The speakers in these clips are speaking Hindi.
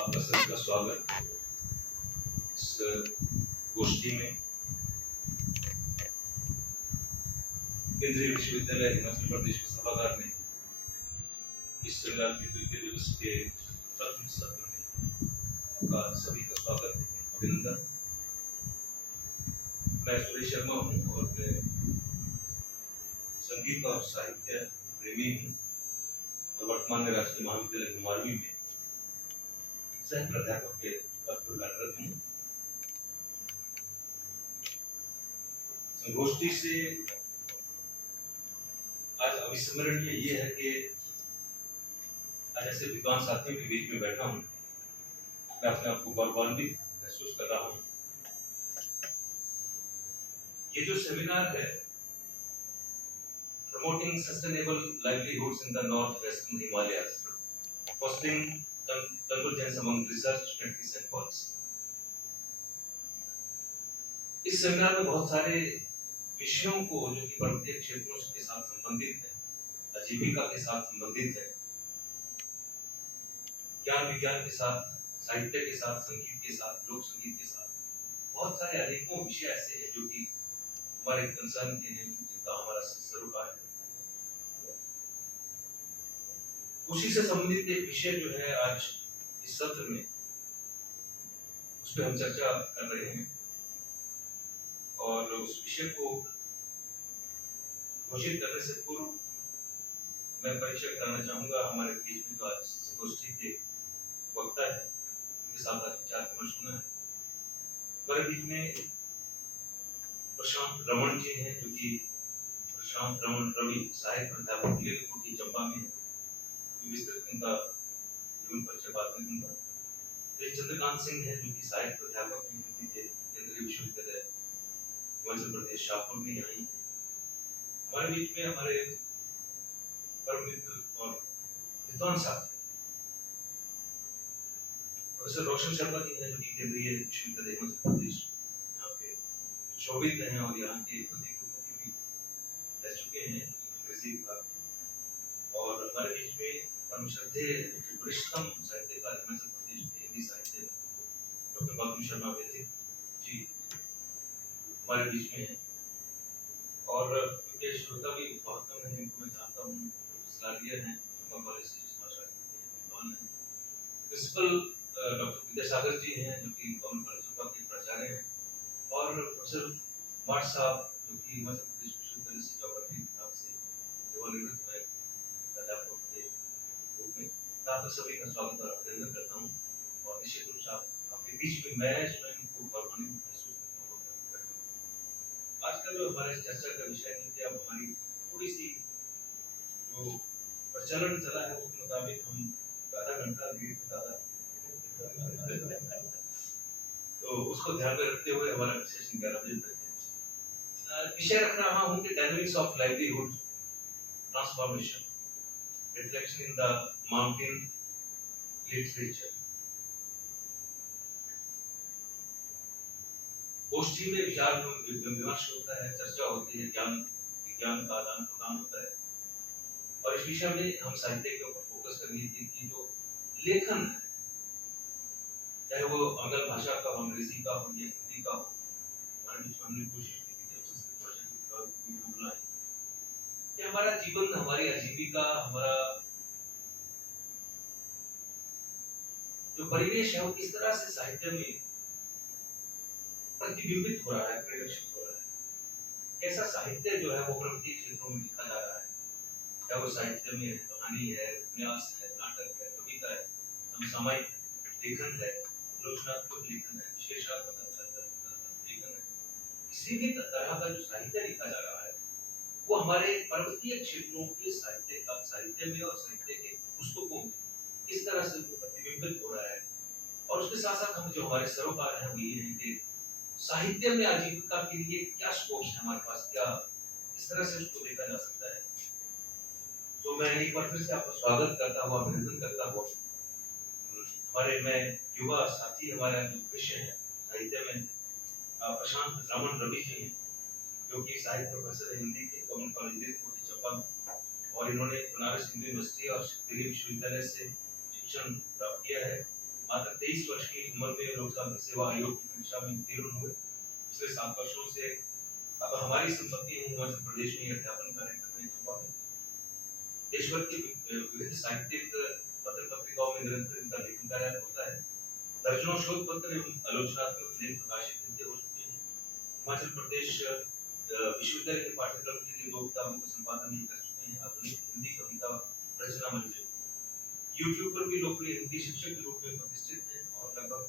आपका सभी का स्वागत इस गोष्ठी में। केंद्रीय विश्वविद्यालय हिमाचल प्रदेश के सभागार में इस सेमिनार के द्वितीय दिवस के प्रथम सत्र में आपका सभी का स्वागत है, अभिनंदन। मैं सुरेश शर्मा हूँ और मैं संगीत और साहित्य प्रेमी हूँ और वर्तमान में राजकीय महाविद्यालय घुमारवीं में सह प्राध्यापक के पद पर कार्यरत हूँ। संगोष्ठी से आज अविस्मरणीय ये है कि आज ऐसे विद्वान साथियों के बीच में बैठा हूँ, मैं अपने आप को गौरवान्वित महसूस कर रहा हूँ। ये जो सेमिनार है, promoting sustainable livelihoods in the north western Himalayas, fostering convergence among research, practice and policy. इस सेमिनार में बहुत सारे विषयों को जो कि पर्वतीय क्षेत्रों के साथ संबंधित है, आजीविका के साथ संबंधित है, ज्ञान विज्ञान के साथ, साहित्य के साथ, संगीत के साथ, लोक संगीत के साथ, बहुत सारे अनेकों विषय ऐसे हैं जो कि हमारे कंसर्न के हैं, जिनका हमारा सरोकार है। उसी से संबंधित एक विषय जो है आज इस सत्र में, उस पर हम चर्चा कर रहे हैं और उस विषय को घोषित करने से पूर्व मैं परिचय कराना चाहूंगा हमारे बीच में जो आज संगोष्ठी के वक्ता है, उनके साथ आज विचार विमर्श होना है। हमारे बीच में प्रशांत रमन जी हैं, जो कि प्रशांत रमन रवि साहित्य प्राध्यापक लीलकोटी चंबा में है। विस्तृत उनका जीवन परिचय बाद में दूंगा। फिर चंद्रकांत सिंह है, जो कि साहित्य प्राध्यापक हैं हिंदी के केंद्रीय विश्वविद्यालय हिमाचल प्रदेश शाहपुर में यहाँ ही। हमारे बीच में हमारे परम मित्र और विद्वान साथी प्रोफेसर रोशन शर्मा जी हैं, जो कि केंद्रीय विश्वविद्यालय हिमाचल प्रदेश यहाँ पे शोभित हैं और यहाँ के प्रतिकुलपति भी रह चुके हैं अंग्रेजी विभाग। और हमारे बीच में परम श्रद्धेय वरिष्ठतम साहित्यकार हिमाचल प्रदेश के हिंदी साहित्य में डॉक्टर बाबू शर्मा वैदिक जी हमारे बीच में हैं। और क्योंकि श्रोता भी बहुत कम है जिनको मैं जानता हूँ, सलाहकार हैं चंबा कॉलेज से विद्वान हैं। प्रिंसिपल डॉक्टर विद्यासागर जी हैं, जो कि गवर्नमेंट कॉलेज चंबा के प्राचार्य हैं। और प्रोफेसर मार्ट साहब, जो कि हिमाचल प्रदेश विश्वविद्यालय से ज्योग्राफी विभाग से सेवानिवृत्त हुए प्राध्यापक के रूप में। मैं आप सभी का स्वागत और अभिनंदन करता हूँ और निश्चित रूप से आपके बीच में मैं स्वयं को गौरवान्वित महसूस करता हूँ। आज का जो हमारे चर्चा का विषय है कि अब हमारी थोड़ी सी जो प्रचलन चला है उसके मुताबिक हम आधा घंटा लेट बताता तो उसको ध्यान में रखते हुए हमारा सेशन 11 बजे तक है। विषय रख रहा हूँ कि dynamics of livelihood transformation, reflection in the mountain literature. गोष्ठी में विचार विमर्श होता है, चर्चा होती है, ज्ञान विज्ञान का आदान प्रदान होता है। और इस विषय में हम साहित्य के ऊपर फोकस करेंगे कि जो लेखन है, चाहे वो आंग्ल भाषा का हो, अंग्रेजी का हो या हिंदी का हो, हमारे बीच में हमने कोशिश की कि हम संस्कृत भाषा की बोलना है कि हमारा जीवन, हमारी आजीविका, हमारा जो परिवेश है वो किस तरह से साहित्य में प्रतिबिंबित हो रहा है, परिलक्षित हो रहा है। कैसा साहित्य जो है वो पर्वतीय क्षेत्रों में लिखा जा रहा है, चाहे वो साहित्य में कहानी है, उपन्यास है, नाटक है, कविता है, समसामयिक लेखन है, आलोचनात्मक लेखन है, विशेषात्मक लेखन है। किसी भी तरह का जो साहित्य लिखा जा रहा है वो हमारे पर्वतीय क्षेत्रों के साहित्य में और साहित्य के पुस्तकों में किस तरह से वो प्रतिबिंबित हो रहा है। और उसके साथ साथ हम जो हमारे सरोकार हैं वो ये है कि साहित्य में आजीविका के लिए क्या स्कोप है हमारे पास, क्या किस तरह से उसको देखा जा सकता है। तो मैं एक बार फिर से आपका स्वागत करता हुआ, अभिनंदन करता हुआ, हमारे में युवा साथी, हमारा जो विषय है साहित्य में, प्रशांत रमन रवि जी हैं, जो कि साहित्य प्रोफेसर हिंदी के गवर्नमेंट कॉलेज लीलकोटी चंबा में, और इन्होंने बनारस हिंदू यूनिवर्सिटी और दिल्ली विश्वविद्यालय से शिक्षण प्राप्त किया है। मात्र 23 वर्ष की उम्र में लोकसभा सेवा आयोग की परीक्षा में उत्तीर्ण हुए। पिछले 7 वर्षों से अब हमारी संपत्ति है हिमाचल प्रदेश में अध्यापन कार्य कर रहे हैं। देशभर की विविध साहित्यिक पत्र पत्रिकाओं में निरंतर इनका लेखन कार्य होता है। दर्जनों शोध पत्र एवं आलोचनात्मक लेख प्रकाशित हो चुके हैं। हिमाचल प्रदेश विश्वविद्यालय के पाठ्यक्रम के लिए 2 किताबों का संपादन कर चुके हैं। आधुनिक हिंदी कविता रचना मंच यूट्यूब पर भी लोकप्रिय हिंदी शिक्षक के रूप में प्रतिष्ठित हैं और लगभग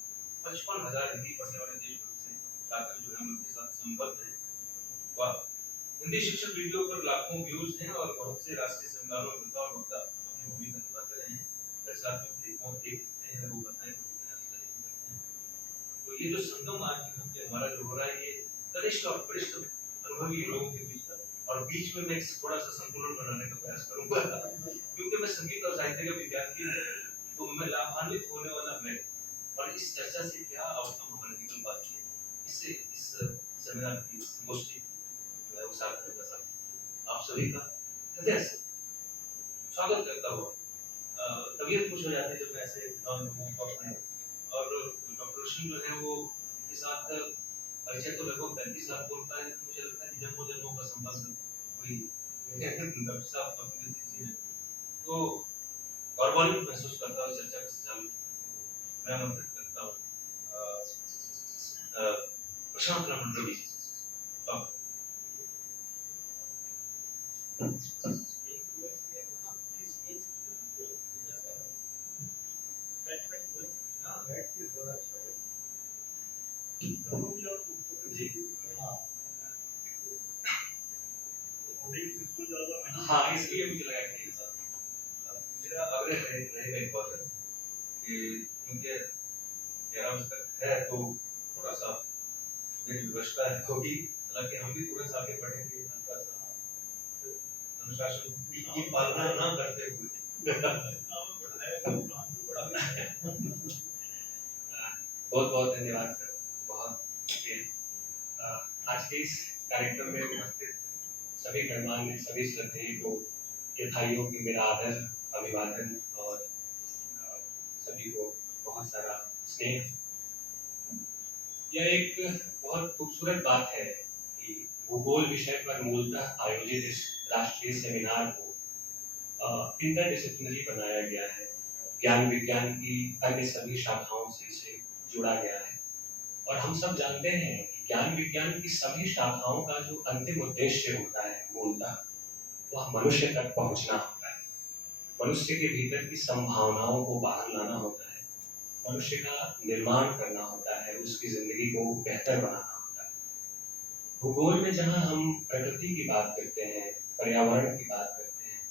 55,000 हिंदी पढ़ने वाले देश भर से छात्र जो है उनके साथ संबद्ध हैं। वाह, हिंदी शिक्षक वीडियो पर लाखों व्यूज हैं और बहुत से राष्ट्रीय सेमिनारों में बतौर वक्ता अपनी भूमिका निभाते रहे हैं। रचनात्मक लेखों देख सकते हैं, वो बताएं करते हैं। तो ये जो संगम आज हमारा जो हो रहा है, ये कनिष्ठ और वरिष्ठ अनुभवी लोगों के बीच का, और बीच में मैं थोड़ा सा संतुलन बनाने का प्रयास करूंगा क्योंकि मैं संगीत और साहित्य का विद्यार्थी हूँ, तो मैं लाभान्वित होने वाला मैं, और इस चर्चा से क्या आउटकम हमारे निकल पाती है, इससे इस सेमिनार की गोष्ठी जो है वो सार्थक होगा। आप सभी का हृदय से स्वागत करता हुआ तबीयत खुश हो जाती है जब मैं ऐसे लोगों को अपने, और डॉक्टर रोशन जो है वो के साथ परिचय तो लगभग 35 साल बोलता है, तो मुझे लगता है कि जन्मों का संबंध कोई डॉक्टर साहब अपनी चीजें हैं, तो गौरवान्वित महसूस करता हूँ चर्चा के संचालन। मैं आमंत्रित करता हूँ प्रशांत रमन रवि। हाँ, इसलिए मुझे लगा कि मेरा आग्रह रहेगा एक बार कि क्योंकि 11 बजे तक है तो थोड़ा सा मेरी व्यवस्था होगी, हालांकि हम भी थोड़ा सा आगे बढ़ेंगे, हल्का सा अनुशासन की पालना ना करते हुए बहुत बहुत धन्यवाद सर, बहुत शुक्रिया। आज के इस कार्यक्रम में उपस्थित सभी गणमान्य, सभी श्रद्धेय को यथायोग की मेरा आदर, अभिवादन और सभी को बहुत सारा स्नेह। यह एक बहुत खूबसूरत बात है कि भूगोल विषय पर मूलतः आयोजित इस राष्ट्रीय सेमिनार को इंटरडिसिप्लिनरी बनाया गया है। ज्ञान विज्ञान की अन्य सभी शाखाओं से इसे जुड़ा गया है, और हम सब जानते हैं कि ज्ञान विज्ञान की सभी शाखाओं का जो अंतिम उद्देश्य होता है मूलतः वह मनुष्य तक पहुंचना होता है, मनुष्य के भीतर की संभावनाओं को बाहर लाना होता है, मनुष्य का निर्माण करना होता है, उसकी जिंदगी को बेहतर बनाना होता है। भूगोल में जहाँ हम प्रकृति की बात करते हैं, पर्यावरण की बात करते हैं,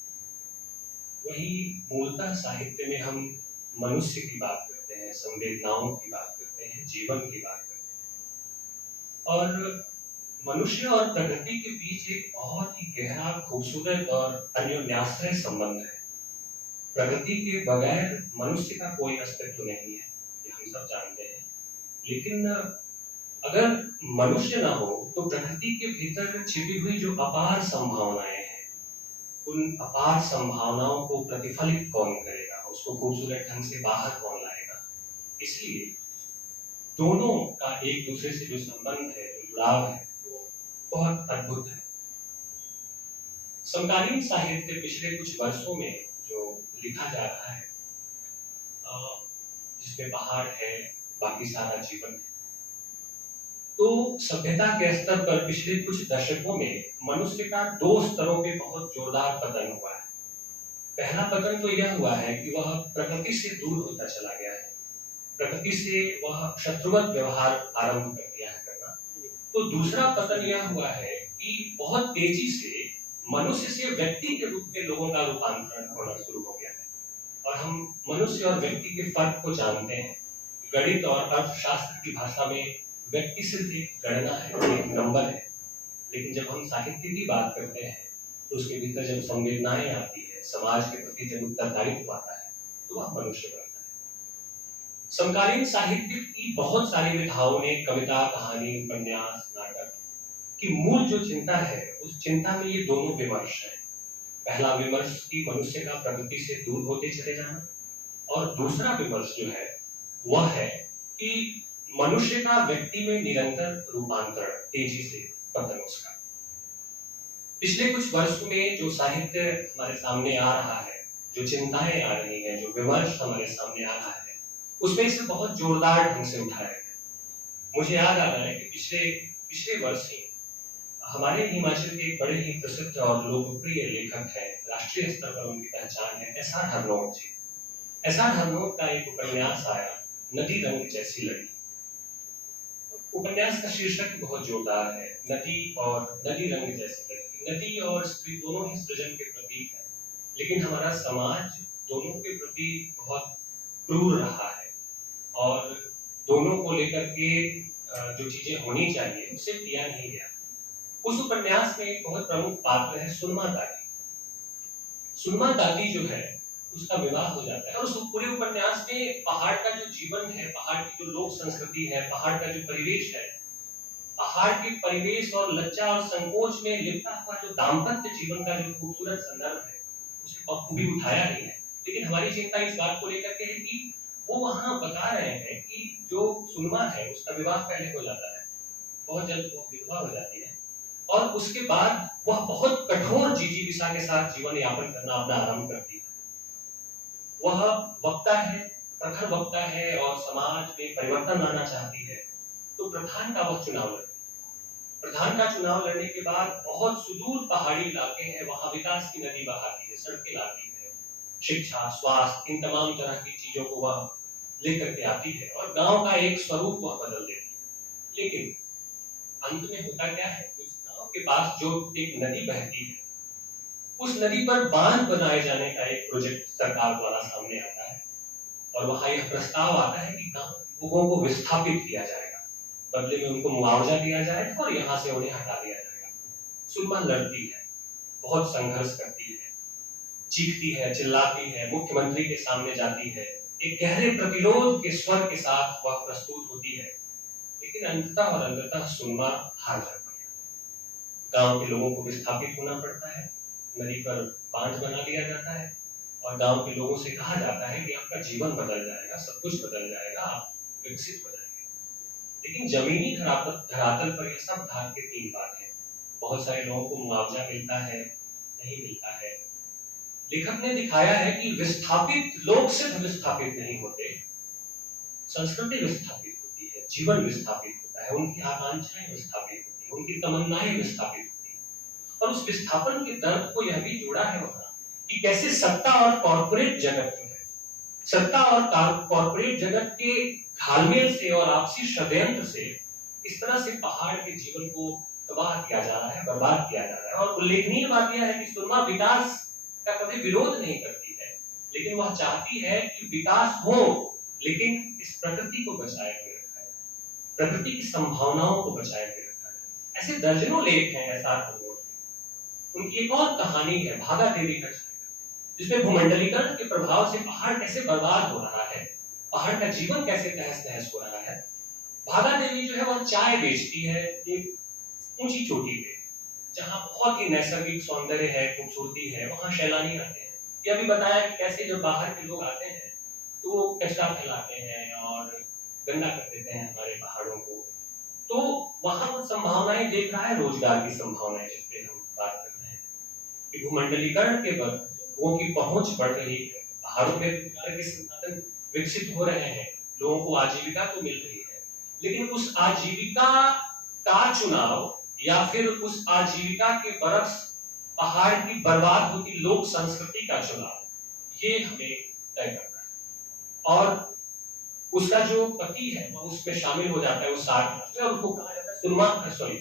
वहीं मूलतः साहित्य में हम मनुष्य की बात करते हैं, संवेदनाओं की बात करते हैं, जीवन की बात करते हैं। और मनुष्य और प्रकृति के बीच एक बहुत ही गहरा, खूबसूरत और अन्योन्याश्रय संबंध है। प्रकृति के बगैर मनुष्य का कोई अस्तित्व नहीं है, ये हम सब जानते हैं। लेकिन अगर मनुष्य ना हो तो प्रकृति के भीतर छिपी हुई जो अपार संभावनाएं हैं, उन अपार संभावनाओं को प्रतिफलित कौन करेगा, उसको खूबसूरत ढंग से बाहर कौन लाएगा। इसलिए दोनों का एक दूसरे से जो संबंध है, जो जुड़ाव है, बहुत अद्भुत है। समकालीन साहित्य पिछले कुछ वर्षों में जो लिखा जा रहा है, जिसमें पहाड़ है, बाकी सारा जीवन है, तो सभ्यता के स्तर पर पिछले कुछ दशकों में मनुष्य का 2 स्तरों पे बहुत जोरदार पतन हुआ है। पहला पतन तो यह हुआ है कि वह प्रकृति से दूर होता चला गया है, प्रकृति से वह शत्रुवत व्यवहार आरंभ कर दिया है करना। तो दूसरा पतन यह हुआ है कि बहुत तेजी से मनुष्य से व्यक्ति के रूप में लोगों का रूपांतरण होना शुरू हो गया है, और हम मनुष्य और व्यक्ति के फर्क को जानते हैं। गणित और अर्थशास्त्र की भाषा में व्यक्ति सिर्फ एक गणना है, एक नंबर है, लेकिन जब हम साहित्य की बात करते हैं तो उसके भीतर जब संवेदनाएं आती है, समाज के प्रति जब उत्तरदायित्व आता है, तो वह मनुष्य बनता है। समकालीन साहित्य की बहुत सारी विधाओं ने कविता, कहानी, उपन्यास, नाटक की मूल जो चिंता है, उस चिंता में ये दोनों विमर्श है। पहला विमर्श कि मनुष्य का प्रकृति से दूर होते चले जाना, और दूसरा विमर्श जो है वह है कि मनुष्य का व्यक्ति में निरंतर रूपांतरण, तेजी से पतन उसका। पिछले कुछ वर्ष में जो साहित्य हमारे सामने आ रहा है, जो चिंताएं आ रही हैं, जो विमर्श हमारे सामने आ रहा है, उसमें इसे बहुत जोरदार ढंग से उठाया गया। मुझे याद आ रहा है कि पिछले पिछले वर्ष ही हमारे हिमाचल के एक बड़े ही प्रसिद्ध और लोकप्रिय लेखक हैं, राष्ट्रीय स्तर पर उनकी पहचान है, एस आर हरनोट जी। एस आर हरनोट का एक उपन्यास आया, नदी रंग जैसी लड़ी। उपन्यास का शीर्षक बहुत जोरदार है, नदी और नदी रंग जैसी लड़की। नदी और स्त्री दोनों ही सृजन के प्रतीक हैं, लेकिन हमारा समाज दोनों के प्रति बहुत क्रूर रहा है और दोनों को लेकर के जो चीजें होनी चाहिए उसे किया नहीं गया। उस उपन्यास में एक बहुत प्रमुख पात्र है सुनमा दादी। सुनमा दादी जो है उसका विवाह हो जाता है और उस पूरे उपन्यास में पहाड़ का जो जीवन है, पहाड़ की जो लोक संस्कृति है, पहाड़ का जो परिवेश है, पहाड़ के परिवेश और लज्जा और संकोच में लिपटा हुआ जो दाम्पत्य जीवन का जो खूबसूरत संदर्भ है, उसे बखूबी उठाया नहीं है। लेकिन हमारी चिंता इस बात को लेकर के है कि वो वहां बता रहे हैं कि जो सुनमा है उसका विवाह पहले हो जाता है, बहुत जल्द वो विधवा हो जाती है और उसके बाद वह बहुत कठोर जिजीविषा के साथ जीवन यापन करना अपना आरंभ करती है। वह वक्ता है, प्रखर वक्ता है और समाज में परिवर्तन लाना चाहती है, तो प्रधान का वह चुनाव लड़ती है। प्रधान का चुनाव लड़ने के बाद बहुत सुदूर पहाड़ी इलाके हैं, वहां विकास की नदी बहाती है, सड़कें लाती है, शिक्षा, स्वास्थ्य, इन तमाम तरह की चीजों को वह लेकर के आती है और गांव का एक स्वरूप वह बदल देती है। लेकिन अंत में होता क्या है, उस गांव के पास जो एक नदी बहती है, उस नदी पर बांध बनाए जाने का एक प्रोजेक्ट सरकार द्वारा सामने आता है और वहां यह प्रस्ताव आता है कि गांव के लोगों को विस्थापित किया जाएगा, बदले में उनको मुआवजा दिया जाएगा और यहाँ से उन्हें हटा दिया जाएगा। सुरमा लड़ती है, बहुत संघर्ष करती है, चीखती है, चिल्लाती है, मुख्यमंत्री के सामने जाती है, एक गहरे प्रतिरोध के स्वर के साथ वह प्रस्तुत होती है, लेकिन अंततः सुरमा हार जाती है। गांव के लोगों को विस्थापित होना पड़ता है, नदी पर बांध बना दिया जाता है और गांव के लोगों से कहा जाता है कि आपका जीवन बदल जाएगा, सब कुछ बदल जाएगा, आप विकसित हो जाएंगे। लेकिन जमीनी धरातल पर यह सब भाग के तीन बात है। बहुत सारे लोगों को मुआवजा मिलता है, नहीं मिलता है। लेखक ने दिखाया है कि विस्थापित लोग सिर्फ विस्थापित नहीं होते, संस्कृति विस्थापित होती है, जीवन विस्थापित होता है, उनकी आकांक्षाएं विस्थापित होती है, उनकी तमन्नाएं विस्थापित होती है। और उस विस्थापन के दर्द को यह भी जोड़ा है वहां कि कैसे सत्ता और कॉर्पोरेट जगत जो है, सत्ता और कॉर्पोरेट जगत के घालमेल से और आपसी षड्यंत्र से इस तरह से पहाड़ के जीवन को तबाह किया जा रहा है, बर्बाद किया जा रहा है। और उल्लेखनीय बात यह है कि सुरमा विकास का कभी विरोध नहीं करती है, लेकिन वह चाहती है कि विकास हो, लेकिन इस प्रकृति को बचाए हुए रखा है, प्रकृति की संभावनाओं को बचाए हुए रखा है। ऐसे दर्जनों लेख हैं एस आर हरनोट के। उनकी एक और कहानी है भागा देवी का छाया, जिसमें भूमंडलीकरण के प्रभाव से पहाड़ कैसे बर्बाद हो रहा है, पहाड़ का जीवन कैसे तहस नहस हो रहा है। भागा देवी जो है वह चाय बेचती है एक ऊंची चोटी पे, जहां बहुत ही नैसर्गिक सौंदर्य है, खूबसूरती है, वहां सैलानी आते हैं। यह भी बताया कि कैसे जब बाहर के लोग आते हैं तो वो कचरा फैलाते हैं और गंदा कर देते हैं हमारे पहाड़ों को। तो वहां संभावनाएं देख रहा है, रोजगार की संभावनाएं, जिस पे हम बात कर रहे हैं कि भूमंडलीकरण के बाद लोगों की पहुंच बढ़ रही है, पहाड़ों में रोजगार के संसाधन विकसित हो रहे हैं, लोगों को आजीविका तो मिल रही है, लेकिन उस आजीविका का चुनाव या फिर उस आजीविका के बरस पहाड़ की बर्बाद होती लोक संस्कृति का चुनाव, ये हमें तय करना है। और उसका जो पति है वो उसमें शामिल हो जाता है उस साथ में, और उसको कहा जाता है सुरमा, सॉरी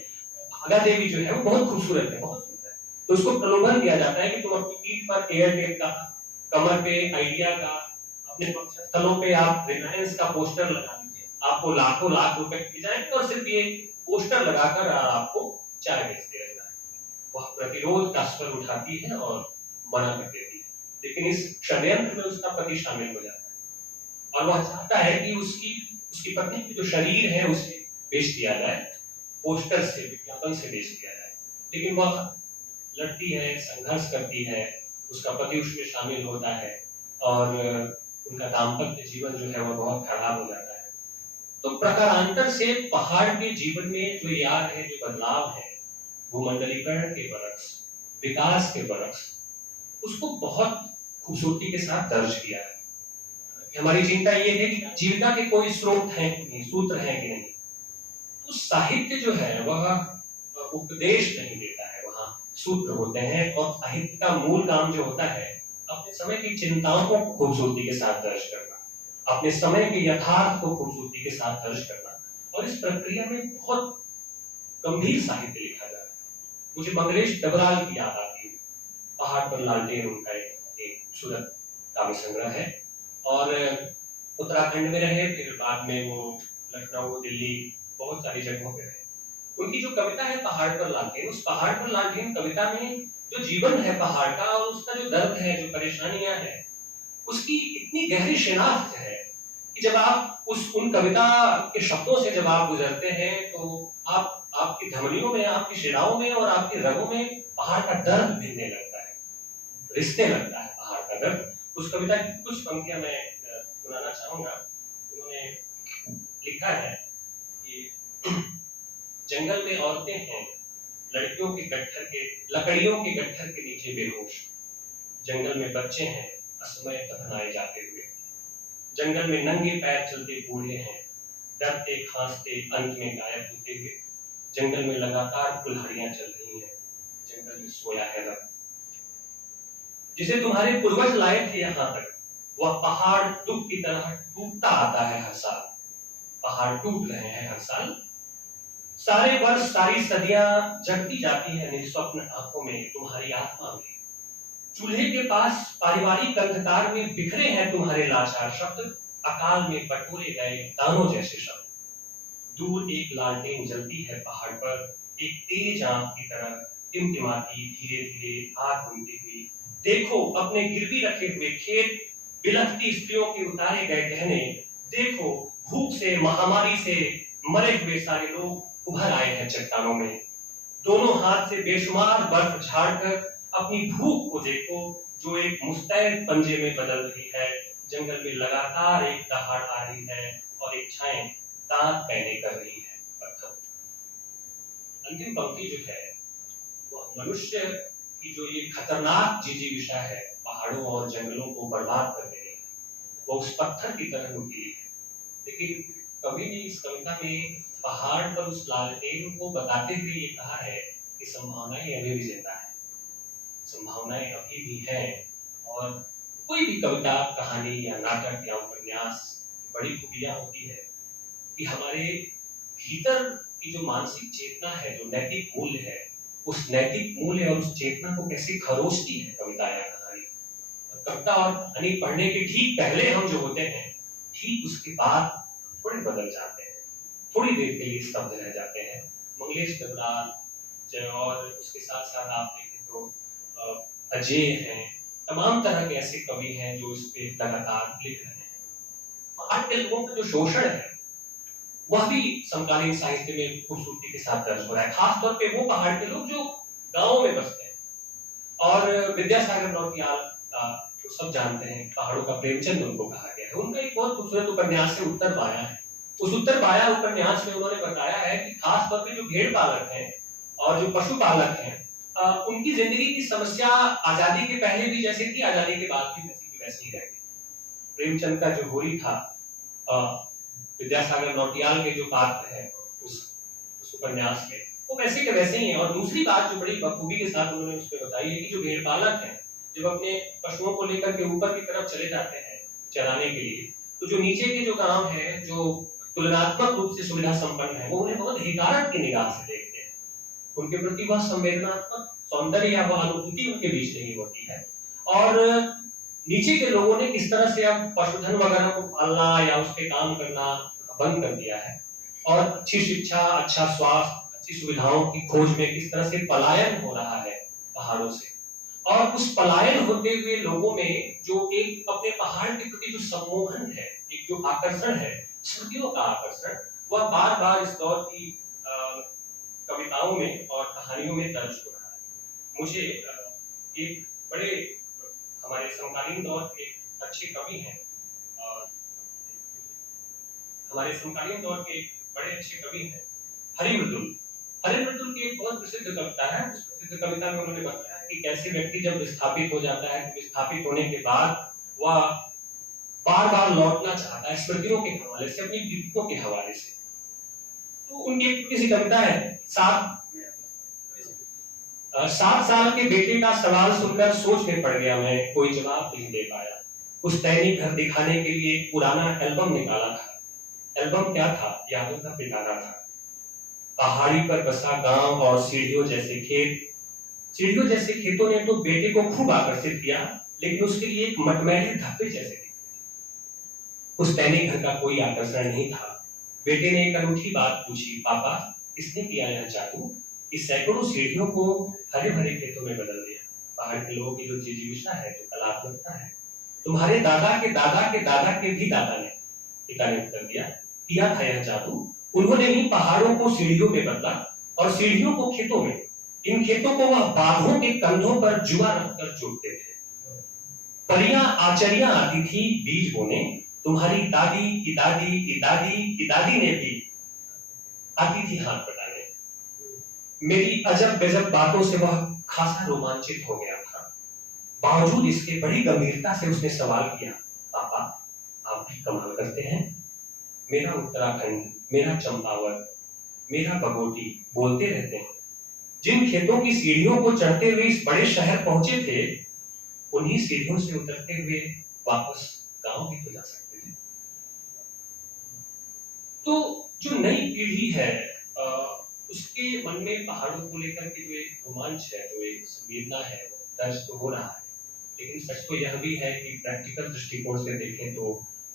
भागा देवी जो है वो बहुत खूबसूरत है, बहुत सुंदर है, तो उसको प्रलोभन दिया जाता है कि तुम अपनी पीठ पर एयरटेल का, कमर पे आइडिया का, अपने स्थलों पे आप रिलायंस का पोस्टर लगा दीजिए, आपको लाखों लाख रुपए दिए जाएंगे और सिर्फ ये पोस्टर लगाकर आपको चाय बेच दिया जाएगा। वह प्रतिरोध का स्वर उठाती है और मना कर देती है, लेकिन इस षड्यंत्र में उसका पति शामिल हो जाता है और वह चाहता है कि उसकी उसकी पत्नी की जो शरीर है उसे बेच दिया जाए, पोस्टर से, विज्ञापन से बेच दिया जाए। लेकिन वह लड़ती है, संघर्ष करती है, उसका पति उसमें शामिल होता है और उनका दाम्पत्य जीवन जो है वह बहुत खराब हो जाता है। तो प्रकारांतर से पहाड़ के जीवन में जो ये आ रहे जो बदलाव है, भूमंडलीकरण के बरक्स, विकास के बरक्स, उसको बहुत खूबसूरती के साथ दर्ज किया है। हमारी चिंता ये है कि जीविका के कोई स्रोत हैं कि नहीं, सूत्र हैं कि नहीं। तो साहित्य जो है वह उपदेश नहीं देता है, वहाँ सूत्र होते हैं। और साहित्य का मूल काम जो होता है अपने समय की चिंताओं को खूबसूरती के साथ दर्ज करना, अपने समय के यथार्थ को खूबसूरती के साथ दर्ज करना। और इस प्रक्रिया में बहुत गंभीर साहित्य लिखा जा रहा है। मुझे मंगलेश डबराल की याद आती है। पहाड़ पर लालटेन उनका एक खूबसूरत काव्य संग्रह है। और उत्तराखंड में रहे, फिर बाद में वो लखनऊ, दिल्ली, बहुत सारी जगहों पे रहे। उनकी जो कविता है पहाड़ पर लालटेन, उस पहाड़ पर लालटेन कविता में जो जीवन है पहाड़ का और उसका जो दर्द है, जो परेशानियां हैं, उसकी इतनी गहरी शिनाख्त है कि जब आप उन कविता के शब्दों से जब आप गुजरते हैं तो आपकी धमनियों में, आपकी शिराओं में और आपकी रगों में पहाड़ का दर्द भिनने लगता है, रिसने लगता है पहाड़ का दर्द। उस कविता की कुछ पंक्तियां मैं सुनाना चाहूंगा। उन्होंने लिखा है कि जंगल में औरतें हैं लड़कियों के गट्ठर के, लकड़ियों के गट्ठर के नीचे बेहोश। जंगल में बच्चे हैं असमय दफनाए जाते हुए। जंगल में नंगे पैर चलते बूढ़े हैं, डरते खांसते अंत में गायब होते हुए। जंगल में लगातार कुल्हाड़ियां चल रही हैं, जंगल में सोया है रब। जिसे तुम्हारे पूर्वज लाए थे यहाँ तक, वह पहाड़ दुख की तरह टूटता आता है हर साल। पहाड़ टूट रहे हैं हर साल। सारे वर्ष, सारी सदियां जगती जाती है निस्वप्न आंखों में, तुम्हारी आत्मा में। चूल्हे के पास पारिवारिक अंधकार में बिखरे हैं तुम्हारे लाचार शब्द, अकाल में बटोरे गए दानों जैसे शब्द। दूर एक लालटेन जलती है पहाड़ पर, एक तेज आंख की तरह टिमटिमाती धीरे धीरे आग बनती हुई। देखो अपने गिरवी रखे हुए खेत, बिलखती स्त्रियों के उतारे गए गहने। देखो भूख से, महामारी से मरे हुए सारे लोग उभर आए हैं चट्टानों में। दोनों हाथ से बेशुमार बर्फ झाड़कर अपनी भूख को देखो, जो एक मुस्तैद पंजे में बदल रही है। जंगल में लगातार एक दहाड़ आ रही है और इच्छाएं दांत पैने कर रही है पत्थर। अंतिम पंक्ति जो है वह मनुष्य की जो ये खतरनाक जिजीविषा है, पहाड़ों और जंगलों को बर्बाद कर रही है, वो उस पत्थर की तरह नुकीली है। लेकिन कवि ने इस कविता में पहाड़ पर उस लालटेन को बताते हुए ये कहा है कि संभावनाएं अभी भी जिंदा है, संभावनाएं अभी भी हैं। और कोई भी कविता, कहानी या नाटक या उपन्यास बड़ी खूबियां होती है कि हमारे भीतर की जो मानसिक चेतना है, जो नैतिक मूल्य है, उस नैतिक मूल्य और उस चेतना को कैसे खरोचती है कविता या कहानी। कविता और कहानी पढ़ने के ठीक पहले हम जो होते हैं, ठीक उसके बाद थोड़े बदल जाते हैं, थोड़ी देर के लिए स्तब्ध रह जाते हैं। मंगलेश डबराल और उसके साथ साथ आप देखें तो अजय हैं, तमाम तरह के ऐसे कवि हैं जो इस पे लगातार लिख रहे हैं। पहाड़ के लोगों का जो शोषण है वह भी समकालीन साहित्य में खूबसूरती के साथ दर्ज हो रहा है। खासतौर पे वो पहाड़ के लोग जो गाँव में बसते हैं। और विद्यासागर नौटियाल तो सब जानते हैं, पहाड़ों का प्रेमचंद उनको कहा गया है। उनका एक बहुत खूबसूरत उपन्यास है उत्तर बाया है। उस उत्तर बाया उपन्यास में उन्होंने बताया है कि खासतौर पे जो भेड़ पालक हैं और जो पशुपालक हैं, उनकी जिंदगी की समस्या आजादी के पहले भी जैसी थी, आजादी के बाद भी वैसी की वैसी ही रह गई। प्रेमचंद का जो होरी था, विद्यासागर नौटियाल के जो पात्र है उस उपन्यास में, वो वैसे के वैसे ही हैं। और दूसरी बात जो बड़ी बखूबी के साथ उन्होंने उसमें बताई है कि जो भेड़ पालक हैं, जब अपने पशुओं को लेकर के ऊपर की तरफ चले जाते हैं चराने के लिए, तो जो नीचे के जो गांव है, जो तुलनात्मक रूप से सुविधा संपन्न है, वो उन्हें बहुत हिकारत की निगाह से देखते हैं। उनके प्रति वह संवेदनात्मक सौंदर्य या वह अनुभूति उनके बीच नहीं होती है। और नीचे के लोगों ने किस तरह से अब पशुधन वगैरह को पालना या उसके काम करना बंद कर दिया है और अच्छी शिक्षा, अच्छा स्वास्थ्य, अच्छी सुविधाओं की खोज में किस तरह से पलायन हो रहा है पहाड़ों से। और उस पलायन होते हुए लोगों में जो एक अपने पहाड़ के प्रति जो सम्मोहन है, एक जो आकर्षण है, स्मृतियों का आकर्षण, वह बार बार इस दौर की कविताओं में और कहानियों में दर्ज हो रहा है। मुझे एक बड़े हमारे समकालीन दौर के अच्छे कवि हैं हमारे समकालीन दौर के एक बड़े अच्छे कवि हैं हरिमृदुल। हरिमृदुल की एक बहुत प्रसिद्ध कविता है। उस प्रसिद्ध कविता में उन्होंने बताया कि कैसे व्यक्ति जब विस्थापित हो जाता है, तो विस्थापित होने के बाद वह बार बार लौटना चाहता है स्मृतियों के हवाले से, अपनी बीतों के हवाले से। तो उनकी एक छोटी सी कविता है। 7 साल के बेटे का सवाल सुनकर सोच में पड़ गया मैं, कोई जवाब नहीं दे पाया। उस दैनिक घर दिखाने के लिए एक पुराना एल्बम निकाला था। एल्बम क्या था? यादों का पिटारा था। पहाड़ी पर बसा गांव और सीढ़ियों जैसे खेत। सीढ़ियों जैसे खेतों ने तो बेटे को खूब आकर्षित किया, लेकिन उसके लिए एक मटमैले धब्बे जैसे थे। उस दैनिक घर का कोई आकर्षण नहीं था। बेटे ने एक अनूठी बात पूछी, पापा किसने किया यह जादू? इस सैकड़ों सीढ़ियों को हरे भरे खेतों में बदल दिया। पहाड़ के लोगों की जो जीविका है, जो कलात्मकता है, तुम्हारे दादा के दादा के दादा के भी दादा ने, पिता ने उत्तर दिया, किया था यह जादू। उन्होंने ही पहाड़ों को सीढ़ियों में बदला और सीढ़ियों को खेतों में। इन खेतों को वह बाघों के कंधों पर जुआ रखकर जोतते थे। परियां आचरियां आती थी बीज बोने। तुम्हारी दादी की दादी की दादी की दादी ने भी आती थी हाथ बटाने। मेरी अजब गजब बातों से वह खासा रोमांचित हो गया था। बावजूद इसके बड़ी गंभीरता से उसने सवाल किया, पापा आप भी कमाल करते हैं। मेरा उत्तराखंड, मेरा चंपावत, मेरा बगोटी बोलते रहते हैं। जिन खेतों की सीढ़ियों को चढ़ते हुए इस बड़े शहर पहुंचे थे, उन्हीं सीढ़ियों से उतरते हुए वापस गांव भी तो जा सकते थे। तो जो नई पीढ़ी है, उसके मन में पहाड़ों को लेकर के जो एक रोमांच है, जो एक संवेदना है, वो दर्ज तो हो रहा है। लेकिन सच तो यह भी है कि प्रैक्टिकल दृष्टिकोण से देखें तो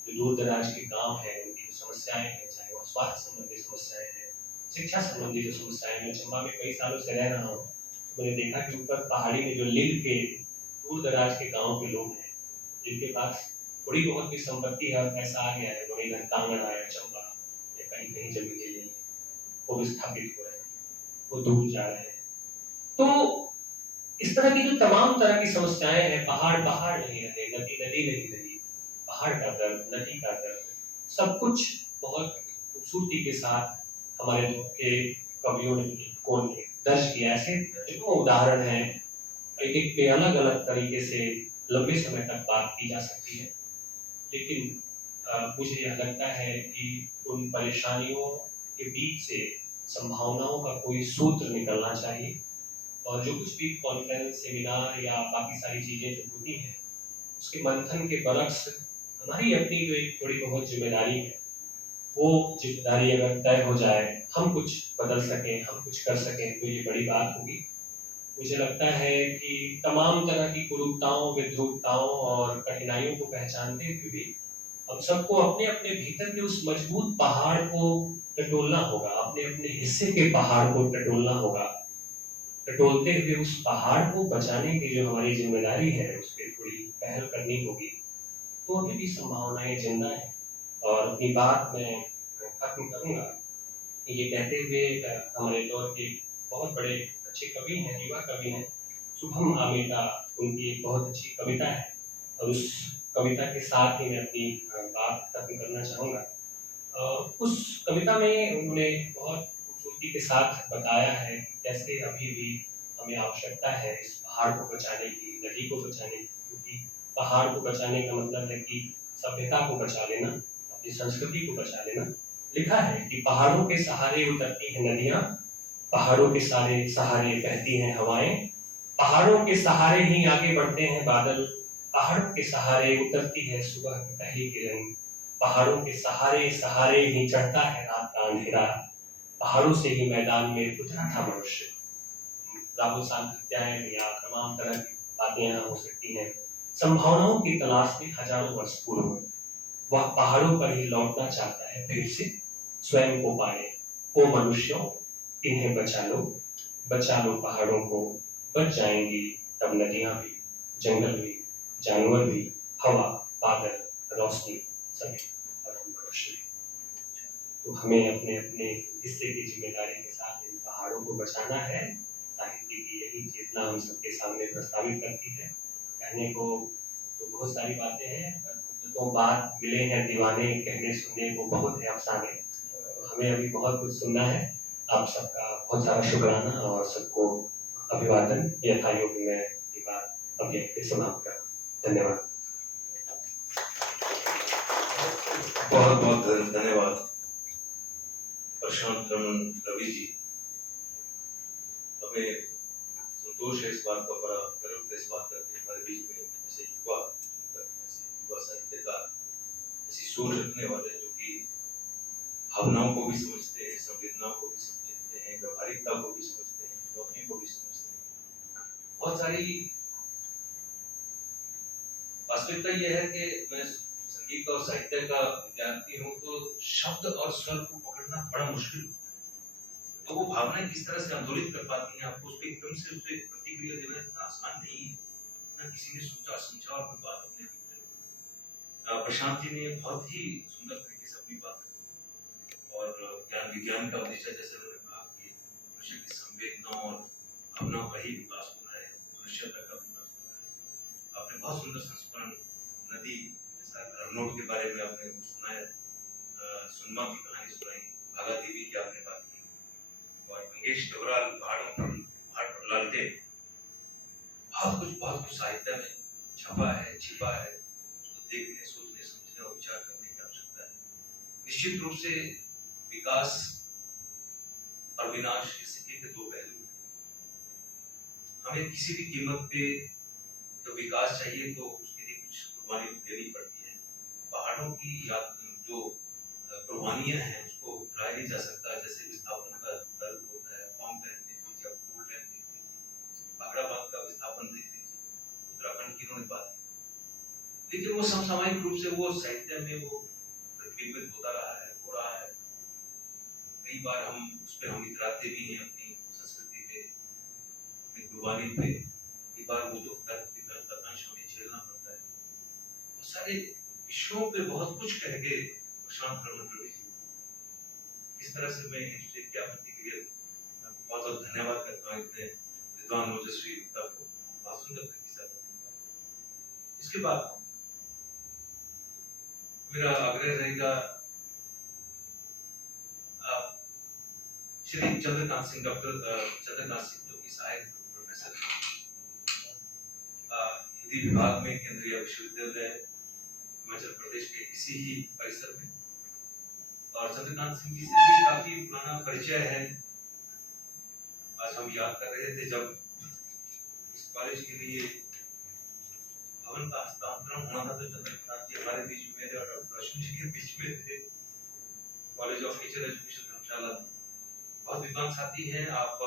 जो दूर दराज के गांव है, उनकी जो समस्याएं हैं, चाहे वह स्वास्थ्य संबंधी समस्याएं हैं, शिक्षा संबंधी जो समस्याएं, मैं चंबा में कई सालों से रह रहा हूँ, तो मैंने देखा कि ऊपर पहाड़ी में जो लिल के दूर दराज के गाँव के लोग हैं, जिनके पास थोड़ी बहुत भी संपत्ति है, पैसा आ गया है, वही घर तांगड़ आया चंबा या कहीं कहीं जमीन ले ली, वो विस्थापित हो रहे हैं, वो दूर जा रहे हैं। तो इस तरह की जो तमाम तरह की समस्याएं हैं, पहाड़ पहाड़ नहीं रहे, नदी नदी नहीं रही, पहाड़ का दर्द, नदी का दर्द, सब कुछ बहुत खूबसूरती के साथ हमारे के कवियों ने दर्ज किया। ऐसे जो उदाहरण हैं, एक एक पे अलग अलग तरीके से लंबे समय तक बात की जा सकती है। लेकिन मुझे यह लगता है कि उन परेशानियों के बीच से संभावनाओं का कोई सूत्र निकलना चाहिए। और जो कुछ भी कॉन्फ्रेंस, सेमिनार या बाकी सारी चीज़ें जो होती हैं, उसके मंथन के बरक्स हमारी अपनी जो एक थोड़ी बहुत जिम्मेदारी है, वो जिम्मेदारी अगर तय हो जाए, हम कुछ बदल सकें, हम कुछ कर सकें, तो ये बड़ी बात होगी। मुझे लगता है कि तमाम तरह की कुरूपताओं, विद्रूपताओं और कठिनाइयों को पहचानते हुए भी हम सबको अपने अपने भीतर के उस मजबूत पहाड़ को टटोलना होगा, अपने अपने हिस्से के पहाड़ को टटोलना होगा। टटोलते हुए उस पहाड़ को बचाने की जो हमारी जिम्मेदारी है, उस पर थोड़ी पहल करनी होगी, तो अभी भी संभावनाएं जिंदा है। और अपनी बात मैं खत्म करूंगा ये कहते हुए, हमारे दौर के बहुत बड़े अच्छे कवि हैं, युवा कवि हैं, शुभम आमेटा, उनकी एक बहुत अच्छी कविता है, और उस कविता के साथ ही मैं अपनी बात खत्म करना चाहूँगा। उस कविता में उन्होंने बहुत खूबसूरती के साथ बताया है कि कैसे अभी भी हमें आवश्यकता है इस पहाड़ को बचाने की, नदी को बचाने की, क्योंकि पहाड़ को बचाने का मतलब है कि सभ्यता को बचा लेना, अपनी संस्कृति को बचा लेना। लिखा है कि पहाड़ों के सहारे उतरती हैं नदियाँ, पहाड़ों के सारे सहारे बहती हैं हवाएं, पहाड़ों के सहारे ही आगे बढ़ते हैं बादल, पहाड़ों के सहारे उतरती है सुबह की पहली किरण, पहाड़ों के सहारे सहारे ही चढ़ता है रात का अंधेरा, पहाड़ों से ही मैदान में उतरा था मनुष्य। राहुल सांकृत्यायन या तमाम तरह की बातें यहाँ हो सकती हैं। संभावनाओं की तलाश में हजारों वर्ष पूर्व वह पहाड़ों पर ही लौटना चाहता है, फिर से स्वयं को पाए। ओ मनुष्यों, इन्हें बचा लो पहाड़ों को, बच जाएंगी तब नदियां भी, जंगल भी, जानवर भी, हवा, बादल, रोशनी, सभी और हम मनुष्य भी। तो हमें अपने अपने हिस्से की जिम्मेदारी के साथ इन पहाड़ों को बचाना है। साहित्य की यही चेतना हम सबके सामने प्रस्तावित करती है। कहने को तो बहुत सारी बातें हैं, पर को बाद मिले हैं दीवाने, कहने सुनने को बहुत है अफसाने। हमें अभी बहुत कुछ सुनना है। आप सबका बहुत सारा शुक्राना और सबको अभिवादन। यथायोग में ये बात अब यहीं पे समाप्त कर। धन्यवाद। बहुत बहुत धन्यवाद प्रशांत रमन रवि जी। हमें संतोष है इस बात का, बड़ा गर्व है इस बात का कि हमारे बीच में ऐसे युवा साहित्यकार, ऐसी सोच रखने वाले जो कि भावनाओं को भी समझते हैं, संवेदनाओं को भी समझते हैं, व्यवहारिकता को भी समझते हैं, नौकरी को भी समझते हैं। बहुत सारी वास्तविकता यह है कि मैं संगीत और साहित्य का विद्यार्थी हूँ, तो शब्द और स्वर को पकड़ना बड़ा मुश्किल है। तो वो भावनाएं किस तरह से आंदोलित कर पाती हैं आपको, उस पर एकदम से उस पर प्रतिक्रिया देना इतना आसान नहीं है। ना किसी ने सोचा समझा और कोई बात अपने प्रशांत जी ने बहुत ही सुंदर तरीके से अपनी बात रखी और ज्ञान विज्ञान का उद्देश्य, जैसे उन्होंने कहा कि मनुष्य की संवेदनाओं और भावनाओं का ही विकास होना है, मनुष्यता का विकास होना है। आपने बहुत सुंदर संस्मरण नदी नोट के बारे में आपने सुनाया, सुनमा की कहानी सुनाई, भागा देवी की आपने बात की और मंगेश डबराल पहाड़ पर लालटे। बहुत कुछ साहित्य में छपा है, छिपा है। उसको देखने, सोचने, समझने और विचार करने की आवश्यकता है। निश्चित रूप से विकास और विनाश के सिक्के के दो पहलू हैं। हमें किसी भी कीमत पे तो विकास चाहिए, तो उसके लिए कुछ कुर्बानी देनी पड़ती है। पहाड़ों की याद जो कुर्बानियां हैं उसको भुलाया नहीं जा सकता। जैसे विस्थापन का दर्द होता है, पॉम लैंड देख लीजिए, कोल्ड लैंड देख लीजिए, भाखड़ा बांध का विस्थापन देख लीजिए, उत्तराखंड की उन्होंने बात की। लेकिन वो समसामयिक रूप से वो साहित्य में वो प्रतिबिंबित होता रहा है, हो रहा है। कई बार हम उस पर हम इतराते भी हैं, अपनी संस्कृति पे, अपनी कुर्बानी पे। कई बार वो दुख दर्द अंश हमें झेलना पड़ता है। बहुत सारे विषयों पे बहुत कुछ कह के प्रशांत रमन रवि जी, इस तरह से मैं इनसे क्या प्रतिक्रिया दूं। बहुत बहुत धन्यवाद करता हूँ इतने विद्वान ओजस्वी वक्ता को, बहुत सुंदर तरीके से। इसके बाद मेरा आग्रह रहेगा श्री चंद्रकांत सिंह, डॉक्टर चंद्रकांत सिंह, जो कि सहायक प्रोफेसर हिंदी विभाग में केंद्रीय विश्वविद्यालय हिमाचल प्रदेश के इसी ही परिसर में, और चंद्रकांत सिंह जी से भी काफी पुराना परिचय है। आज हम याद कर रहे थे जब इस कॉलेज के लिए भवन का हस्तांतरण होना था, तो चंद्रकांत जी हमारे बीच में थे और डॉक्टर रोशन जी के बीच में थे। कॉलेज ऑफ टीचर एजुकेशन धर्मशाला में बहुत विद्वान साथी हैं आप।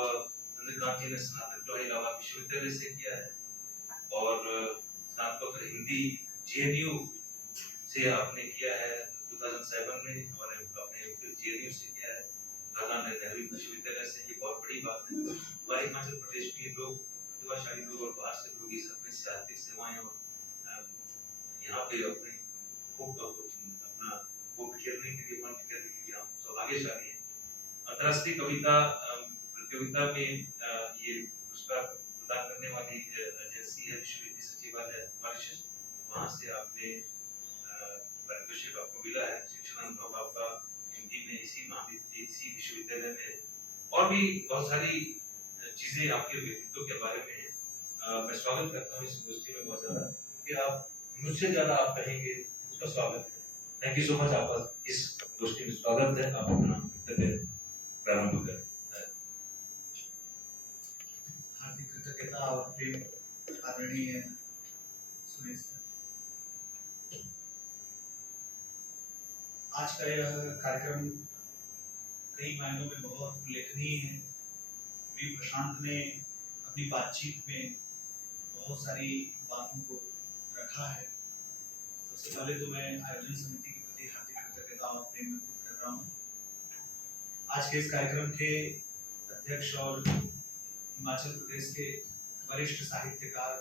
चंद्रकांत जी ने स्नातक जो है इलाहाबाद विश्वविद्यालय से किया है और स्नातकोत्तर हिंदी जेएनयू से आपने किया है 2007 में, और आपने फिर जेएनयू से किया है, जवाहरलाल नेहरू विश्वविद्यालय से। ये बहुत बड़ी बात है। हमारे हिमाचल प्रदेश के लोग, प्रतिभाशाली लोग और बाहर से लोग इस अपनी साहित्यिक सेवाएं और यहाँ पे अपने अपना वो बिखेरने के लिए, मन बिखेरने के लिए हम सौभाग्यशाली हैं। अंतर्राष्ट्रीय कविता प्रतियोगिता में ये पुरस्कार प्रदान करने वाली एजेंसी है विश्व सचिवालय मॉरिशस। वहाँ से आपने पारितोषिक आपको मिला है। शिक्षण अनुभव आपका हिंदी में इसी विश्वविद्यालय में, और भी बहुत सारी चीजें आपके व्यक्तित्व के बारे में है। मैं स्वागत करता हूँ इस गोष्ठी में बहुत ज्यादा, क्योंकि आप मुझसे ज्यादा आप कहेंगे, उसका स्वागत है। थैंक यू सो मच, आपका इस गोष्ठी में स्वागत है। आप अपना प्रारंभ करें। हार्दिक कृतज्ञता और प्रेम आदरणीय सुरेश सर। आज का यह कार्यक्रम कई मायनों में बहुत उल्लेखनीय है। वी प्रशांत ने अपनी बातचीत में बहुत सारी बातों को रखा है। सबसे पहले तो मैं आयोजन समिति के प्रति हार्दिक कृतज्ञता और प्रेम व्यक्त कर रहा हूँ। आज के इस कार्यक्रम के अध्यक्ष और हिमाचल प्रदेश के वरिष्ठ साहित्यकार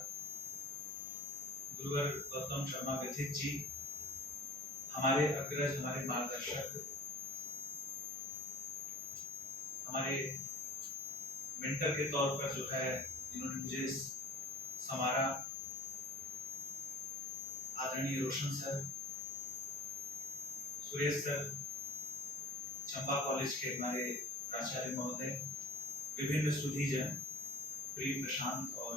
गुरुवर गौतम शर्मा व्यथित जी, हमारे अग्रज, हमारे मार्गदर्शक, हमारे मेंटर के तौर पर जो है जिन्होंने मुझे संवारा, आदरणीय Roshan sir, Suresh sir, Chamba college के हमारे प्राचार्य महोदय, विभिन्न सुधीजन, प्रिय प्रशांत और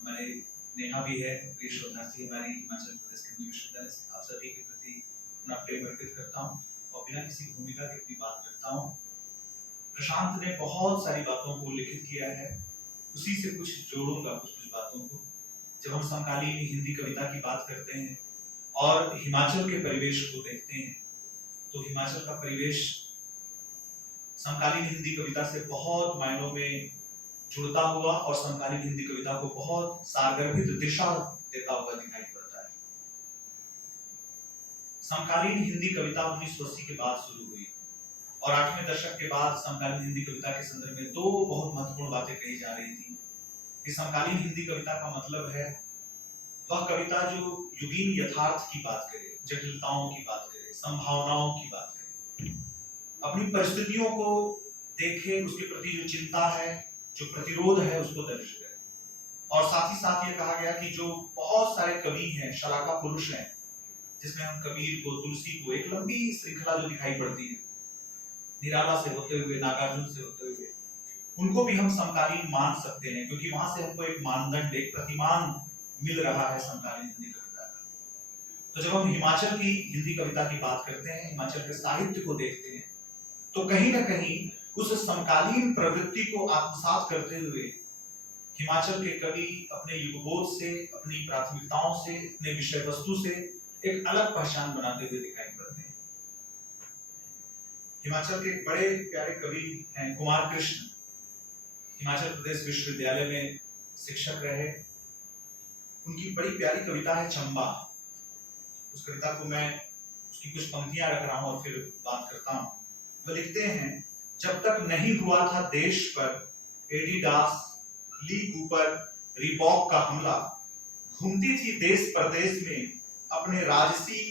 हमारे नेहा भी है, प्रिय शोधार्थी हमारी हिमाचल प्रदेश केंद्रीय विश्वविद्यालय से, आप सभी के प्रति अपना प्रेम अर्पित करता हूँ और बिना किसी भूमिका के अपनी बात करता हूँ। प्रशांत ने बहुत सारी बातों को लिखित किया है, उसी से कुछ जोड़ूंगा, कुछ बातों को। जब हम समकालीन हिंदी कविता की बात करते हैं और हिमाचल के परिवेश को देखते हैं, तो हिमाचल का परिवेश समकालीन हिंदी कविता से बहुत मायनों में जुड़ता हुआ और समकालीन हिंदी कविता को बहुत सारगर्भित दिशा देता हुआ दिखाई पड़ता है। समकालीन हिंदी कविता 1980 के बाद शुरू हुई और 8वें दशक के बाद समकालीन हिंदी कविता के संदर्भ में दो बहुत महत्वपूर्ण बातें कही जा रही थी कि समकालीन हिंदी कविता का मतलब है वह कविता जो युगीन यथार्थ की बात करे, जटिलताओं की बात करे, संभावनाओं की बात करे, अपनी परिस्थितियों को देखे, उसके प्रति जो चिंता है, जो प्रतिरोध है, उसको दर्ज करे। और साथ ही साथ ये कहा गया कि जो बहुत सारे कवि हैं, शलाका पुरुष हैं, जिसमें हम कबीर को, तुलसी को, एक लंबी श्रृंखला जो दिखाई पड़ती है, निराला से होते हुए, नागार्जुन से होते हुए, उनको भी हम समकालीन मान सकते हैं, क्योंकि वहां से हमको एक मानदंड, एक प्रतिमान मिल रहा है समकालीन हिंदी कविता का। तो जब हम हिमाचल की हिंदी कविता की बात करते हैं, हिमाचल के साहित्य को देखते हैं, तो कहीं ना कहीं उस समकालीन प्रवृत्ति को आत्मसात करते हुए हिमाचल के कवि अपने युगबोध से, अपनी प्राथमिकताओं से, अपने विषय वस्तु से एक अलग पहचान बनाते हुए दिखाई पड़ते हैं। हिमाचल के एक बड़े प्यारे कवि हैं कुमार कृष्ण, हिमाचल प्रदेश विश्वविद्यालय में शिक्षक रहे। उनकी बड़ी प्यारी कविता है चंबा। उस कविता को मैं उसकी कुछ पंक्तियां रख रहा हूं और फिर बात करता हूं। वो लिखते हैं, जब तक नहीं हुआ था देश पर एडिडास, ली कूपर, रिबॉक का हमला, घूमती थी देश परदेश में अपने राजसी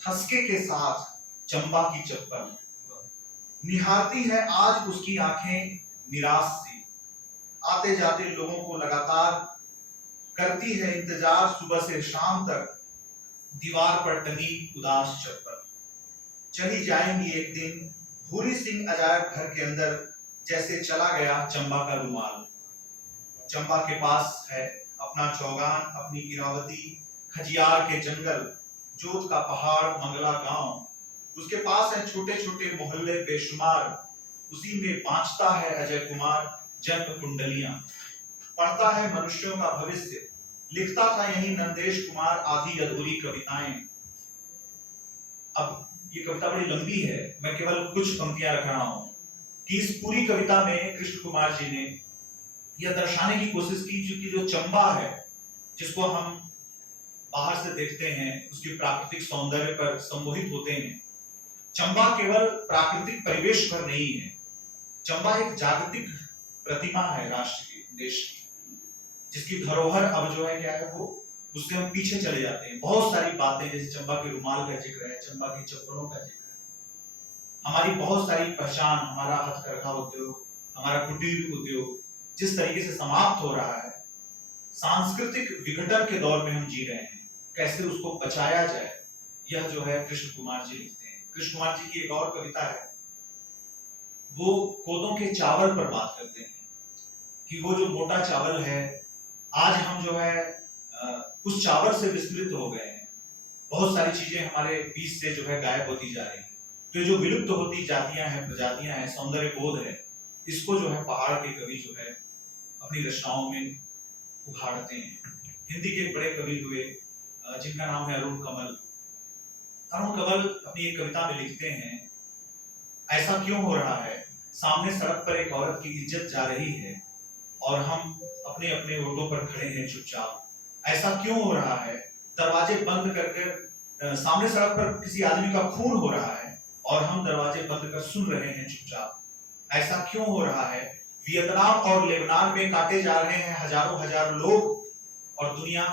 ठसके के साथ चंबा की चप्पल। निहारती है आज उसकी आंखें निराश सी, आते जाते लोगों को लगातार करती है इंतजार सुबह से शाम तक, दीवार पर टंगी उदास चप्पल। चली जाएंगी एक दिन भूरी सिंह अजायब घर के अंदर, जैसे चला गया चंबा का रुमाल। चंबा के पास है अपना चौगान, अपनी इरावती, खजियार के जंगल, जोत का पहाड़, मंगला गांव। उसके पास है छोटे छोटे मोहल्ले बेशुमार, उसी में बाँचता है अजय कुमार जन्म कुंडलियां। पढ़ता है मनुष्यों का भविष्य, लिखता था यही नंदेश कुमार आधी अधूरी कविताएं। अब ये कविता बड़ी लंबी है, मैं केवल कुछ पंक्तियां रख रहा हूं कि इस पूरी कविता में कृष्ण कुमार जी ने यह दर्शाने की कोशिश की कि जो चंबा है, जिसको हम बाहर से देखते हैं, उसके प्राकृतिक सौंदर्य पर सम्मोहित होते हैं, चंबा केवल प्राकृतिक परिवेश पर नहीं है, चंबा एक जागतिक प्रतिमा है राष्ट्र की, देश की, जिसकी धरोहर अब जो है क्या है, वो उससे हम पीछे चले जाते हैं। बहुत सारी बातें, जैसे चंबा के रुमाल का जिक्र है, चंबा की चप्पलों का जिक्र है, हमारी बहुत सारी पहचान, हमारा हथकरघा उद्योग, हमारा कुटीर उद्योग जिस तरीके से समाप्त हो रहा है, सांस्कृतिक विघटन के दौर में हम जी रहे हैं, कैसे उसको बचाया जाए, यह जो है कृष्ण कुमार जी लिखते हैं। कृष्ण कुमार जी की एक और कविता है, वो कोदों के चावल पर बात करते हैं कि वो जो मोटा चावल है, आज हम जो है उस चावल से विस्मृत हो गए हैं। बहुत सारी चीजें हमारे बीच से जो है गायब होती जा रही है। तो ये जो विलुप्त होती जातियां हैं, प्रजातियां हैं, सौंदर्य बोध है, इसको जो है पहाड़ के कवि जो है अपनी रचनाओं में उखाड़ते हैं। हिंदी के एक बड़े कवि हुए जिनका नाम है अरुण कमल। अरुण कमल अपनी एक कविता में लिखते हैं, ऐसा क्यों हो रहा है, सामने सड़क पर एक औरत की इज्जत जा रही है और हम अपने अपने ओटों पर खड़े हैं चुपचाप। ऐसा क्यों हो रहा है, दरवाजे बंद कर सामने सड़क पर किसी आदमी का खून हो रहा है और हम दरवाजे बंद कर सुन रहे हैं चुपचाप। ऐसा क्यों हो रहा है, वियतनाम और लेबनान में काटे जा रहे हैं हजारों हजार लोग और दुनिया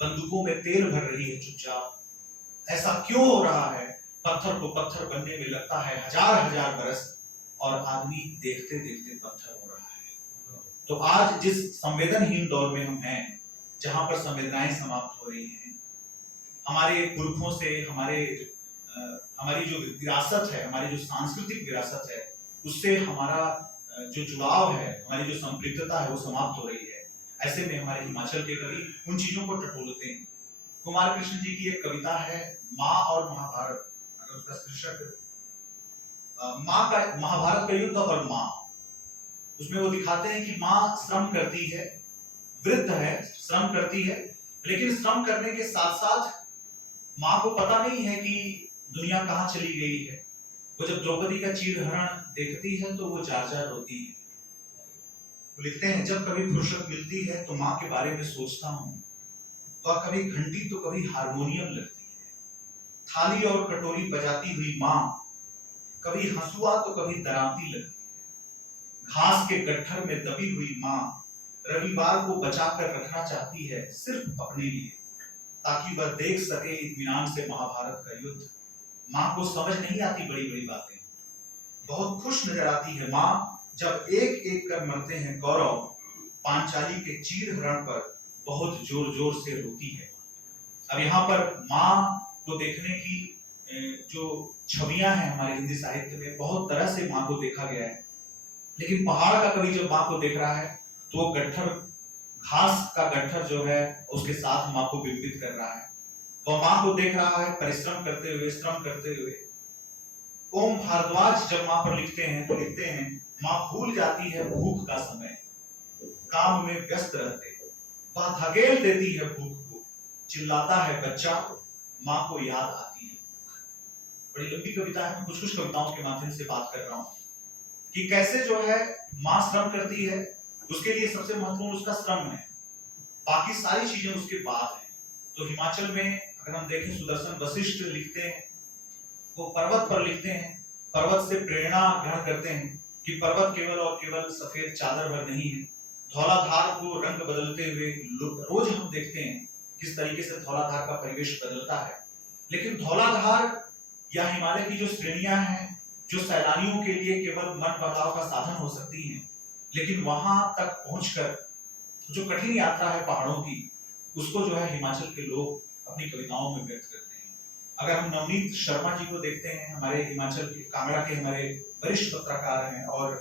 बंदूकों में तेल भर रही है चुपचाप। ऐसा क्यों हो रहा है, पत्थर को पत्थर बनने में लगता है हजार हजार बरस और आदमी देखते देखते पत्थर हो रहा है। तो आज जिस संवेदनहीन दौर में हम हैं, जहां पर संवेदनाएं समाप्त हो रही हैं, हमारे पुरखों से, हमारे हमारी जो विरासत है, हमारी जो सांस्कृतिक विरासत है, उससे हमारा जो जुड़ाव है, हमारी जो संपृक्तता है, वो समाप्त हो रही है। ऐसे में हमारे हिमाचल के कवि उन चीजों को टटोलते हैं। कुमार कृष्ण जी की एक कविता है माँ और महाभारत, अगर उसका शीर्षक माँ का, महाभारत का युद्ध और माँ, उसमें वो दिखाते हैं कि माँ श्रम करती है, वृद्ध है, श्रम करती है, लेकिन श्रम करने के साथ साथ माँ को पता नहीं है कि दुनिया कहाँ चली गई है। वो जब द्रौपदी का चीरहरण देखती है तो वो जार जार रोती है। वो लिखते हैं, जब कभी फुर्सत मिलती है तो माँ के बारे में सोचता हूँ, वह कभी घंटी तो कभी हारमोनियम लगती है, थाली और कटोरी बजाती हुई माँ कभी हंसुआ तो कभी दरामती लगती है। घास के गट्ठर में दबी हुई माँ रविवार को बचा कर रखना चाहती है सिर्फ अपने लिए, ताकि वह देख सके इत्मीनान से महाभारत का युद्ध। माँ को समझ नहीं आती बड़ी बड़ी बातें, बहुत खुश नजर आती है माँ जब एक एक कर मरते हैं कौरव, पांचाली के चीरहरण पर बहुत जोर जोर से रोती है। अब यहाँ पर माँ को देखने की जो छवियां हैं हमारे हिंदी साहित्य में, बहुत तरह से माँ को देखा गया है। लेकिन पहाड़ का कवि जब माँ को देख रहा है तो वो गट्ठर, घास का गट्ठर जो है उसके साथ माँ को बिंबित कर रहा है। वह माँ को देख रहा है परिश्रम करते हुए, श्रम करते हुए। ओम भारद्वाज जब माँ पर लिखते हैं तो लिखते हैं, माँ भूल जाती है भूख का समय, काम में व्यस्त रहते वह धकेल देती है भूख को, चिल्लाता है बच्चा, माँ को याद आती है। बड़ी लंबी कविता है, मैं कुछ कुछ कविताओं के माध्यम से बात कर रहा हूँ कि कैसे जो है माँ श्रम करती है, उसके लिए सबसे महत्वपूर्ण उसका श्रम है, बाकी सारी चीजें उसके बाद है। तो हिमाचल में अगर हम देखें, सुदर्शन वशिष्ठ लिखते हैं, वो पर्वत पर लिखते हैं, पर्वत से प्रेरणा ग्रहण करते हैं कि पर्वत केवल और केवल सफेद चादर भर नहीं है, धौलाधार को रंग बदलते हुए रोज हम देखते हैं किस तरीके से धौलाधार का परिवेश बदलता है। लेकिन धौलाधार या हिमालय की जो श्रेणियां हैं, जो सैलानियों के लिए केवल मन बहलाव का साधन हो सकती हैं, लेकिन वहां तक पहुंचकर जो कठिन यात्रा है पहाड़ों की, उसको जो है हिमाचल के लोग अपनी कविताओं में व्यक्त करते हैं। अगर हम नवनीत शर्मा जी को देखते हैं, हमारे हिमाचल के कांगड़ा के हमारे वरिष्ठ पत्रकार हैं और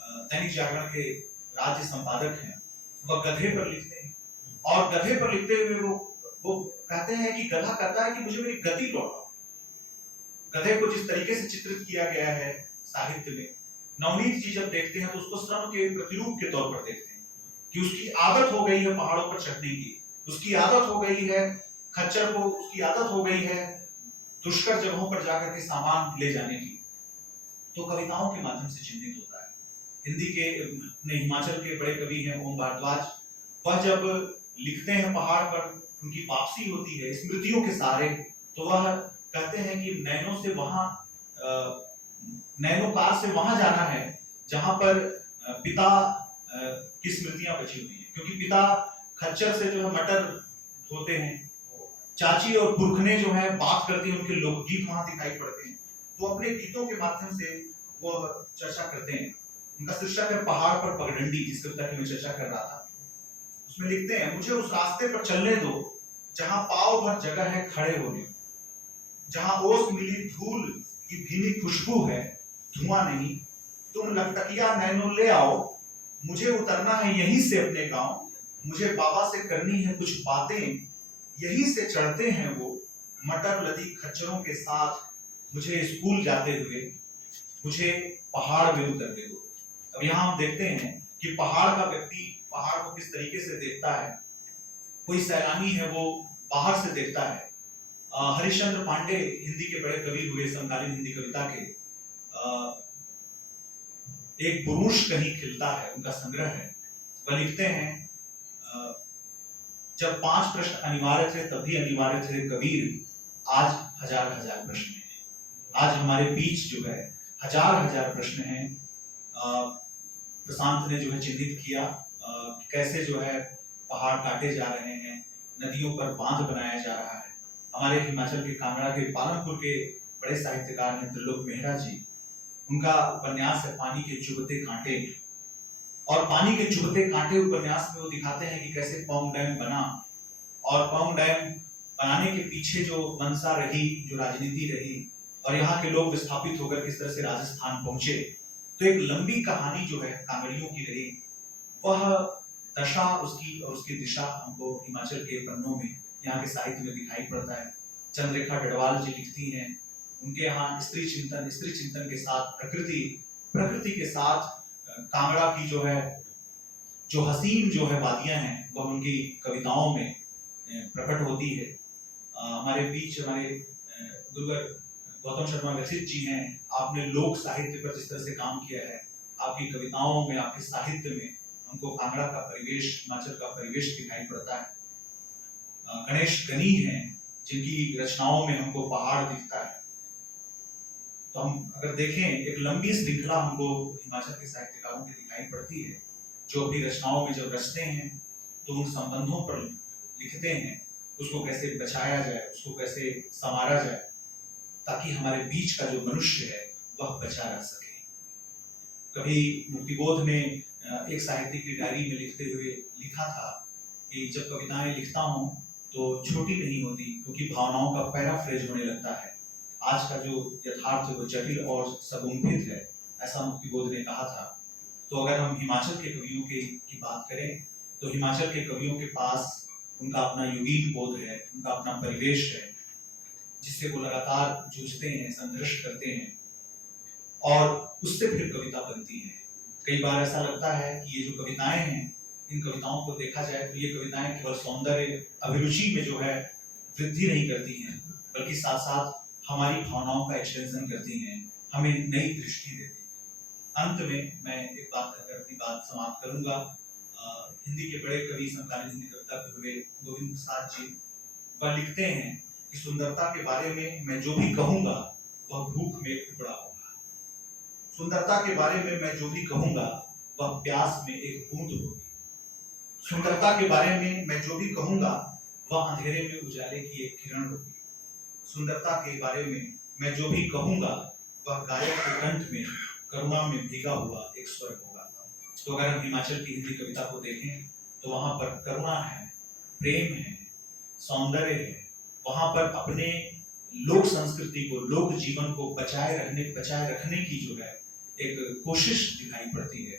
दैनिक जागरण के राज्य संपादक हैं, वह गधे पर लिखते हैं और गधे पर लिखते हुए वो कहते हैं कि गधा कहता है कि मुझे मेरी गति लौटाओ। गधे को जिस तरीके से चित्रित किया गया है साहित्य में, नवनीत जी जब देखते हैं तो उसको श्रम के प्रतिरूप के तौर पर देखते हैं कि उसकी आदत हो गई है पहाड़ों पर चढ़ने की, उसकी आदत हो गई है खच्चर को, उसकी आदत हो गई है दुष्कर जगहों पर जाकर के सामान ले जाने की। तो कविताओं के माध्यम से चिन्हित होता है। हिंदी के अपने हिमाचल के बड़े कवि हैं ओम भारद्वाज, वह जब लिखते हैं पहाड़ पर, उनकी वापसी होती है स्मृतियों के सहारे, तो वह कहते हैं कि नैनों से वहां, नैनोकार से वहां जाना है जहां पर पिता की स्मृतियां बची हुई है, क्योंकि पिता खच्चर से जो है मटर होते हैं, चाची और पुरखने जो है बात करती है, उनके लोकगीत वहां दिखाई पड़ते हैं। तो अपने गीतों के माध्यम से वो चर्चा करते हैं। उनका शीर्षक है पहाड़ पर पगडंडी, जिस कविता की मैं चर्चा कर रहा था। उसमें लिखते हैं, मुझे उस रास्ते पर चलने दो जहां पाव भर जगह है खड़े होने, जहां ओस मिली धूल की भीनी खुशबू है, धुआं नहीं। तुम लकटकिया नैनो ले आओ, मुझे उतरना है यहीं से अपने गांव, मुझे बाबा से करनी है कुछ बातें, यहीं से चढ़ते हैं वो मटर लदी खच्चरों के साथ, मुझे स्कूल जाते हुए मुझे पहाड़ में उतरने दो। अब यहाँ हम देखते हैं कि पहाड़ का व्यक्ति पहाड़ को किस तरीके से देखता है। कोई सैलानी है वो बाहर से देखता है। हरिश्चंद्र पांडे हिंदी के बड़े कवि हुए, समकालीन हिंदी कविता के, एक पुरुष कहीं खिलता है उनका संग्रह है। वह लिखते हैं, जब 5 प्रश्न अनिवार्य थे तब भी अनिवार्य थे कबीर, आज हजार हजार प्रश्न हैं। आज हमारे बीच जो है हजार हजार प्रश्न हैं। प्रशांत ने जो है चिन्हित किया कैसे जो है पहाड़ काटे जा रहे हैं, नदियों पर बांध बनाया जा रहा है। हमारे हिमाचल के कांगड़ा के पालनपुर के बड़े साहित्यकार हैं त्रिलोक मेहरा जी, उनका उपन्यास है पानी के चुभते कांटे, और पानी के चुभते कांटे उपन्यास में वो दिखाते हैं कि कैसे पौंग डैम बना, और पौंग डैम बनाने के पीछे जो मंशा रही, जो राजनीति रही, और यहाँ के लोग विस्थापित होकर किस तरह से राजस्थान पहुंचे। तो एक लंबी कहानी जो है कांगड़ियों की रही, वह दशा उसकी और उसकी दिशा हमको हिमाचल के पन्नों में, यहाँ के साहित्य में दिखाई पड़ता है। चंद्ररेखा डडवाल जी लिखती हैं, उनके यहाँ स्त्री चिंतन के साथ प्रकृति के साथ कांगड़ा की जो हसीन वादियां हैं वह उनकी कविताओं में प्रकट होती है। हमारे बीच हमारे गुरुवर गौतम शर्मा व्यथित जी हैं, आपने लोक साहित्य पर जिस तरह से काम किया है, आपकी कविताओं में, आपके साहित्य में हमको कांगड़ा का परिवेश, हिमाचल का परिवेश दिखाई पड़ता है। गणेश गनी हैं, जिनकी रचनाओं में हमको पहाड़ दिखता है। तो हम अगर देखें, एक लंबी श्रृंखला हमको हिमाचल के साहित्यकारों की दिखाई पड़ती है, जो अपनी रचनाओं में जब रचते हैं तो उन संबंधों पर लिखते हैं, उसको कैसे बचाया जाए, उसको कैसे संवारा जाए, ताकि हमारे बीच का जो मनुष्य है वह बचा रह सके। कभी मुक्तिबोध ने एक साहित्यिक की डायरी में लिखते हुए लिखा था कि जब कविताएं लिखता हूँ तो छोटी नहीं होती, क्योंकि भावनाओं का पैराफ्रेज होने लगता है। आज का जो यथार्थ है वो जटिल और सगुंठित है, ऐसा मुक्तिबोध ने कहा था। तो अगर हम हिमाचल के कवियों की बात करें तो हिमाचल के कवियों के पास उनका अपना युगीन बोध है, उनका अपना परिवेश है, जिससे वो लगातार जूझते हैं, संघर्ष करते हैं और उससे फिर कविता बनती है। कई बार ऐसा लगता है कि ये जो कविताएं हैं, इन कविताओं को देखा जाए तो ये कविताएं केवल सौंदर्य अभिरुचि में वृद्धि नहीं करती हैं, बल्कि साथ साथ हमारी भावनाओं का एक्सटेंशन करती हैं, हमें नई दृष्टि देती हैं। अंत में मैं एक बात कहकर अपनी बात समाप्त करूंगा। हिंदी के बड़े कवि, समकालीन हिंदी कविता के हुए गोविंद प्रसाद जी, वह लिखते हैं कि सुंदरता के बारे में मैं जो भी कहूंगा वह भूख में एक टुकड़ा होगा। सुंदरता के बारे में मैं जो भी कहूंगा वह प्यास में एक बूंद होगी। सुंदरता के बारे में मैं जो भी कहूंगा वह अंधेरे में उजाले की एक किरण होगी। सुंदरता के बारे में मैं जो भी कहूंगा वह गायक के कंठ में करुणा में भीगा हुआ एक स्वर होगा। तो अगर हम हिमाचल की हिंदी कविता को देखें तो वहां पर करुणा है, प्रेम है, सौंदर्य है, वहां पर अपने लोक संस्कृति को, लोक जीवन को बचाए रखने की एक कोशिश दिखाई पड़ती है।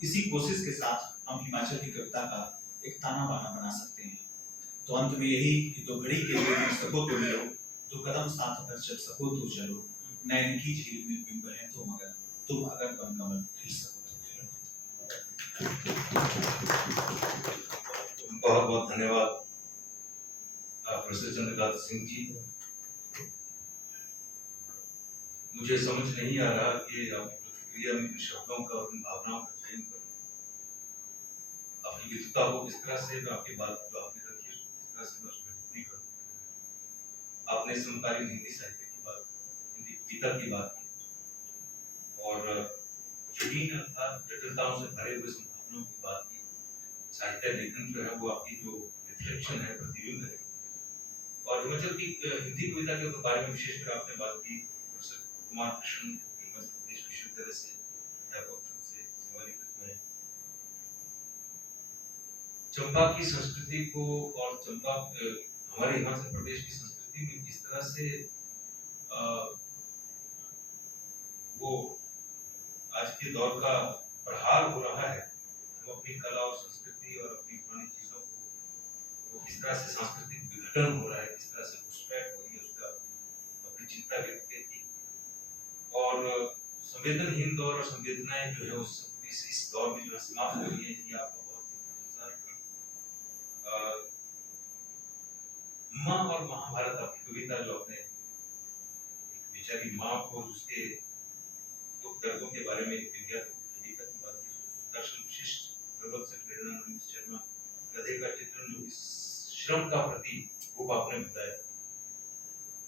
इसी कोशिश के साथ हम हिमाचल की कविता का एक ताना बाना बना सकते हैं। तो अंत में यही कि दो घड़ी के लिए मिल सको तो मिलो, तो कदम साथ अगर चल सको तो चलो, नैन की झील में बिंब है तो मगर, तुम अगर बनकमल खिल सको तो खिलो। बहुत बहुत धन्यवाद प्रोफेसर चंद्रकांत सिंह जी। मुझे समझ नहीं आ रहा कि आपकी प्रतिक्रिया में इन शब्दों का और इन भावनाओं का चयन करूं, अपनी विद्वता को किस तरह से मैं आपकी बात जो आपने रखी है किस तरह से मैं उसमें टिप्पणी करूं। आपने समकालीन हिंदी साहित्य की बात, हिंदी कविता की बात की और जटिल अर्थात जटिलताओं से भरे हुए संभावनाओं की बात की। साहित्य लेखन जो है वो आपकी जो रिफ्लेक्शन है, प्रतिबिंब है। और हिमाचल की हिंदी कविता के बारे में विशेषकर आपने बात की प्रोफेसर कुमार कृष्ण हिमाचल प्रदेश विश्वविद्यालय से अध्यापक से सेवानिवृत्त हुए। चंपा की संस्कृति को और चंपा हमारे हिमाचल प्रदेश की संस्कृति में किस तरह से वो आज के दौर का प्रहार हो रहा है, वो अपनी कला और संस्कृति और अपनी पुरानी चीजों को वो किस तरह से सांस्कृतिक विघटन हो रहा है, किस तरह से घुसपैठ हो रही है, उसका अपनी चिंता व्यक्त की। और संवेदनहीन दौर और संवेदनाएं जो है उस इस दौर में जो है समाप्त हो रही है, ये आपका बहुत माँ और महाभारत आपकी कविता जो अपने बेचारी माँ को उसके दुख दर्दों के बारे में कविता की बात की, दर्शन विशिष्ट प्रबल से प्रेरणा शर्मा गधे का चित्रण जो इस श्रम का प्रतीक रूप आपने बताया।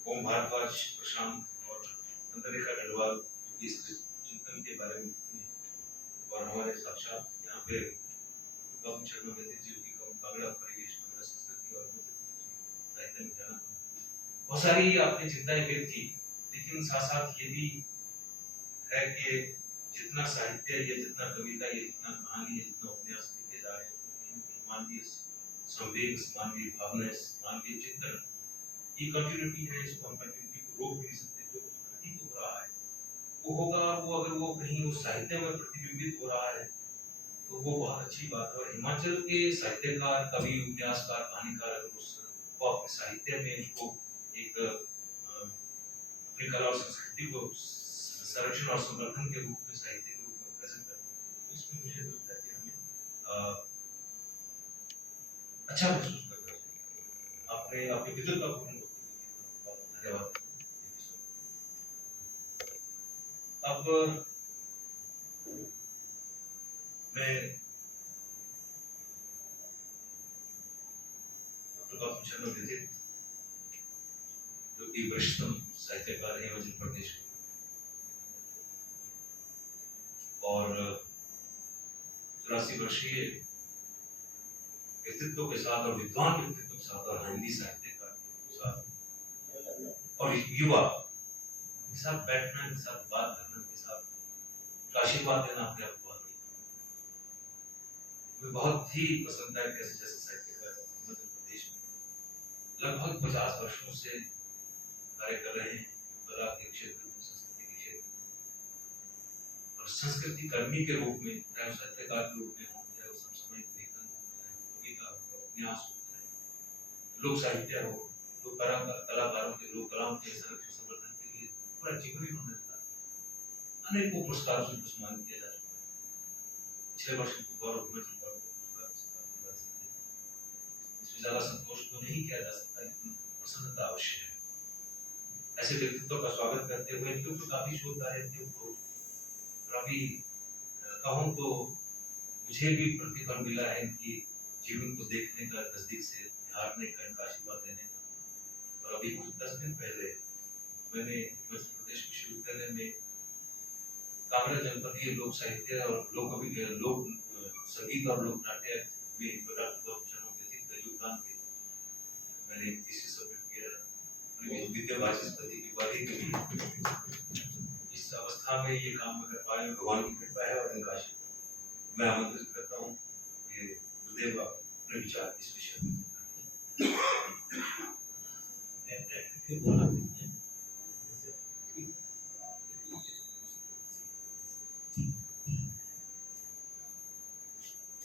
ओम भारद्वाज, प्रशांत और चंद्ररेखा डडवाल जो इस चिंतन के बारे में लिखती हैं, और हमारे साक्षात यहाँ पे गौतम शर्मा जी की कांगड़ा परिवेश में संस्कृति और साहित्य में जाना, बहुत सारी आपने चिंताएं व्यक्त की। लेकिन साथ साथ ये भी है कि जितना साहित्य या जितना कविता या जितना कहानी या जितना उपन्यास लिखे जा रहे हैं, मानवीय संवेग, मानवीय भावना, मानवीय चिंतन, ये कंटिन्यूटी है, इसको हम कंटिन्यूटी को रोक नहीं सकते। जो वो होगा, वो अगर वो कहीं उस साहित्य में प्रतिबिंबित हो रहा है तो वो बहुत अच्छी बात है। और हिमाचल के साहित्यकार, कवि, उपन्यासकार, कहानीकार अगर वो अपने साहित्य में उसको एक अपनी कला और संस्कृति को संरक्षण और संवर्धन के रूप में, साहित्य के रूप में प्रेजेंट करते हैं, तो इसमें मुझे लगता है कि हमें अच्छा महसूस करना चाहिए। आपने आपकी विद्युत का धन्यवाद। अब मैं गौतम शर्मा विदित, जो कि वरिष्ठतम साहित्यकार हैं हिमाचल प्रदेश के, और 84 वर्षीय व्यक्तित्व के साथ और विद्वान व्यक्तित्व के साथ और हिंदी साहित्यकार के साथ और युवा के साथ बैठना, के साथ बात करना, के साथ आशीर्वाद देना अपने आप को मुझे बहुत ही पसंद है। कैसे जैसे साहित्यकार हिमाचल प्रदेश में लगभग 50 वर्षों से कार्य कर रहे हैं, कला के क्षेत्र में, संस्कृति के क्षेत्र में, और संस्कृति कर्मी के रूप में, चाहे साहित्यकार के रूप में हो, चाहे वो समसामयिक लेखन हो, चाहे कविता हो, चाहे उपन्यास हो, चाहे लोक साहित्य हो, लोक कलाकारों के, लोक कलाओं के संरक्षण संवर्धन के लिए पूरा जीवन इन्होंने दिया। अनेकों पुरस्कारों से सम्मानित किया जा चुका है। पिछले वर्ष को गौरव हिमाचल गौरव पुरस्कार, इसमें ज्यादा संतोष तो नहीं किया जा सकता, लेकिन प्रसन्नता अवश्य है। ऐसे व्यक्तित्व का स्वागत करते हुए, क्योंकि काफी शोध कार्य थे, तो काफी कहूँ तो मुझे भी प्रतिफल मिला है इनकी जीवन को देखने का, नजदीक से निहारने का, इनका आशीर्वाद देने का। और अभी कुछ 10 दिन पहले मैंने हिमाचल प्रदेश विश्वविद्यालय में कांगड़ा जनपदीय लोक साहित्य और लोक संगीत और लोक नाट्य में योगदान के मैंने थीसिस सबमिट किया है। विद्या वाचस्पति की उपाधि के लिए इस अवस्था में ये काम मैं कर पाया, भगवान की कृपा है और इनका आशीर्वाद। मैं आमंत्रित करता हूँ कि गुरुदेव अपने विचार इस विषय में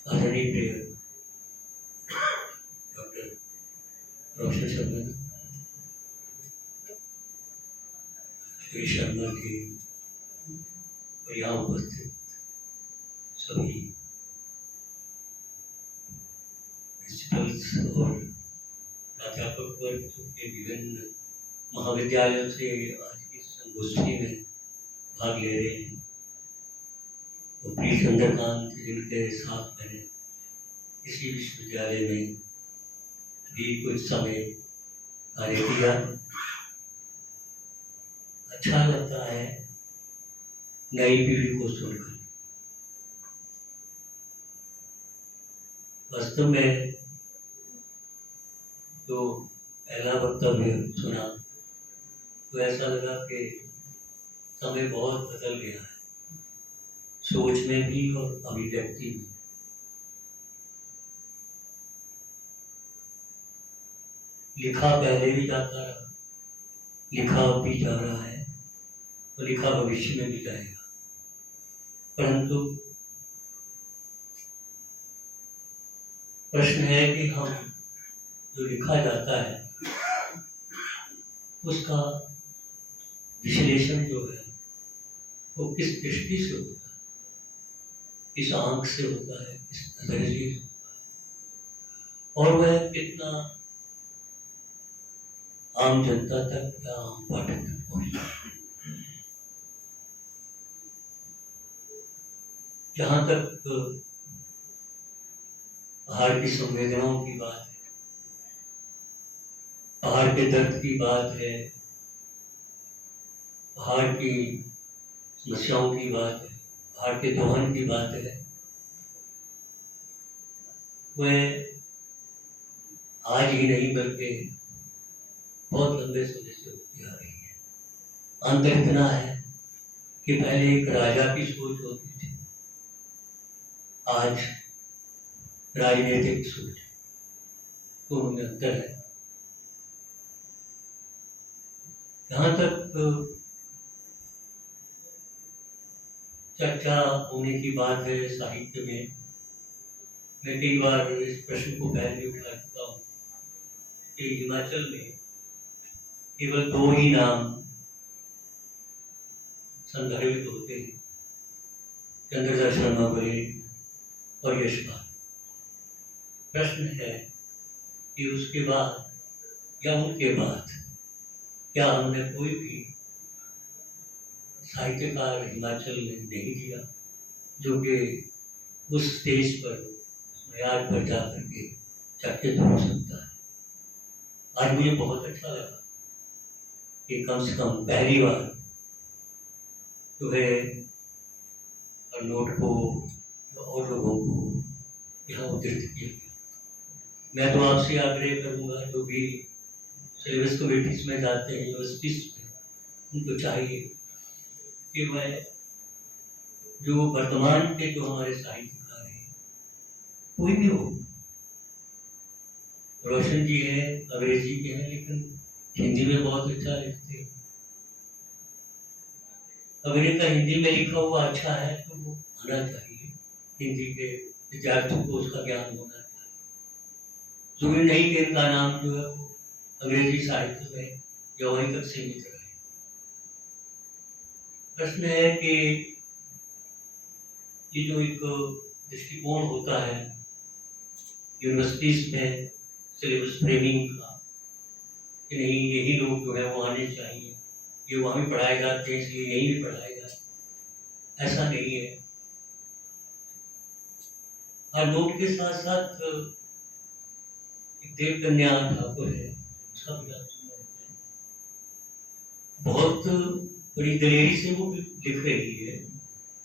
आदरणीय प्रिय डॉक्टर प्रोफेसर शर्मा, श्री शर्मा जी और यहाँ उपस्थित सभी प्रिंसिपल्स और प्राध्यापक वर्ग के विभिन्न महाविद्यालयों से आज की संगोष्ठी में भाग ले रहे हैं, और प्रिय चंद्रकांत जिनके साथ मैंने इसी विश्वविद्यालय में भी कुछ समय कार्य किया। अच्छा लगता है नई पीढ़ी को सुनकर। वास्तव में जो पहला वक्तव्य सुना तो ऐसा लगा कि समय बहुत बदल गया है, सोच में भी और अभिव्यक्ति में। लिखा पहले भी जाता रहा, लिखा अब भी जा रहा है और लिखा भविष्य में भी जाएगा, परंतु प्रश्न है कि हम जो लिखा जाता है उसका विश्लेषण जो है वो किस दृष्टि से होता है, किस आंख से होता है, किस नजरिए से होता है, और वह कितना आम जनता तक या आम पाठक तक पहुंचता है। जहाँ तक पहाड़ की संवेदनाओं की बात है, पहाड़ के दर्द की बात है, पहाड़ की समस्याओं की बात है, पहाड़ के दोहन की बात है, वह आज ही नहीं बल्कि बहुत लंबे समय से होती आ रही है। अंतर इतना है कि पहले एक राजा की सोच होती थी, आज राजनीतिक सोच, तो उनमें अंतर है। जहाँ तक चर्चा होने की बात है साहित्य में। मैं कई बार इस प्रश्न को पहले उठा चुका हूँ कि हिमाचल में केवल 2 ही नाम संदर्भित होते हैं, चंद्रधर शर्मा बड़े और यशपाल। प्रश्न है कि उसके बाद या उनके बाद क्या हमने कोई भी साहित्यकार हिमाचल में नहीं दिया जो कि उस स्टेज पर, उस मैदान पर जा करके चर्चित हो सकता है। आज मुझे बहुत अच्छा लगा कि कम से कम पहली बार जो है अर्नोट को और लोगों को यहाँ उद्धृत किया गया। मैं तो आपसे आग्रह करूँगा जो भी सिलेबस कमेटीज में जाते हैं, यूनिवर्सिटीज में, उनको चाहिए कि वह जो वर्तमान के जो हमारे साहित्यकार हैं, कोई भी हो, रोशन जी हैं, अंग्रेजी के हैं, लेकिन हिंदी में बहुत अच्छा लिखते हैं। अगर इनका हिंदी में लिखा हुआ अच्छा है तो वो आना चाहिए, हिंदी के विद्यार्थियों को उसका ज्ञान होना चाहिए। जरूरी नहीं कि इनका नाम जो है वो अंग्रेजी साहित्य में या वहीं तक सीमित रहे। प्रश्न है कि ये जो एक दृष्टिकोण होता है यूनिवर्सिटीज में सिलेबस फ्रेमिंग का कि नहीं यही लोग जो है वो आने चाहिए, ये वहाँ भी पढ़ाए जाते हैं इसलिए यहीं भी पढ़ाए जाते, ऐसा नहीं है। और लोग के साथ साथ एक देव कन्या ठाकुर है, उसका भी नाम सुना होता है। बहुत बड़ी दलेरी से वो लिख रही है।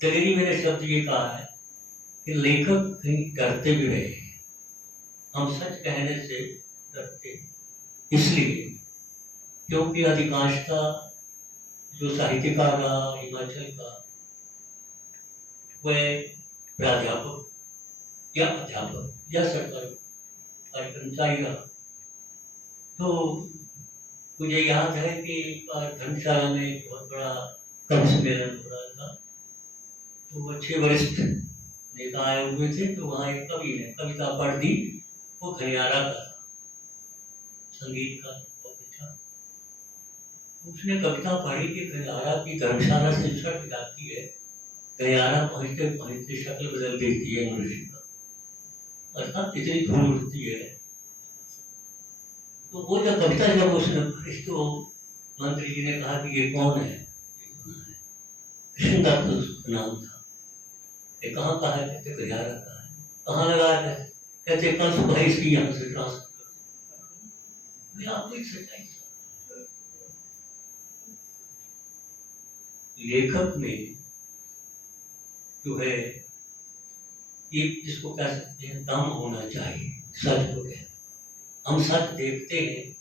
दलेरी मैंने शब्द ये कहा है कि लेखक कहीं डरते भी रहे हैं। हम सच कहने से डरते इसलिए क्योंकि अधिकांशता जो साहित्यकार रहा हिमाचल का वह प्राध्यापक या अध्यापक या सरकारी कर्मचारी रहा। तो मुझे याद है कि एक बार धर्मशाला में एक बहुत बड़ा कवि सम्मेलन हो रहा था, तो अच्छे वरिष्ठ नेता आए हुए थे, तो वहाँ एक कवि ने कविता पढ़ दी। वो घनियारा का था, संगीत का बहुत अच्छा। उसने कविता पढ़ी कि घनियारा की धर्मशाला से छट जाती है, घनियारा पहुँचते पहुँचते शक्ल बदल देती है मनुष्य का, अर्थात इतनी धूल उठती है। तो वो जब कविता जब उसने पढ़ी तो मंत्री जी ने कहा कि ये कौन है? कृष्णदत्त उसका नाम था। ये कहाँ का है? कहते घनियारा का है। कहाँ लगा है? कहते कल सुबह इसकी यहाँ से ट्रांसफर। आपको एक सच्चाई लेखक में जो है ये जिसको कह सकते हैं दम होना चाहिए, सच को कहना। हम सच देखते हैं,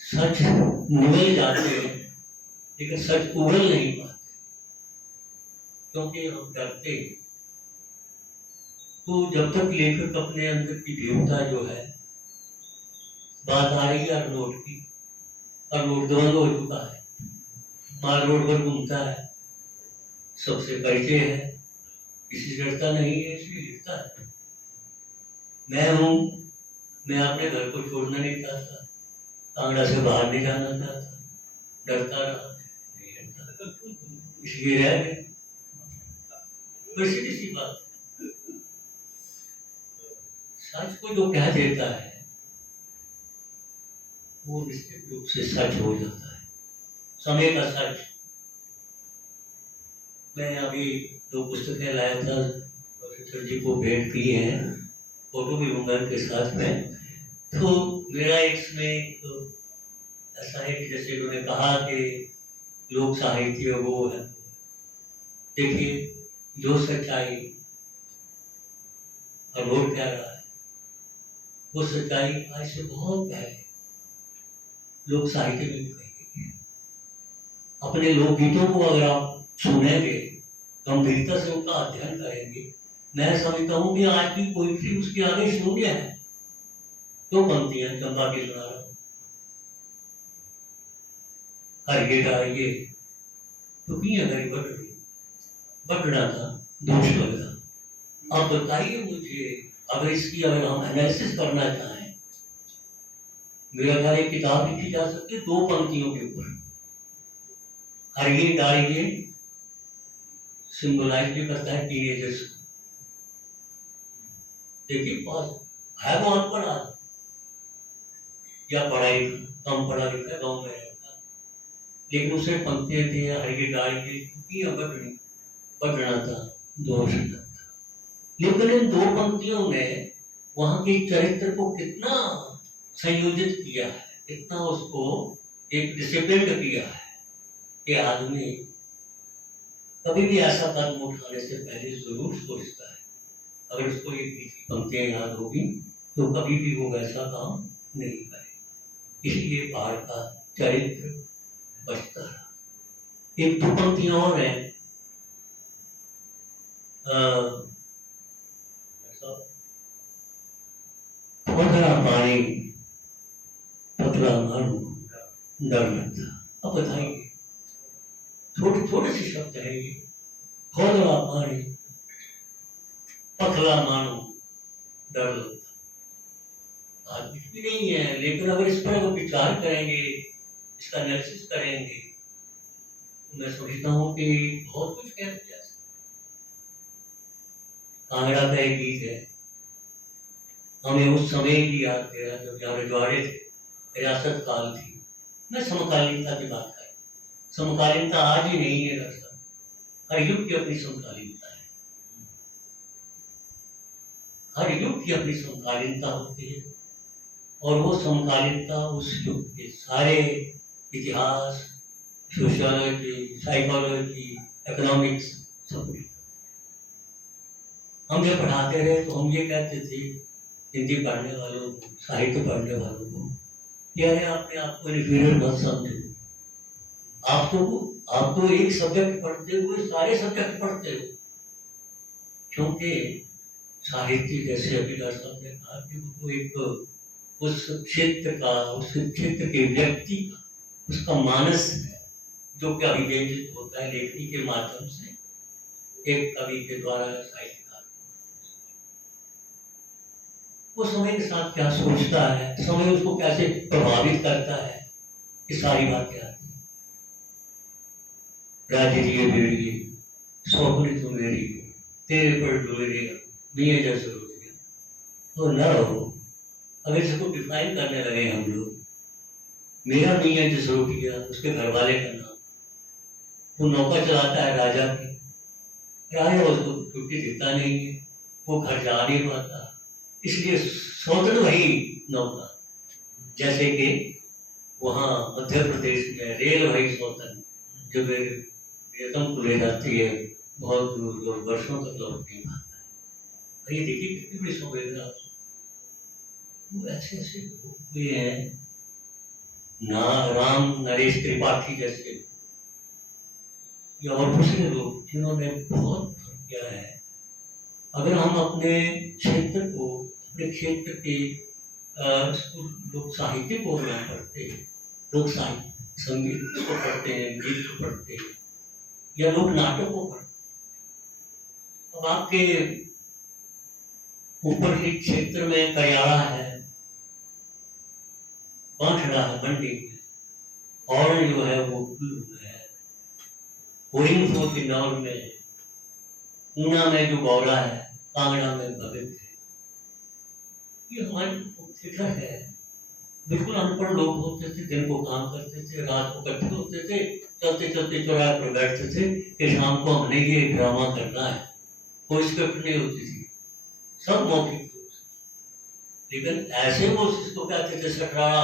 सच निगल जाते हैं, लेकिन सच उगल नहीं पाते क्योंकि हम डरते हैं। तो जब तक लेखक अपने अंदर की भीरुता जो है, बात आ रही है अर्नोट की, अर्नोट द्वंद्व हो चुका है, माल रोड पर घूमता है, सबसे परिचय है, किसी से डरता नहीं है, इसलिए लिखता है। मैं हूँ, मैं अपने घर को छोड़ना नहीं चाहता, कांगड़ा से बाहर नहीं जाना चाहता, डरता रहा, नहीं डरता, इसलिए रह गए। वैसी सी बात है। सच को जो कह देता है वो निश्चित रूप से सच हो जाता है, समय का सच। मैं अभी 2 पुस्तकें लाया था, प्रोफेसर जी को भेंट की है, फोटो भी लूंगा उनके साथ में। तो मेरा इसमें तो ऐसा है कि जैसे उन्होंने कहा कि लोक साहित्य वो है, देखिए जो सच्चाई अर्नोट कह रहा है वो सच्चाई आज से बहुत पहले लोक साहित्य में भी कही गई है। अपने लोकगीतों को अगर आप सुनेंगे, गंभीरता से उनका अध्ययन करेंगे, मैं समझता हूँ कि आज की पोइट्री उसके आगे शून्य है। 2 पंक्तियां चंपा की सुना रहा हूँ। हरिये डारिये टुकियां गई बढ़ रही, बटना था, दोष लगा। अब बताइए मुझे, अगर हम एनालिसिस करना चाहें, मेरा ख्याल एक किताब लिखी जा सकती है 2 पंक्तियों के ऊपर। हरिये डालिए सिंबलाइज भी करता है टीनेजर्स। देखिए है वो अनपढ़ आदमी या पढ़ाई कम पढ़ा लिखा गाँव में रहता, लेकिन उसे पंक्तियां थी हरिये डालिए क्योंकि बटना था, दोष था। लेकिन इन 2 पंक्तियों ने वहां के चरित्र को कितना संयोजित किया है, कितना उसको एक डिसिप्लिन किया है कि आदमी कभी भी ऐसा कदम उठाने से पहले जरूर सोचता है। अगर उसको ये पंक्तियां याद होगी तो कभी भी वो वैसा काम नहीं करे। इसलिए पहाड़ का चरित्र बचता रहा। एक 2 पंक्तियां और हैं, पतला पानी पतला मानो डर लगता। अब बताइए, छोटे छोटे से शब्द है ये, पतला पानी पतला मानो डर लगता। बात कुछ भी नहीं है, लेकिन अगर इस पर विचार करेंगे, इसका एनालिसिस करेंगे, तो मैं समझता हूँ कि बहुत कुछ कह दिया। कांगड़ा का एक गीत है, हमें उस समय की याद दिया जब यहाँ रजवाड़े थे, रियासत काल थी। मैं समकालीनता की बात करें, समकालीनता आज ही नहीं है दरअसल, हर युग की अपनी समकालीनता है, हर युग की अपनी समकालीनता होती है। और वो समकालीनता उस युग के सारे इतिहास, सोशियोलॉजी, साइकोलॉजी, इकोनॉमिक्स सब कुछ। हम जब पढ़ाते रहे तो हम ये कहते थे हिंदी पढ़ने वालों को, साहित्य पढ़ने वालों को, यार अपने आप को इन्फीरियर मत समझो। आप तो एक सब्जेक्ट पढ़ते हुए सारे सब्जेक्ट पढ़ते हो, क्योंकि साहित्य जैसे अभी साहब ने कहा कि वो एक उस क्षेत्र का, उस क्षेत्र के व्यक्ति का, उसका मानस है जो कि अभिव्यंजित होता है लेखनी के माध्यम से, एक कवि के द्वारा, साहित्यकार वो समय के साथ क्या सोचता है, समय उसको कैसे प्रभावित करता है, ये सारी बातें आती हैं। राज्य दिए बेड़िए स्वप्न तो मेरी तेरे पर डोरेगा मियाँ जैसे हो गया तो न हो। अगर इसको डिफाइन करने लगे हम लोग, मेरा मियाँ जैसे हो गया, उसके घर वाले का नाम, वो नौका चलाता है राजा की, राजा उसको छुट्टी देता नहीं है, वो घर जा नहीं पाता, इसलिए स्वतंत्र वही नौका। जैसे कि वहाँ मध्य प्रदेश में रेल वही स्वतंत्र जो वेतन को ले जाती है, बहुत दूर वर्षों तक लौट नहीं पाता है। ये देखिए कितनी बड़ी संवेदना, वो ऐसे ऐसे हुए हैं ना, राम नरेश त्रिपाठी जैसे या और दूसरे लोग जिन्होंने बहुत किया है। अगर हम अपने क्षेत्र को, अपने क्षेत्र के लोक साहित्य को ग्रहण करते हैं, लोक साहित्य संगीत को पढ़ते हैं, गीत को पढ़ते हैं या लोक नाटक को पढ़ते हैं। अब आपके ऊपर के क्षेत्र में करियाड़ा है, बांसड़ा है मंडी में, और जो है वो है होरिंग किन्नौर में, ऊना में जो गौरा है, कांगड़ा में भगत है। ये हमारी थिएटर है। बिल्कुल अनपढ़ लोग होते थे, दिन को काम करते थे, रात को इकट्ठे होते थे, चलते चलते चौराहे पर बैठते थे कि शाम को हमने ये ड्रामा करना है। कोई स्क्रिप्ट नहीं होती थी, सब मौखिक रूप से। लेकिन ऐसे वो इसको कहते थे सटराड़ा,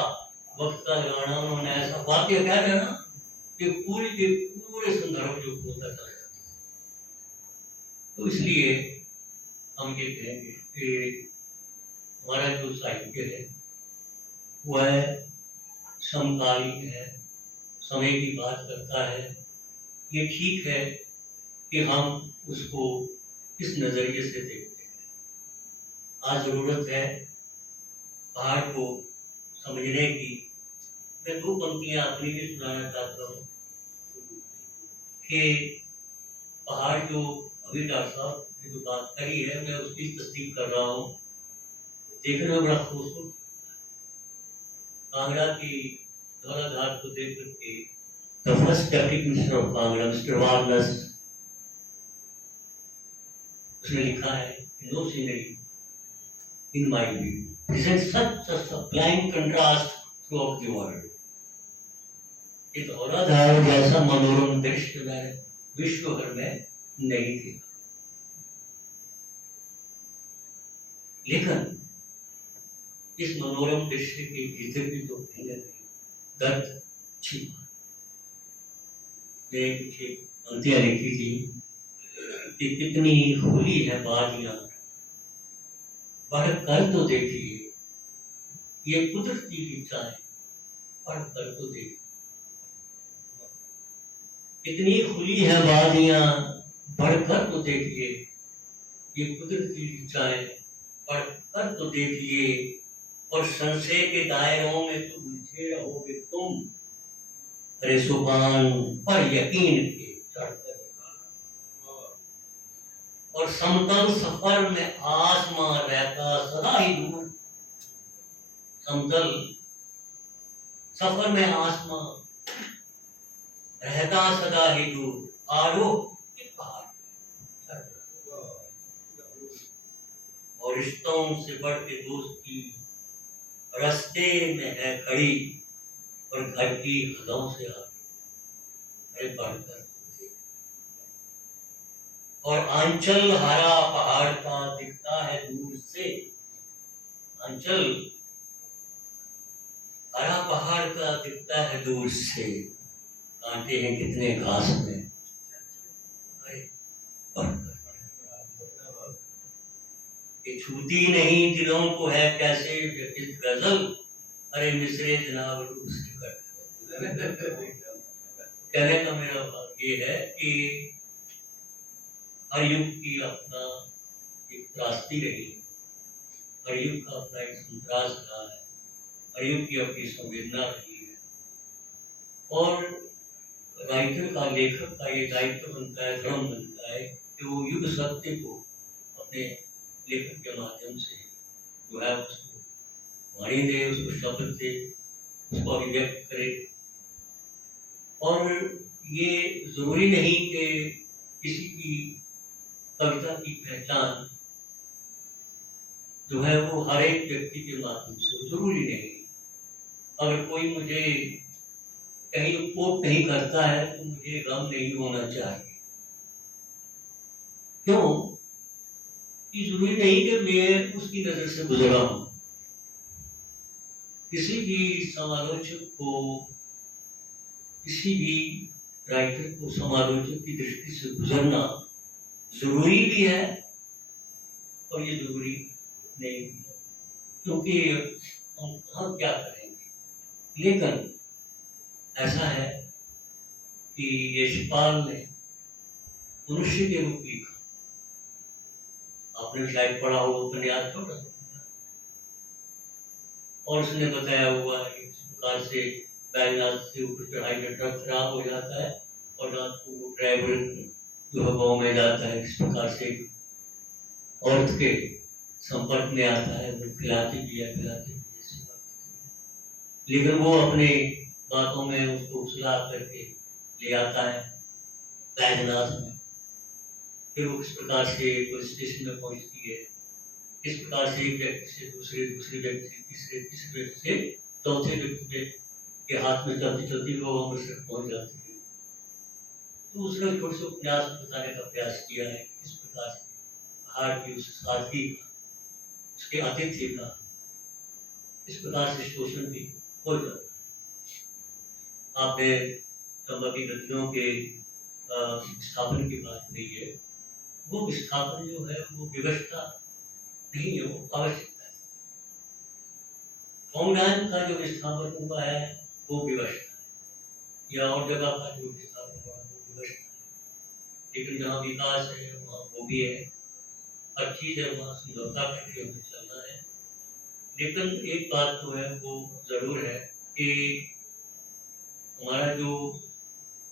वक्त का गाना, उन्होंने ऐसा वाक्य कह देना कि पूरे संदर्भ जो होता चला जाता। तो इसलिए हम ये कहेंगे कि हमारा जो साहित्य है वह समकालीन है, समय की बात करता है। ये ठीक है कि हम उसको इस नजरिए से देखते हैं। आज जरूरत है पहाड़ को समझने की। मैं 2 पंक्तियां अपनी भी सुनाना चाहता हूँ कि पहाड़ जो अभी डॉक्टर साहब ने जो बात करी है, मैं उसकी तस्दीक कर रहा हूँ। देखने में बड़ा खूबसूरत कांगड़ा की धौलाधार को देख करके the first deputy commissioner of Kangra mister Barnes, उसने लिखा है no scenery in my view presents such a sublime contrast throughout the world. ये धौलाधार जैसा मनोरम दृश्य मैंने विश्व भर में नहीं देखा। लेकिन इस मनोरम दृश्य के भीतर भी तो कहीं ना कहीं दर्द छिपा। मैंने कुछ पंक्तियां लिखी थी कि कितनी खुली है बाजियां, बढ़कर तो देखिए ये कुदरती ऋचाएं, बढ़कर तो देखिए कितनी खुली है बाजियां, बढ़कर तो देखिए ये कुदरती ऋचाएं, बढ़कर तो देखिए, और संशय के दायरों में तो उलझे रहोगे तुम, अरे सुभान पर यकीन के चढ़कर, और समतल सफर में आसमां रहता सदा ही दूर, समतल सफर में आसमां रहता सदा ही दूर, आरोप के पहाड़ और रिश्तों से बढ़ के दोस्ती रास्ते में है खड़ी, और घर की हदों से आगे अरे बढ़कर, और आंचल हरा पहाड़ का दिखता है दूर से, आंचल हरा पहाड़ का दिखता है दूर से, कांटे हैं कितने घास में, अरे बढ़कर ये छूती नहीं दिलों को है कैसे व्यतीत गजल, अरे मिसरे जनाब उसकी कहने का मेरा बात ये है कि हर युग की अपना एक त्रासदी रही है, हर युग का अपना एक संतरास रहा है, हर युग की अपनी संवेदना रही है, और राइटर का, लेखक का ये दायित्व बनता है, धर्म बनता है कि वो युग सत्य को अपने लेखन के माध्यम से जो है उसको वाणी दे, उसको शब्द दे, उसको अभिव्यक्त करे। और ये जरूरी नहीं कि किसी की कविता की पहचान जो है वो हर एक व्यक्ति के माध्यम से, जरूरी नहीं। अगर कोई मुझे कहीं कोट नहीं करता है तो मुझे गम नहीं होना चाहिए। क्यों? ये जरूरी नहीं कि मैं उसकी नजर से गुजरा हूं। किसी भी समालोचक को, किसी भी राइटर को समालोचक की दृष्टि से गुजरना जरूरी भी है और ये जरूरी नहीं भी है, क्योंकि हम क्या करेंगे। लेकिन ऐसा है कि यशपाल ने मनुष्य के रूप लिखा, आपने शायद पढ़ा हो उपन्यास, छोटा सा, और उसने बताया हुआ है कि इस प्रकार से बैजनाथ से ऊपर चढ़ाई में ट्रक खराब हो जाता है और रात को वो ड्राइवर जो है गाँव में जाता है, किस प्रकार से औरत के संपर्क में आता है, वो खिलाती भी है, लेकिन वो अपने बातों में उसको सुला करके ले आता है बैजनाथ में। फिर वो किस प्रकार से पुलिस स्टेशन में पहुंचती है, किस प्रकार से एक व्यक्ति से दूसरे व्यक्ति, तीसरे व्यक्ति से चौथे व्यक्ति के हाथ में चलती चलती वो अमृतसर पहुंच जाती है। तो उसने छोटे से उपन्यास बताने का प्रयास किया है, किस प्रकार से पहाड़ की उस सादगी का, उसके आतिथ्य का, इस प्रकार से शोषण भी हो जाता है। आपने चंबा की नदियों के विस्थापन की बात कही है, वो विस्थापन जो है वो व्यवस्था नहीं है, वो आवश्यकता है। कौंडान का जो विस्थापन हुआ है वो व्यवस्था है, या और जगह का जो विस्थापन हुआ वो व्यवस्था है। लेकिन जहाँ विकास है वहाँ वो भी है, हर चीज़ है, वहाँ समझौता करके हमें चलना है। लेकिन एक बात तो है, वो जरूर है कि हमारा जो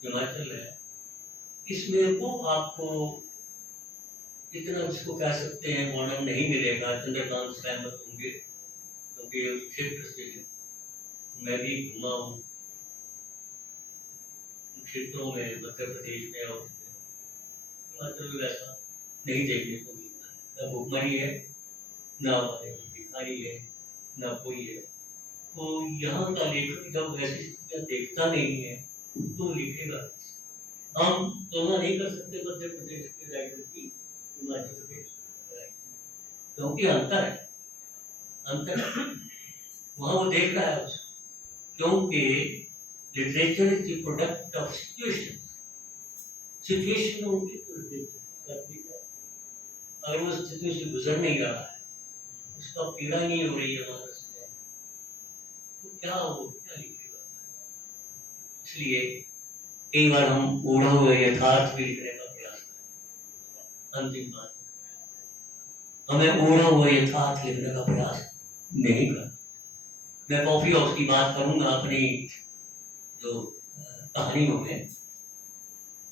हिमाचल है इसमें वो आपको इतना उसको कह सकते हैं मॉडर्न नहीं मिलेगा। चंद्रकांत सहमत होंगे क्योंकि उस क्षेत्र से मैं भी घूमा हूँ क्षेत्रों में, मध्य प्रदेश में और हिमाचल में वैसा नहीं देखने को मिलता है। न भुखमरी है, ना भिखारी है, ना कोई है। तो यहाँ का लेखक जब ऐसी स्थितियाँ देखता नहीं है तो लिखेगा। हम तुलना नहीं कर सकते मध्य प्रदेश के राइटर की हिमाचल प्रदेश क्योंकि अंतर है। वहाँ वो देख रहा है उसको, क्योंकि literature is the product of situation होगी तो लिटरेचर। अगर वो स्थिति से गुजर नहीं रहा है, उसका पीड़ा नहीं हो रही है मानस में, तो क्या लिखेगा। इसलिए कई बार हम ओढ़ा हुए यथार्थ भी लिखने का प्रयास करें। अंतिम बात, हमें ओढ़ा हुआ यथार्थ लिखने का प्रयास नहीं करना। मैं कॉफी हाउस की बात करूंगा अपनी जो कहानियों में।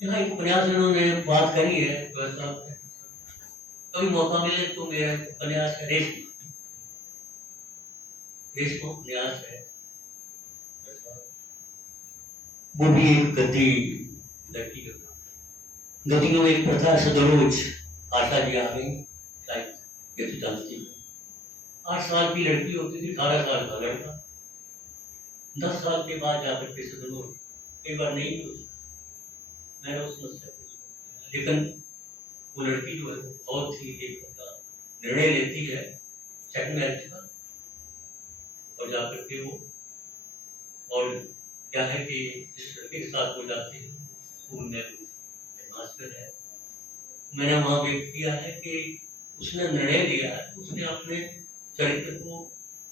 यहाँ एक उपन्यास इन्होंने बात करी है, कभी मौका मिले तो मेरा उपन्यास है रेशमा उपन्यास है। वो भी एक गद्दी लड़की का, गद्दियों में एक प्रथा सदरोज आशा जी आ गई, शायद ये तो जानती है। 8 साल की लड़की होती थी, 18 साल का लड़का। 10 साल के बाद जाकर के सदरोज कई बार नहीं होती। मैंने उस समस्या को, लेकिन वो लड़की जो है बहुत ही एक निर्णय लेती है सेकंड मैरिज का, और जाकर के वो, और क्या है कि जिस लड़के के साथ हो जाती है स्कूल में मास्टर है, मैंने वहाँ व्यक्त किया है कि उसने निर्णय लिया है, उसने अपने चरित्र को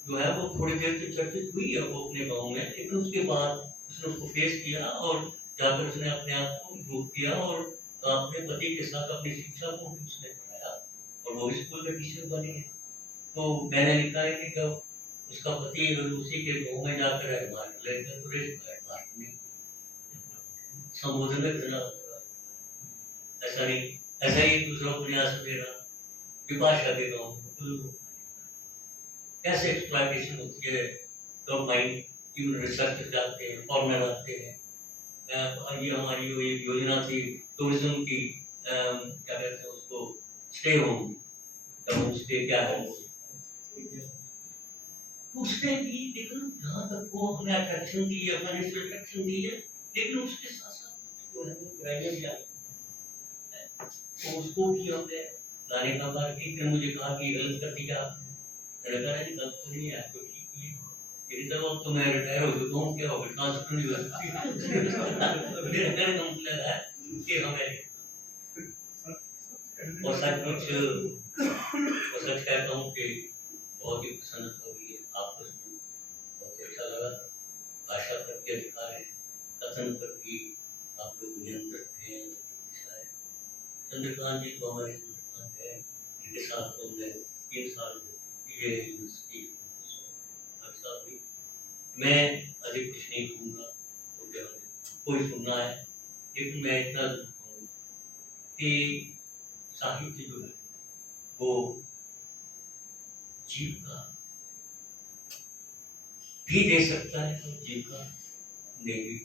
जो है वो थोड़ी देर तक चर्चित हुई है वो अपने गाँव में, लेकिन उसके बाद उसने उसको फेस किया और जाकर उसने अपने आप को इम्प्रूव किया और अपने पति के साथ अपनी शिक्षा को भी उसने पढ़ाया और वो स्कूल में टीचर बनी है। तो मैंने लिखा है कि जब उसका पति उसी के गाँव में जाकर हेडमास्टर लेकर तो हेडमास्टर ने संबोधन में करना ऐसा नहीं। ऐसा ही दूसरा उपन्यास मेरा विपाशा के गाँव कैसे एक्सप्लॉयटेशन होती है, तो माइंड इवन रिसर्च जाते हैं, फॉरनर आते हैं। ये हमारी जो एक योजना थी टूरिज्म की, क्या कहते हैं उसको, स्टे होम स्टे क्या है उसने भी, लेकिन जहाँ तक वो हमने अट्रैक्शन दी है, फाइनेंशियल अट्रैक्शन दी है, लेकिन उसके साथ साथ जो है वो ग्रेजुएट भी आई, तो उसको भी हमने लाने का बार एक दिन मुझे कहा कि गलत कर दिया आपने। मैंने कहा नहीं गलत तो नहीं है, आपको ठीक ही है। यदि तब तो मैं रिटायर हो चुका हूँ, क्या होगा ट्रांसफर नहीं हुआ। मेरा कहने का मतलब है कि हमें और सच कहता हूँ कि बहुत ही प्रसन्नता हुई है आपको सुन, बहुत अच्छा लगा। भाषा पर के अधिकार है, कथन पर भी आप लोग नियंत्रित हैं। चंद्रकांत जी तो हमारे चंद्रकांत है, इनके साथ तो हमने 3 साल ये यूनिवर्सिटी भी। मैं अधिक कुछ नहीं कहूँगा, तो कोई सुनना है, लेकिन मैं इतना कहूँगा कि साहित्य जो है वो जीविका भी दे सकता है और जीविका नहीं भी।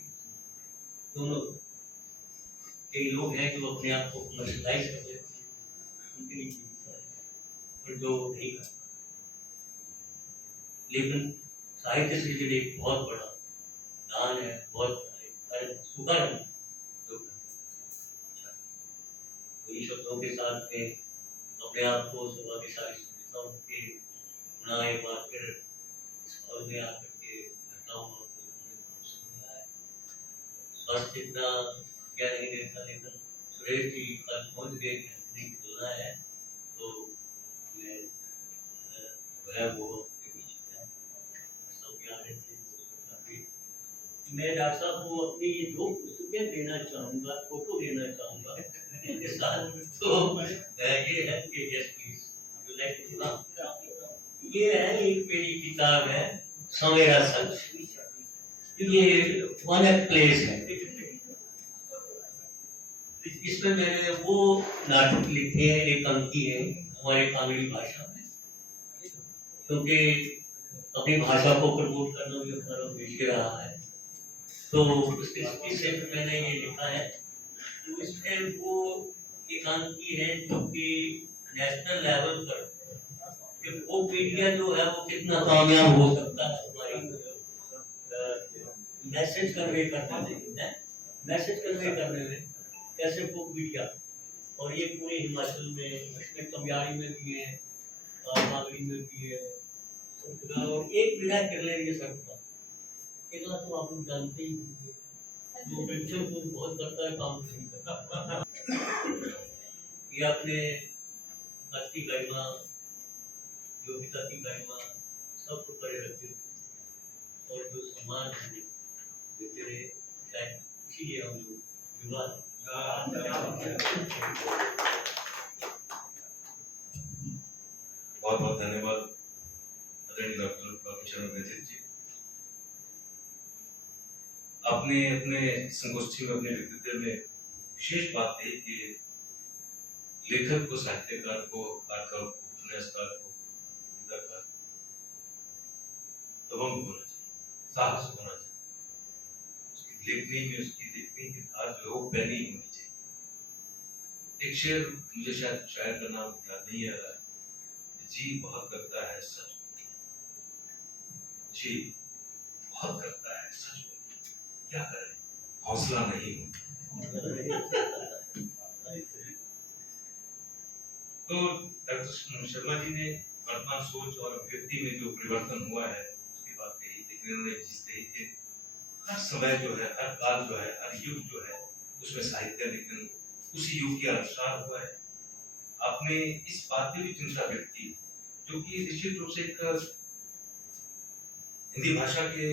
दोनों कई लोग हैं जो अपने आप को कमर्शलाइज कर लेते हैं, उनके लिए जीविका है, और जो नहीं करता। लेकिन साहित्य से जुड़े एक बहुत बड़ा दान है, बहुत बड़ा एक सुकर है जो वही शब्दों के साथ में अपने आप को सौभाग्यशाली समझता हूँ कि ना एक बार फिर इस हॉल में आकर के बैठा हूँ और समझा है। स्वास्थ्य इतना क्या नहीं देता, लेकिन सुरेश जी कल पहुँच गए नहीं खुलना है, तो मैं वह वो के बीच में सब आ रहे थे। मैं डॉक्टर साहब को अपनी 2 पुस्तकें देना चाहूँगा, फोटो देना चाहूँगा इनके साथ। तो ये है कि यस प्लीज, ये है एक मेरी किताब है सवेरा सच, ये वन प्लेस है। इसमें मैंने वो नाटक लिखे हैं, एक अंकी है हमारे कांगड़ी भाषा में, क्योंकि अपनी भाषा को प्रमोट करना भी हमारा उद्देश्य रहा है। तो उसके विषय में मैंने ये लिखा है। तो इसमें वो एक अंकी है जो कि नेशनल लेवल पर कि वो मीडिया जो है वो कितना कामयाब हो सकता है हमारी मैसेज कन्वे करने में कैसे वो मीडिया, और ये पूरे हिमाचल में, इसमें कमयाड़ी में भी है और नागरी में भी है, और एक विधा कर लेंगे सबका। केरला तो आप लोग जानते ही होंगे, वो पेंशन को बहुत करता है, काम नहीं करता। ये अपने मत की गरिमा, योग्यता की गरिमा सबको परे रखते थे, और जो सम्मान देते रहे, शायद इसीलिए हम लोग युवा बहुत बहुत धन्यवाद आदरणीय डॉक्टर प्रोफेसर मेजित जी। आपने अपने संगोष्ठी में, अपने व्यक्तित्व में विशेष बात कही कि लेखक को, साहित्यकार को, कारकार को, उपन्यासकार को, कविताकार दबंग होना चाहिए, साहस होना चाहिए, उसकी लेखनी में, उसकी लेखनी की धार जो है वो पैनी होनी चाहिए। एक शेर मुझे शायद शायर का नाम याद नहीं आ रहा है, जी बहुत करता है सच बोलिए, जी बहुत करता है सच बोलिए, क्या करें हौसला नहीं हो। तो डॉक्टर शर्मा जी ने वर्तमान सोच और व्यक्ति में जो परिवर्तन हुआ है उसकी बात कही, लेकिन उन्होंने एक चीज कही कि हर समय जो है, हर काल जो है, हर युग जो है उसमें साहित्य लेकिन उसी युग के अनुसार हुआ है। आपने इस बात की भी चिंता व्यक्त की जो कि निश्चित रूप से एक हिंदी भाषा के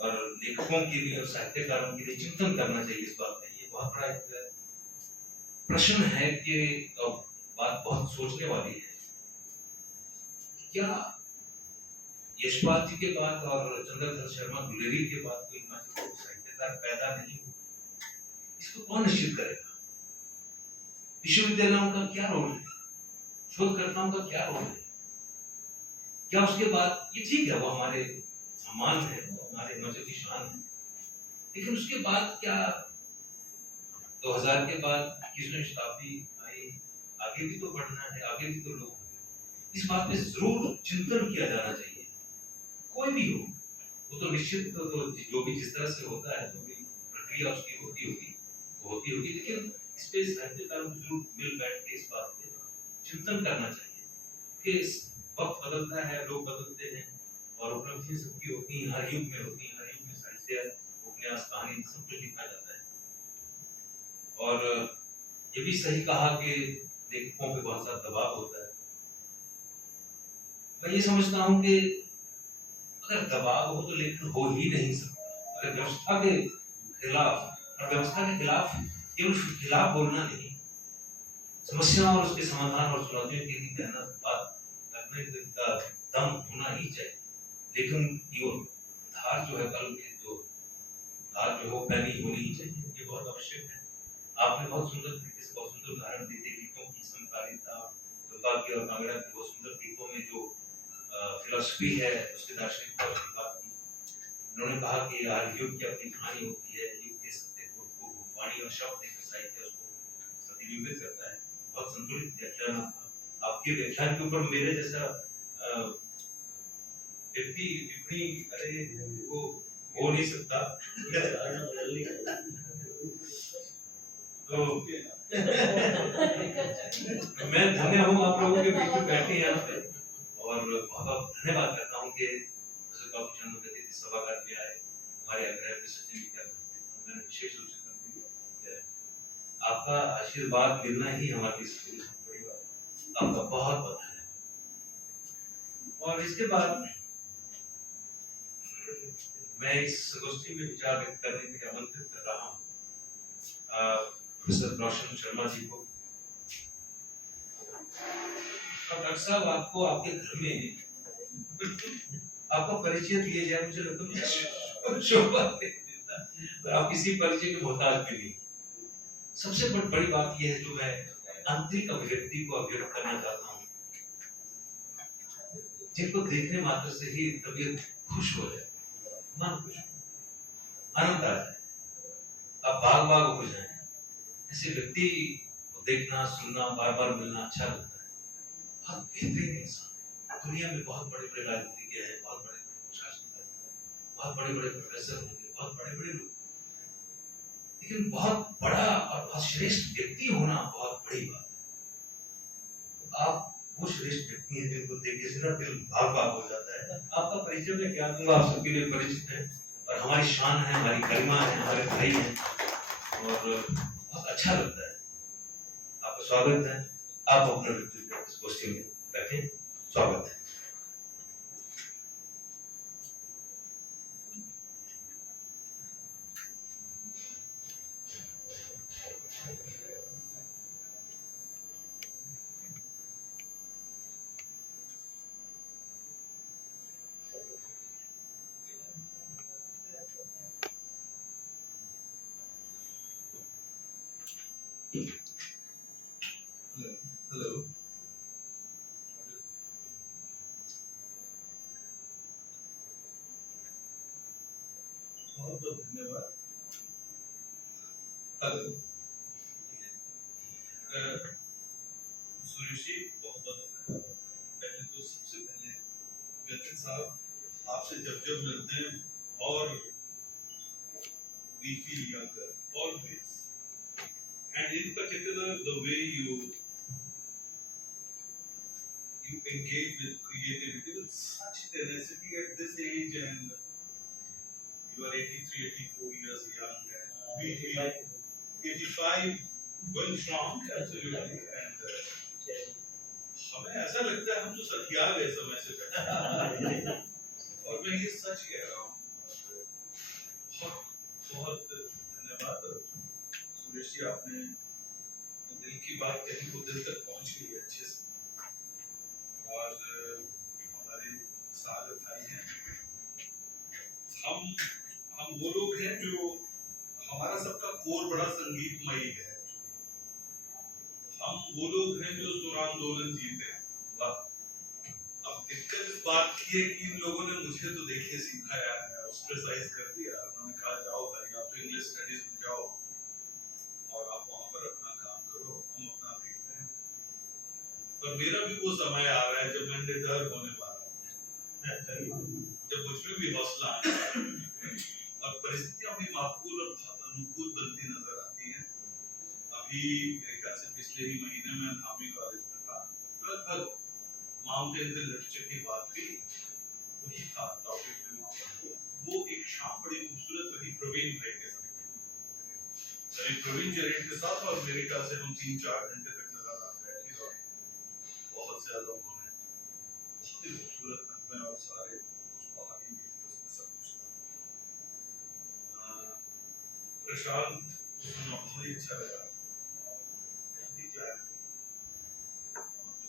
और लेखकों के लिए और साहित्यकारों के लिए चिंतन करना चाहिए इस बात में। ये बहुत बड़ा एक प्रश्न है कि बात बहुत सोचने वाली है। क्या यशपाल जी के बाद और चंद्रधर शर्मा गुलेरी के बाद कोई हिमाचल को साहित्यकार पैदा नहीं हो? इसको कौन निश्चित करेगा? विश्वविद्यालयों का क्या रोल है? शोधकर्ताओं का क्या रोल है? क्या उसके बाद, ये ठीक है वो हमारे सम्मान है, हमारे हिमाचल की शान है, लेकिन उसके बाद क्या 2000 के बाद 21वीं शताब्दी आई, आगे भी तो बढ़ना है, आगे भी तो लोग होंगे। इस बात पे जरूर चिंतन किया जाना चाहिए। कोई भी हो, वो तो निश्चित तो जो भी जिस तरह से होता है, जो भी प्रक्रिया उसकी होती होगी, लेकिन इस पे साहित्यकारों को जरूर मिल बैठ के इस बात पे चिंतन करना चाहिए कि वक्त बदलता है, लोग बदलते हैं और उपलब्धियां सबकी होती हैं, हर युग में होती हैं, हर युग में साहित्य, उपन्यास, कहानी सब कुछ लिखा जाता है। और ये भी सही कहा कि लेखकों पे बहुत सारा दबाव होता है। मैं ये समझता हूँ कि अगर दबाव हो तो लेखन हो ही नहीं सकता। अगर व्यवस्था के खिलाफ, और व्यवस्था के खिलाफ केवल खिलाफ बोलना नहीं, समस्या और उसके समाधान और चुनौतियों के लिए कहना, बात करने का दम होना ही चाहिए। लेकिन ये धार जो है, कल की जो धार जो है वो पैनी होनी ही चाहिए, ये बहुत आवश्यक है। आपने बहुत सुंदर तरीके से बहुत सुंदर उदाहरण दिए गीतों की समकालीनता, दुर्गा की और कांगड़ा की बहुत सुंदर गीतों में जो फिलॉसफी है, उसके दार्शनिकता, उसकी बात की। उन्होंने कहा कि हर युग की अपनी कहानी होती है, युग के सत्य को वाणी और शब्द एक साहित्य उसको प्रतिबिंबित करता है। बहुत संतुलित व्याख्यान आपके व्याख्यान के ऊपर मेरे जैसा व्यक्ति टिप्पणी करे वो हो नहीं सकता। तो मैं धन्य हूँ आप लोगों के बीच में बैठे यहाँ पे, और बहुत बहुत धन्यवाद करता हूँ कि सभागार में आए, हमारे आग्रह पे सचिन मैंने विशेष रूप से आपका आशीर्वाद मिलना ही हमारे लिए बड़ी बात है। आपका बहुत बहुत धन्यवाद। और इसके बाद मैं इस संगोष्ठी में विचार व्यक्त करने के लिए आमंत्रित कर रहा हूँ प्रोफेसर रोशन शर्मा जी को। डॉक्टर साहब, आपको आपके घर में आपका परिचय दिए जाए, मुझे लगता है शोभा देता है, आप किसी परिचय के मोहताज भी नहीं। सबसे बड़ी बात यह है जो मैं आंतरिक अभिव्यक्ति को अभिव्यक्त करना चाहता हूँ, जिनको देखने मात्र से ही तबीयत खुश हो जाए, मन खुश हो, आनंद आ जाए, आप बाग हो जाए। ऐसे व्यक्ति को देखना, सुनना, बार बार मिलना अच्छा लगता है। बहुत बेहतरीन इंसान। दुनिया में बहुत बड़े बड़े राजनीतिज्ञ हैं, बहुत बड़े बड़े प्रशासनिक हैं, बहुत बड़े बड़े प्रोफेसर होंगे, बहुत बड़े बड़े लोग, लेकिन बहुत बड़ा और बहुत श्रेष्ठ व्यक्ति होना बहुत बड़ी बात है। आप वो श्रेष्ठ व्यक्ति हैं जिनको देख के सिर्फ दिल भाग हो जाता है। आपका परिचय मैं क्या दूंगा, आप सबके लिए परिचित है और हमारी शान है, हमारी गरिमा है, हमारे भाई हैं और बहुत अच्छा लगता है। आपका स्वागत है। आप अपना व्यक्तित्व इस गोष्ठी में रखें। स्वागत है। हेलो, बहुत बहुत धन्यवाद। हेलो, सुरेश जी, बहुत बहुत धन्यवाद। पहले तो सबसे पहले व्यक्ति साहब, आपसे जब जब मिलते हैं और we feel younger always, and in particular the way you engage with creativity with such tenacity at this age, and you are 83, 84 years young, and we feel 85 going strong, absolutely, and हमें ऐसा लगता है हम तो सठिया गए समय से और मैं ये सच कह रहा हूँ। बहुत बहुत धन्यवाद सुरेश जी, आपने दिल की बात कही, वो दिल तक पहुँच गई अच्छे से। और हमारे सारे भाई हैं, हम वो लोग हैं जो हमारा सबका कोर बड़ा संगीतमयी है। हम वो लोग हैं जो सुरांदोलन जीते हैं। अब दिक्कत इस बात की है कि इन लोगों ने मुझे तो देखिए सिखाया है, ऑस्ट्रेसाइज कर दिया। उन्होंने कहा जाओ भाई, आप तो इंग्लिश स्टडीज में जाओ और आप वहाँ पर अपना काम करो, हम अपना देखते हैं। पर मेरा भी वो समय आ रहा है जब मैं निडर होने वाला हूँ, जब मुझमें भी हौसला आने वाला है और परिस्थितियाँ भी माकूल और बहुत अनुकूल बनती नजर आती हैं। अभी मेरे ख्याल से पिछले ही महीने में धामी कॉलेज में था, लगभग माउंटेन से लिटरेचर की बात थी, वही था टॉपिक में। वो एक शाम बड़ी खूबसूरत रही प्रवीण भाई के साथ, प्रवीण जैरेट के साथ, और मेरे ख्याल से हम 3-4 घंटे तक लगातार बैठे और बहुत से लोगों ने बहुत ही खूबसूरत नगमे और सारे पहाड़ी उसमें सब कुछ था। प्रशांत बहुत ही अच्छा लगा।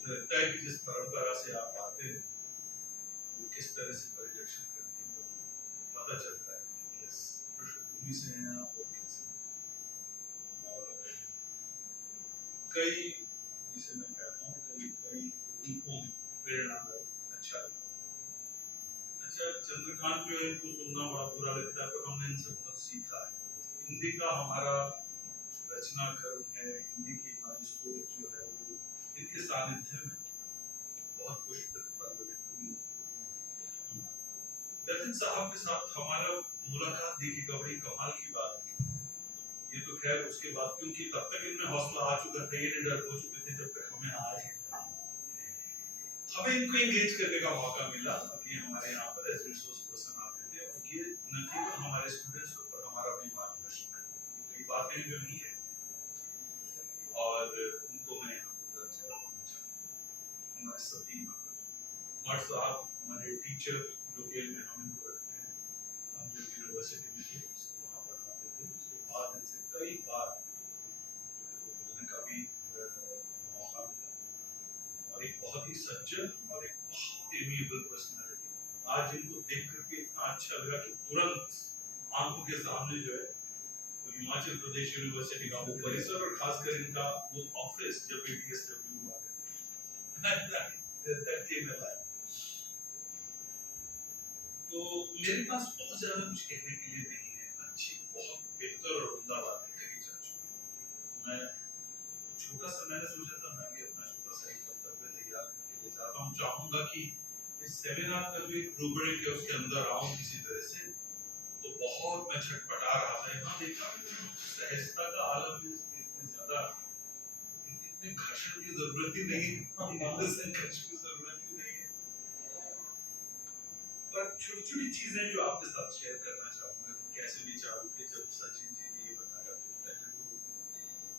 मुझे लगता है कि जिस परंपरा से आप आते हैं वो किस तरह से परिलक्षित करती है, पता चलता है कि किस पृष्ठभूमि से हैं आप और कैसे। और कई, जिसे मैं कहता हूँ, कई रूपों में प्रेरणा अच्छा लगता है। अच्छा, चंद्रकांत जो है इनको सुनना बड़ा बुरा लगता है, पर हमने इनसे बहुत सीखा है। हिंदी का हमारा रचना क्रम है, हिंदी की हमारी सोच जो है वो इनके सानिध्य में बहुत पुष्ट प्रज्वलित हुई। जतिन साहब के साथ हमारा मुलाकात देखिएगा, बड़ी कमाल की बात है। ये तो खैर उसके बाद, क्योंकि तब तक इनमें हौसला आ चुका था, ये निडर हो चुके थे, जब तक हमें इनको एंगेज करने का मौका मिला। ये हमारे यहाँ पर एज रिसोर्स पर्सन आते थे और ये न केवल हमारे स्टूडेंट्स पर हमारा भी मार्गदर्शन करते, ये बातें जो नहीं कहते, और उनको मैं हमारे सभी मठ साहब, हमारे टीचर लोकेल में हम इनको रखते हैं। हम जो यूनिवर्सिटी में थे वहाँ पढ़ाते थे, उसके बाद इनसे कई बार मिलने का भी मौका मिला और एक बहुत ही सज्जन और एक बहुत एमिएबल पर्सनैलिटी। आज इनको देख करके इतना अच्छा लगा कि तुरंत आंखों के सामने जो है वो हिमाचल प्रदेश यूनिवर्सिटी का वो परिसर और खासकर इनका वो ऑफिस जब ATSW हुआ that came alive. तो मेरे पास बहुत ज्यादा कुछ कहने के लिए नहीं है, अच्छी बहुत बेहतर और उम्दा बातें कही जा चुकी हैं। मैं छोटा सा मैंने सोचा था मैं भी अपना छोटा सा एक वक्तव्य तैयार करके ले जाता हूँ। चाहूंगा कि इस सेमिनार का जो एक रूब्रिक है उसके अंदर आऊँ किसी तरह से, तो बहुत मैं छटपटा रहा था। यहाँ देखा सहजता का आलम है, इतने ज्यादा इतने घर्षण की जरूरत ही नहीं है, घर्षण की जरूरत ही नहीं है। पर छोटी छोटी चीजें जो आपके साथ शेयर करना चाहूंगा, कैसे भी चालू के जब सचिन जी ने ये बताया तो पहले तो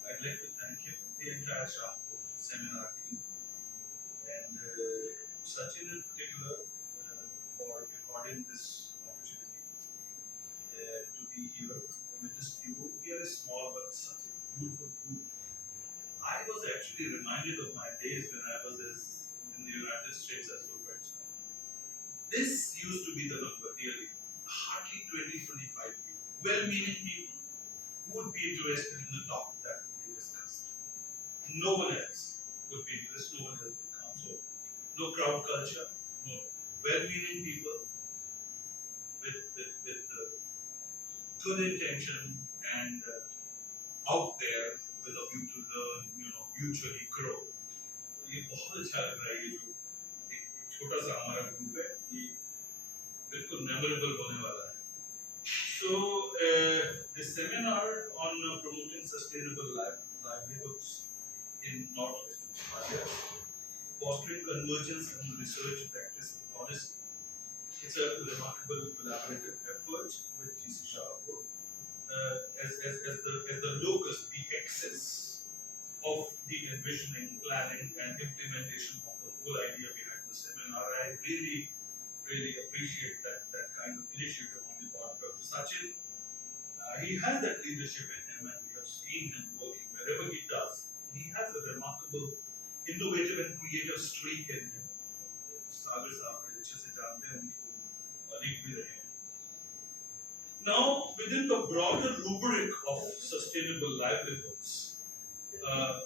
I'd like to thank him, the entire Shahpur seminar team, and Sachin in particular for according this opportunity to be here with this group. We are a small but such a beautiful group. I was actually reminded of my days when I was in the United States as well. This used to be the number, really. Hardly 20-25 people, well-meaning people who would be interested in the topic that would be discussed. No one else would be interested, no one else would come. So, no crowd culture, no well-meaning people with good intention and out there with a view to learn, mutually grow. तो ये बहुत अच्छा लग रहा है, ये जो एक छोटा सा हमारा ग्रुप है, ये बिल्कुल मेमोरेबल होने वाला है. So the seminar on promoting sustainable livelihoods in Northwest Australia, fostering convergence in research, practice, and policy. It's a remarkable collaborative effort with GC Shahpur as the locus, the axis of the envisioning, planning, and implementation of the whole idea behind the seminar. I really appreciate that kind of initiative on the part of Dr. Sachin. He has that leadership in him, and we have seen him working wherever he does. He has a remarkable, innovative, and creative streak in him. Sagar साहब बड़े अच्छे से जानते हैं, उनको अनेक भी रहे हैं. Now, within the broader rubric of sustainable livelihoods,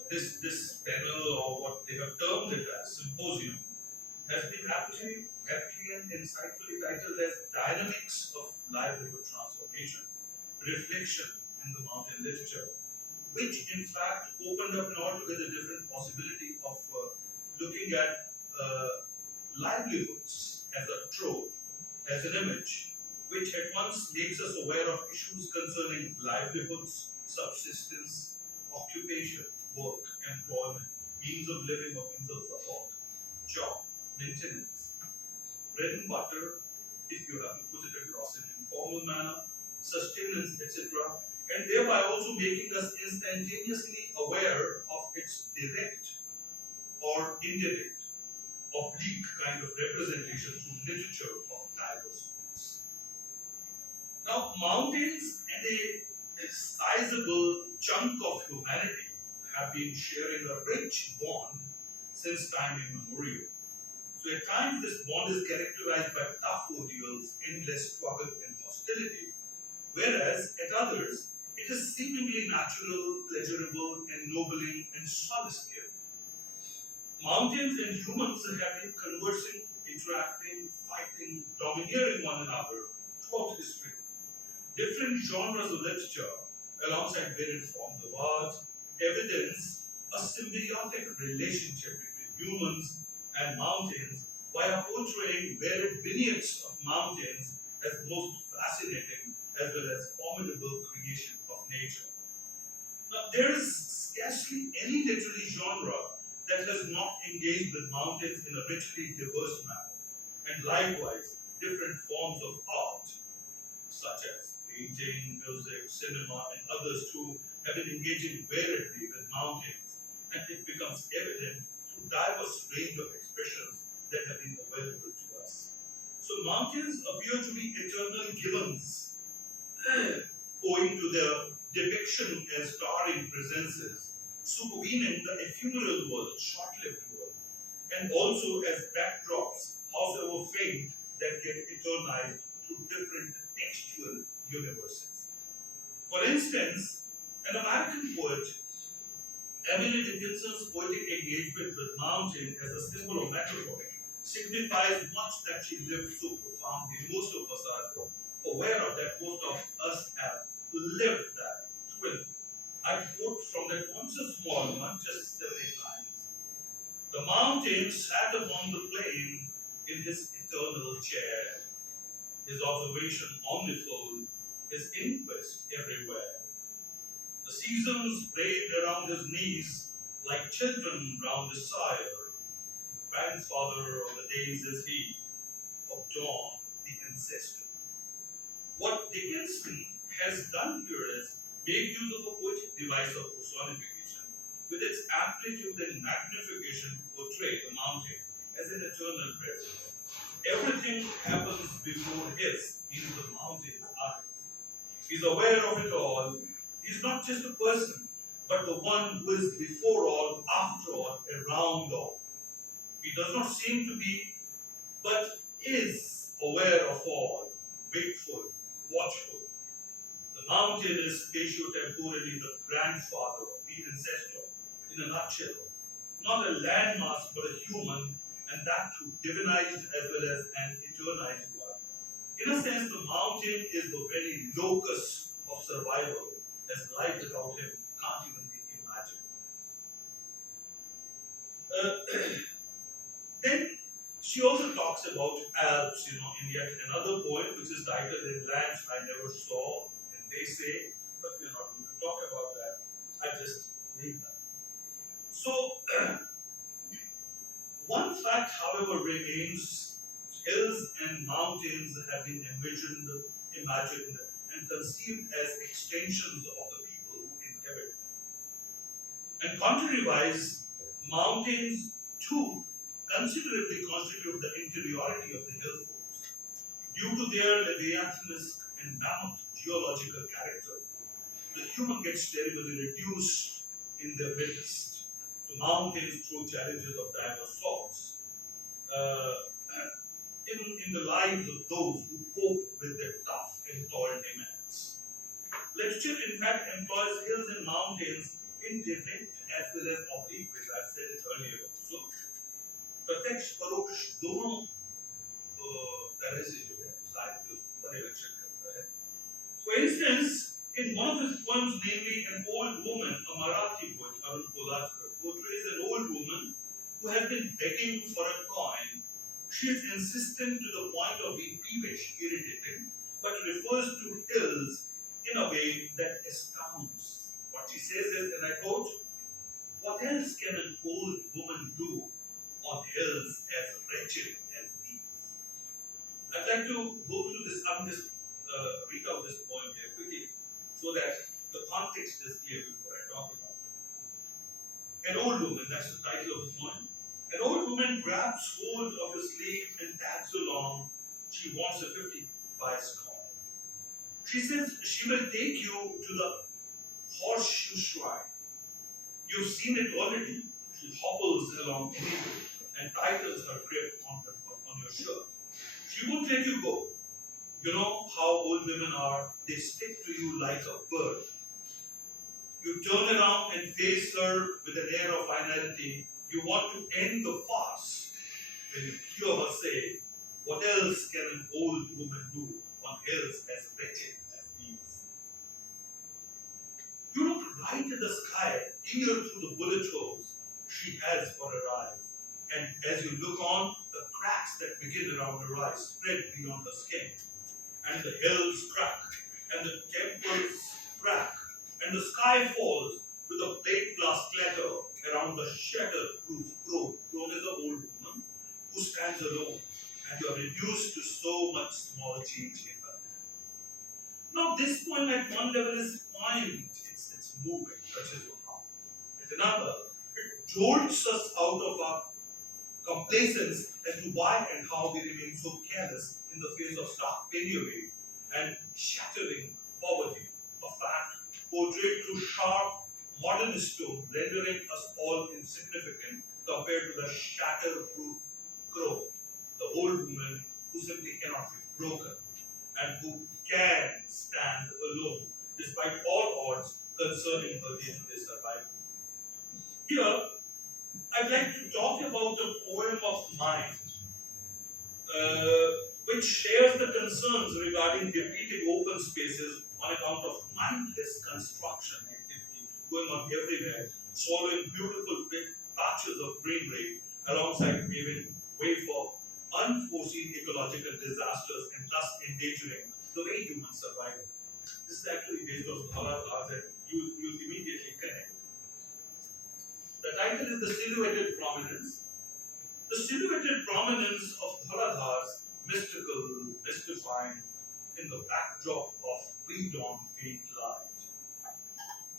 this panel, or what they have termed it as symposium, has been aptly and insightfully titled as Dynamics of Livelihood Transformation, Reflection in the Mountain Literature, which in fact opened up an altogether different possibility of looking at livelihoods as a trope, as an image, which at once makes us aware of issues concerning livelihoods, subsistence, occupation, work, employment, means of living or means of support, job, maintenance, bread and butter, if you have to put it across in an informal manner, sustenance, etc., and thereby also making us instantaneously aware of its direct or indirect, oblique kind of representation through literature of diverse forms. Now, mountains and a sizable chunk of humanity have been sharing a rich bond since time immemorial. So at times this bond is characterized by tough ordeals, endless struggle and hostility, whereas at others it is seemingly natural, pleasurable, ennobling and solace-giving. Mountains and humans have been conversing, interacting, fighting, domineering one another throughout history. Different genres of literature, alongside varied forms of art, evidence a symbiotic relationship between humans and mountains via portraying varied vignettes of mountains as the most fascinating as well as formidable creation of nature. Now, there is scarcely any literary genre that has not engaged with mountains in a richly diverse manner, and likewise different forms of art, such as painting, music, cinema, and others too, have been engaging variedly with mountains, and it becomes evident through diverse range of expressions that have been available to us. So mountains appear to be eternal givens, owing to their depiction as starring presences, supervening the ephemeral world, short-lived world, and also as backdrops, however faint, that get eternized through different textual universes. For instance, an American poet, Emily Dickinson's poetic engagement with mountain as a symbol of metaphor signifies much that she lived so profoundly. Most of us are aware of that. Most of us have lived that. Well, I quote from that one so small one, just 7 lines. The mountain sat upon the plain in his eternal chair, his observation omnifold, his inquest everywhere. The seasons played around his knees like children round his sire. Grandfather of the days is he, of dawn the ancestor. What Dickinson has done here is make use of a poetic device of personification with its amplitude and magnification to portray the mountain as an eternal presence. Everything happens before his, meaning the mountain's eyes. He's aware of it all. He's not just a person, but the one who is before all, after all, around all. He does not seem to be, but is aware of all, wakeful, watchful. The mountain is spatio-temporally the grandfather, the ancestor, in a nutshell. Not a landmass, but a human, and that too divinized as well as an eternized one. In a sense, the mountain is the very locus of survival, as life without him can't even be imagined. Then she also talks about Alps, in yet another poem which is titled In Lands I Never Saw, and they say, but we're not going to talk about that. I just leave that. So, one fact, however, remains: hills and mountains have been imagined, and conceived as extensions of the people who inhabit them. And contrariwise, mountains too considerably constitute the interiority of the hill folks. Due to their Leviathanesque and mammoth geological character, the human gets terribly reduced in their midst. So mountains throw challenges of diverse sorts in the lives of those who cope with their tough and tall demands. Literature, in fact, employs hills and mountains in direct as well as oblique ways. I've said it earlier. So, प्रत्यक्ष परोक्ष दोनों तरह से जो है साहित्य परिरक्षण करता है. For instance, in one of his poems, namely An Old Woman, a Marathi poet, Arun Koladkar, portrays an old woman who has been begging for a coin. She is insistent to the point of being peevish, irritated, but refers to hills in a way that astounds. What she says is, and I quote, "What else can an old woman do on hills as wretched as these?" I'd like to go through this, read out this poem here quickly, so that the context is clear before I talk about it. An old woman, that's the title of the poem. An old woman grabs hold of his sleeve and tags along. She wants a 50 pice coin. She says she will take you to the horseshoe shrine. You've seen it already. She hobbles along anyway and tightens her grip on your shirt. She won't let you go. You know how old women are. They stick to you like a bird. You turn around and face her with an air of finality. You want to end the farce when you hear her say, "What else can an old woman do on hills as wretched as these?" You look right at the sky, eager through the bullet holes she has for her eyes. And as you look on, the cracks that begin around her eyes spread beyond her skin. And the hills crack, and the temples crack, and the sky falls with a plate glass clatter around the shatterproof crow, known as the old woman, who stands alone, and you are reduced to so much small change in her. Now, this poem at one level is fine. It's moving, touches your heart. At another, it jolts us out of our complacence as to why and how we remain so careless in the face of stark penury and shattering poverty, a fact portrayed through sharp modernist tone, rendering us all insignificant compared to the shatterproof crow, the old woman who simply cannot be broken and who can stand alone despite all odds concerning her day-to-day survival. Here, I'd like to talk about a poem of mine which shares the concerns regarding depleting open spaces on account of mindless construction activity going on everywhere, swallowing beautiful big patches of greenery alongside paving way for unforeseen ecological disasters and thus endangering the way humans survive. This is actually based on Bhagavad that you immediately connect. The title is The Silhouetted Prominence. The silhouetted prominence of Dhaladhar's mystical, mystifying, in the backdrop of pre-dawn faint light.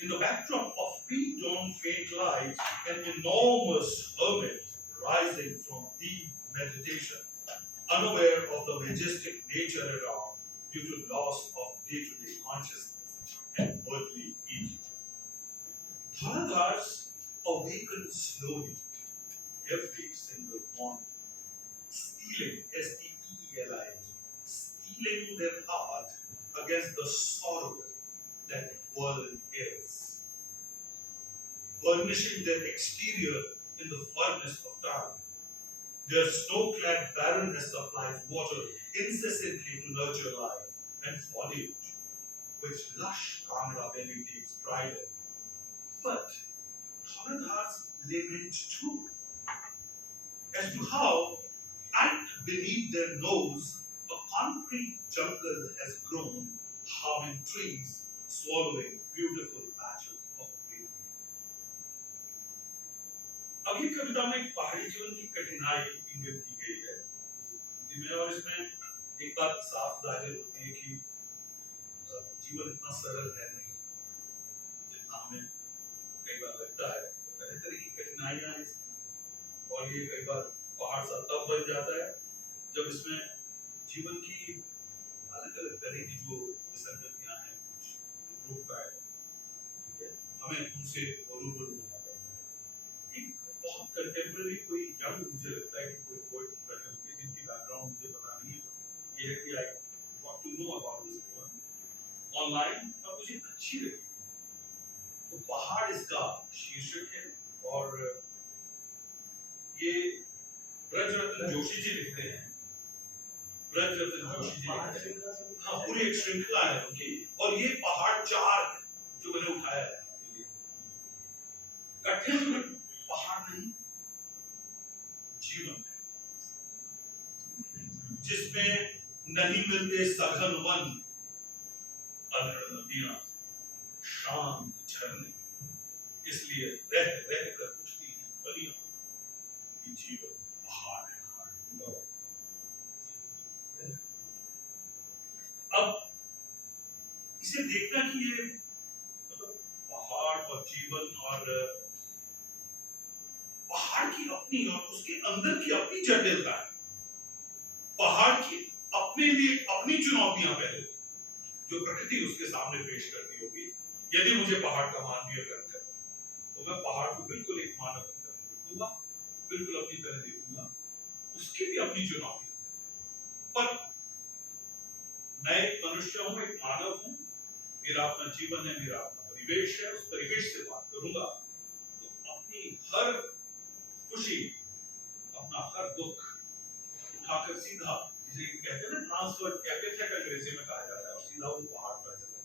In the backdrop of pre-dawn faint light, an enormous hermit rising from deep meditation, unaware of the majestic nature around due to loss of day-to-day consciousness and earthly eating. Dhaladhars awaken slowly every single morning, stealing, S-T-E-E-L-I, stealing their heart against the sorrow that world is, furnishing their exterior in the furnace of time. Their snow-clad barrenness supplies water incessantly to nurture life and foliage, which lush Kamra belly takes pride in. But Dhaladhars lament too, as to how, right beneath their nose, a concrete jungle has grown, harming trees, swallowing beautiful patches of green. अगली कविता में पहाड़ी जीवन की कठिनाई इंगित की गई है जिसमें और इसमें एक बात साफ जाहिर होती है कि जीवन इतना सरल है नहीं जितना हमें कई बार लगता है तरह तरह की कठिनाइयां हैं और ये कई बार पहाड़ सा तब बन जाता है जब इसमें जीवन की अलग अलग तरह की जो विसंगतियां हैं रूप है ठीक है हमें उनसे रूबरू होना पड़ता है। एक बहुत कंटेम्पररी कोई यंग मुझे लगता है कि कोई पोएट रहे होंगे जिनकी बैकग्राउंड मुझे पता नहीं है ये है कि I got to know about this poem online और मुझे अच्छी लगी। तो पहाड़ इसका शीर्षक है और ये ब्रजरत्न जोशी जी लिखते हैं। ब्रजरत्न जोशी जी लिखते हैं। हाँ पूरी एक श्रृंखला है उनकी और ये पहाड़ 4 जो मैंने उठाया है कठिन पहाड़ नहीं जीवन है जिसमें नहीं मिलते सघन वन अधर नदियां शांत झरने इसलिए रह रह कर उठती हैं बलियां जीवन पहाड़ है। अब इसे देखना कि ये मतलब पहाड़ और जीवन और पहाड़ की अपनी और उसके अंदर की अपनी जटिलता है। पहाड़ की अपने लिए अपनी चुनौतियां पहले जो प्रकृति उसके सामने पेश करती होगी। यदि मुझे पहाड़ का मानवीय करना है तो मैं पहाड़ को बिल्कुल एक मानव की तरह देखूंगा, बिल्कुल अपनी तरह देखूंगा, उसकी भी अपनी चुनौती पर मैं एक मनुष्य हूं, एक मानव हूं, मेरा अपना जीवन है, मेरा अपना परिवेश है, उस परिवेश से बात करूंगा तो अपनी हर खुशी अपना हर दुख उठाकर सीधा जिसे कहते हैं ना ट्रांसफर एपिथेट अंग्रेजी में कहा जाता है और सीधा वो पहाड़ पर चला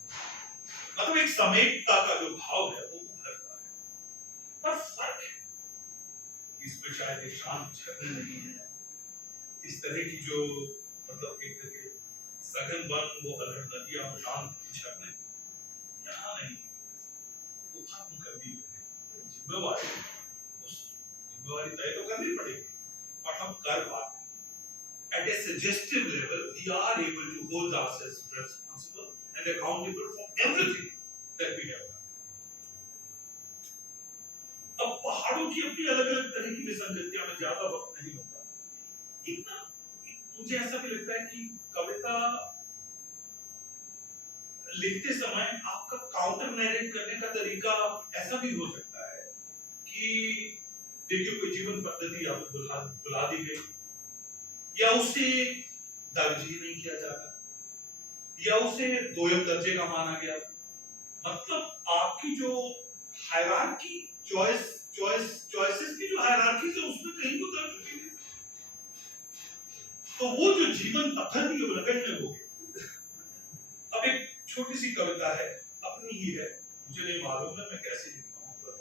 मतलब एक समेटता का जो भाव है वो उभरता है। पर फर्क है इसमें शायद ये शांत झरने नहीं है इस तरह की जो मतलब एक तरह सघन वन वो अलग नदियां शांत झरने यहाँ नहीं वो खत्म कर दी जिम्मेवारी उस जिम्मेवारी तय तो करनी पड़ेगी और हम कर पाते हैं। At a suggestive level, we are able to hold ourselves responsible and accountable for everything that we have done. अब पहाड़ों की अपनी अलग अलग तरह की विसंगतियां में ज्यादा वक्त नहीं होता। इतना मुझे ऐसा भी लगता है कि कविता लिखते समय आपका काउंटर नैरेट करने का तरीका ऐसा भी हो सकता है कि देखिए कोई जीवन पद्धति या तो भुला दी गई या उसे दर्ज ही नहीं किया जाता या उसे दोयम दर्जे का माना गया मतलब आपकी जो हायरार्की चॉइसेस की जो हायरार्की है उसमें कहीं तो दर्ज होती है। तो वो जो जीवन पत्थर की लगन में हो गए। अब एक छोटी सी कविता है, अपनी ही है, मुझे नहीं मालूम है मैं कैसे लिखता हूँ, पर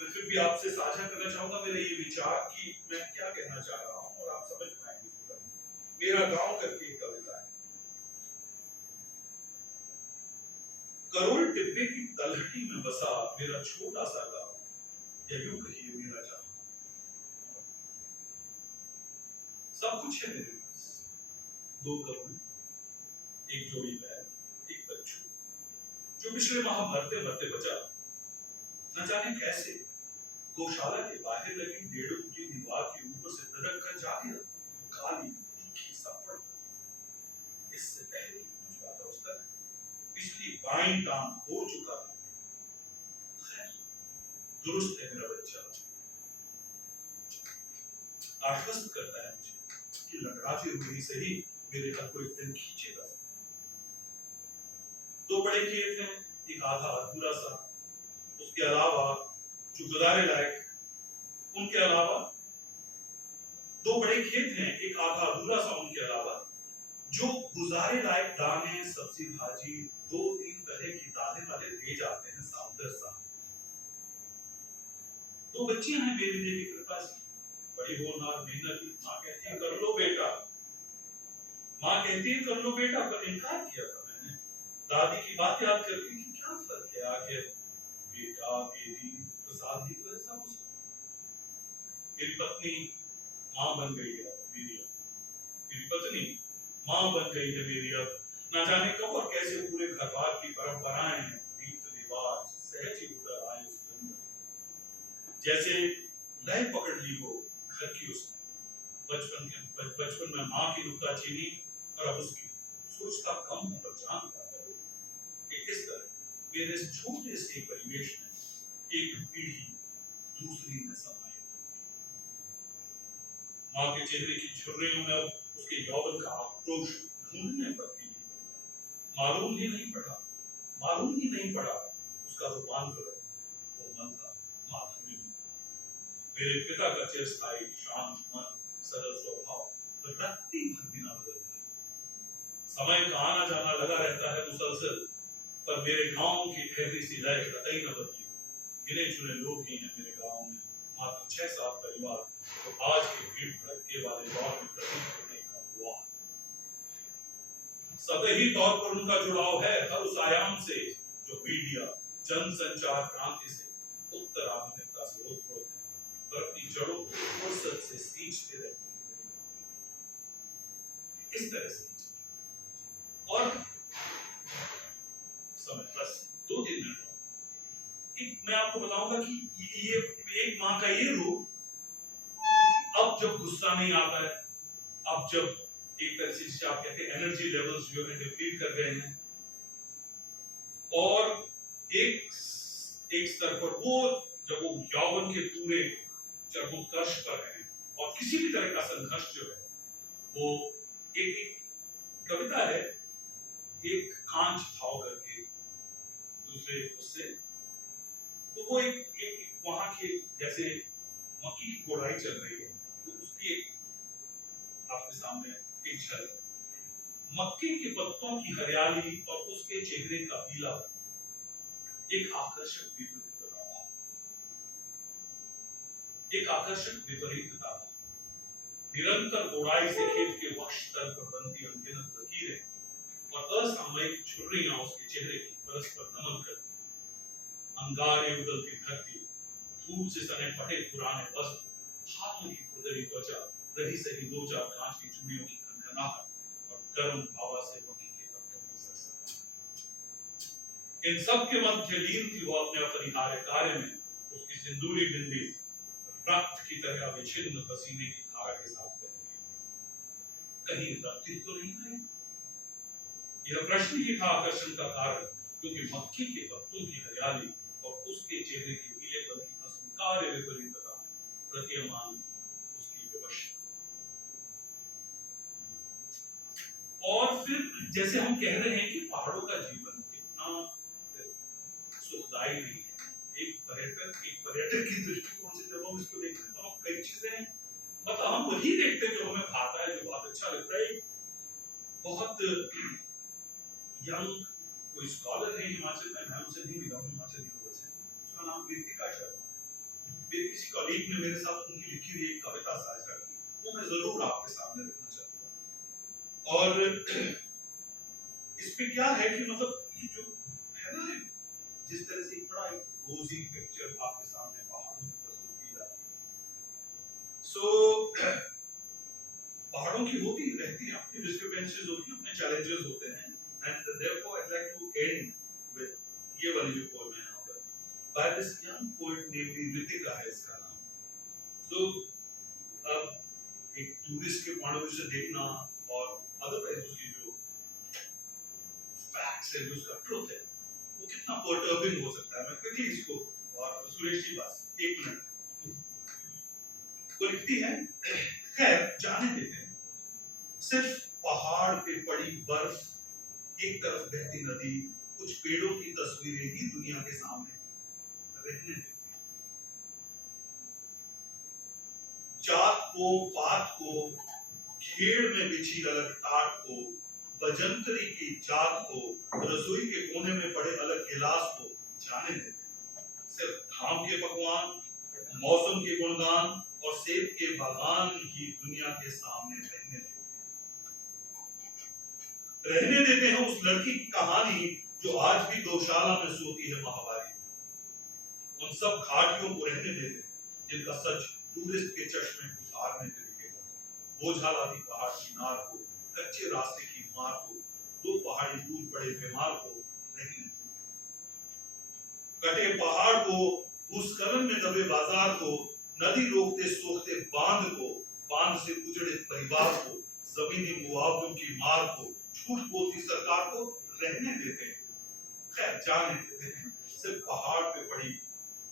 मैं फिर भी आपसे साझा करना चाहूंगा मेरे ये विचार कि मैं क्या कहना चाह रहा हूँ और आप समझ पाएंगे। मेरा गांव करके एक कविता है। करोड़ टिब्बे की तलहटी में बसा मेरा छोटा सा गांव, या यूं कहिए मेरा जहां। सब कुछ है मेरे पास, 2 कपड़े, एक जोड़ी बैल, एक बच्चू, जो पिछले माह मरते मरते बचा। न जाने कैसे गौशाला के बाहर लगी 1.5 फुट की दीवार के ऊपर से लटक कर जा गिरा, काली तीखी सफर। इससे पहले कुछ बात उस तक पिछली बाईं टांग हो चुका था। खैर, दुरुस्त है मेरा बच्चा, आश्वस्त करता है मुझे कि लड़ाते हुए ही सही मेरे घर को एक दिन खींचेगा। 2 बड़े खेत हैं, एक आधा अधूरा सा, उसके अलावा जो गुजारे लायक, उनके अलावा 2 बड़े खेत हैं, एक आधा अधूरा सा, उनके अलावा जो गुजारे लायक दाने, सब्जी भाजी, 2-3 तरह की दालें वाले दे जाते हैं साउंदर साहब। 2 बच्चियां हैं मेरी देवी कृपा से, बड़ी होनहार मेहनती। माँ कहती है कर लो बेटा, माँ कहती है कर लो बेटा, पर इनकार किया था मैंने दादी की बात याद करके कि क्या फर्क है आखिर बेटा बेटी तो साथ ही तो है सब। मेरी पत्नी माँ बन गई है मेरी, मेरी पत्नी माँ बन गई है मेरी अब। ना जाने कब और कैसे पूरे घर बार की परंपराएं, रीत रिवाज सहज ही उतर आए उसके अंदर, जैसे लय पकड़ ली हो घर की उसने। बचपन में माँ की नुक्ताचीनी और अब उसकी सोचता कम है पर जान पाता है कि किस तरह मेरे इस छोटे से परिवेश में एक पीढ़ी दूसरी में समाई। माँ के चेहरे की झुर्रियों में अब उसके यौवन का आक्रोश ढूंढने पर भी मालूम ही नहीं पड़ा उसका रूपांतर वो मन था माधुर्य में। मेरे पिता का चिरस्थायी शांत मन, सरल स्वभाव रत्ती भर बिना बदल गए। समय का आना जाना लगा रहता है मुसलसल, पर मेरे गांव की ठहरी सी लय कतई न बदली। गिने चुने लोग ही हैं मेरे गांव में, मात्र 6-7 परिवार तो आज के भीड़ भड़के वाले दौर में प्रतीक होने का हुआ। सतही तौर पर उनका जुड़ाव है हर उस आयाम से जो मीडिया जनसंचार क्रांति से उत्तर आधुनिकता से उत्पन्न है, पर अपनी जड़ों को फुर्सत से सींचते रहते हैं इस तरह से। और समय बस 2-3 मिनट मैं आपको बताऊंगा कि ये एक माँ का ये रूप अब जब गुस्सा नहीं आता है, अब जब एक तरह से जिसे आप कहते हैं एनर्जी लेवल्स जो है डिप्लीट कर रहे हैं, और एक स्तर पर वो जब वो यौवन के पूरे चरमोत्कर्ष पर है और किसी भी तरह का संघर्ष जो है वो एक कविता है, एक कांच भाव करके दूसरे उससे, तो वो एक वहां के जैसे मक्की की गोड़ाई चल रही है तो उसकी एक आपके सामने एक झलक, मक्के के पत्तों की हरियाली और उसके चेहरे का पीला एक आकर्षक विपरीतता। निरंतर गोड़ाई से खेत के वक्ष तल पर बनती अनगिनत लकीरें और असामयिक झुर्रियां उसके चेहरे की परस्पर नमन करती। अंगारे उगलती धरती, धूप से सने फटे पुराने वस्त्र, हाथों की खुरदरी त्वचा, रही सही 2-4 कांच की चूड़ियों की खनखनाहट और गर्म हवा से मक्की के पत्तों की सरसराहट। इन सब के मध्य लीन थी वो अपने अपरिहार्य कार्य में, उसकी सिंदूरी बिंदी रक्त की तरह विच्छिन्न पसीने की धारा के साथ बनी। कहीं रक्त तो नहीं था? यह प्रश्न ही था आकर्षण का कारण, क्योंकि मक्की के पत्तों की हरियाली और उसके चेहरे के पीलेपन की अस्वीकार्य विपरीतता में प्रतीयमान उसकी विवशता। और फिर जैसे हम कह रहे हैं कि पहाड़ों का जीवन कितना खुदाई नहीं है। एक पर्यटक की दृष्टिकोण से जब हम इसको देखते हैं तो हम कई चीजें मतलब हम वही देखते हैं जो हमें भाता है, जो बहुत अच्छा लगता है। बहुत यंग कोई स्कॉलर है हिमाचल में, मैं उनसे नहीं मिला हूँ हिमाचल यूनिवर्सिटी, उसका नाम कृतिका शर्मा। मेरे किसी कॉलीग ने मेरे साथ उनकी लिखी हुई एक कविता साझा की, वो मैं जरूर आपके सामने रखना चाहूंगा। और इस पे क्या है कि मतलब ये जो है ना, जिस तरह से बड़ा एक रोजी पिक्चर आपके सामने पहाड़ों की प्रस्तुत की जाती है। सो पहाड़ों की होती रहती है, अपनी डिस्टर्बेंसेस होती हैं, अपने चैलेंजेस होते हैं। And therefore I like to end with ये वाली जो पोएम है यहाँ पर by this young poet named Ritika है इसका नाम। सो अब एक टूरिस्ट के पॉइंट ऑफ व्यू से देखना और अदरवाइज उसकी जो फैक्ट्स है, जो उसका ट्रुथ है, वो कितना पर्टर्बिंग हो सकता है। मैं क्विकली इसको, और सुरेश जी बस एक मिनट, वो लिखती है, खैर जाने देते हैं, सिर्फ पहाड़ पे पड़ी बर्फ, एक तरफ बहती नदी, कुछ पेड़ों की तस्वीरें ही दुनिया के सामने रहने देते हैं। जात को, पात को, घेर में बिछी अलग टाट को, बजंतरी की जात को, रसोई के कोने में पड़े अलग गिलास को जाने देते हैं। सिर्फ धाम के पकवान, मौसम के गुणगान और सेब के बागान ही दुनिया के सामने रहने देते हैं उस लड़की की कहानी जो आज भी गौशाला में सोती है माहवारी। उन सब घाटियों को रहने देते हैं जिनका सच टूरिस्ट के चश्मे उतारने में दिखेगा। बोझा लाती पहाड़ की नार को, कच्चे रास्ते की मार को, दो पहाड़ी दूर पड़े बीमार को रहने देते। कटे पहाड़ को, भूस्खलन में दबे बाजार को, नदी रोकते सोखते बांध को, बांध से उजड़े परिवार को, जमीनी मुआवजों की मार को, झूठ बोलती सरकार को रहने देते हैं। खैर जाने देते हैं, सिर्फ पहाड़ पे पड़ी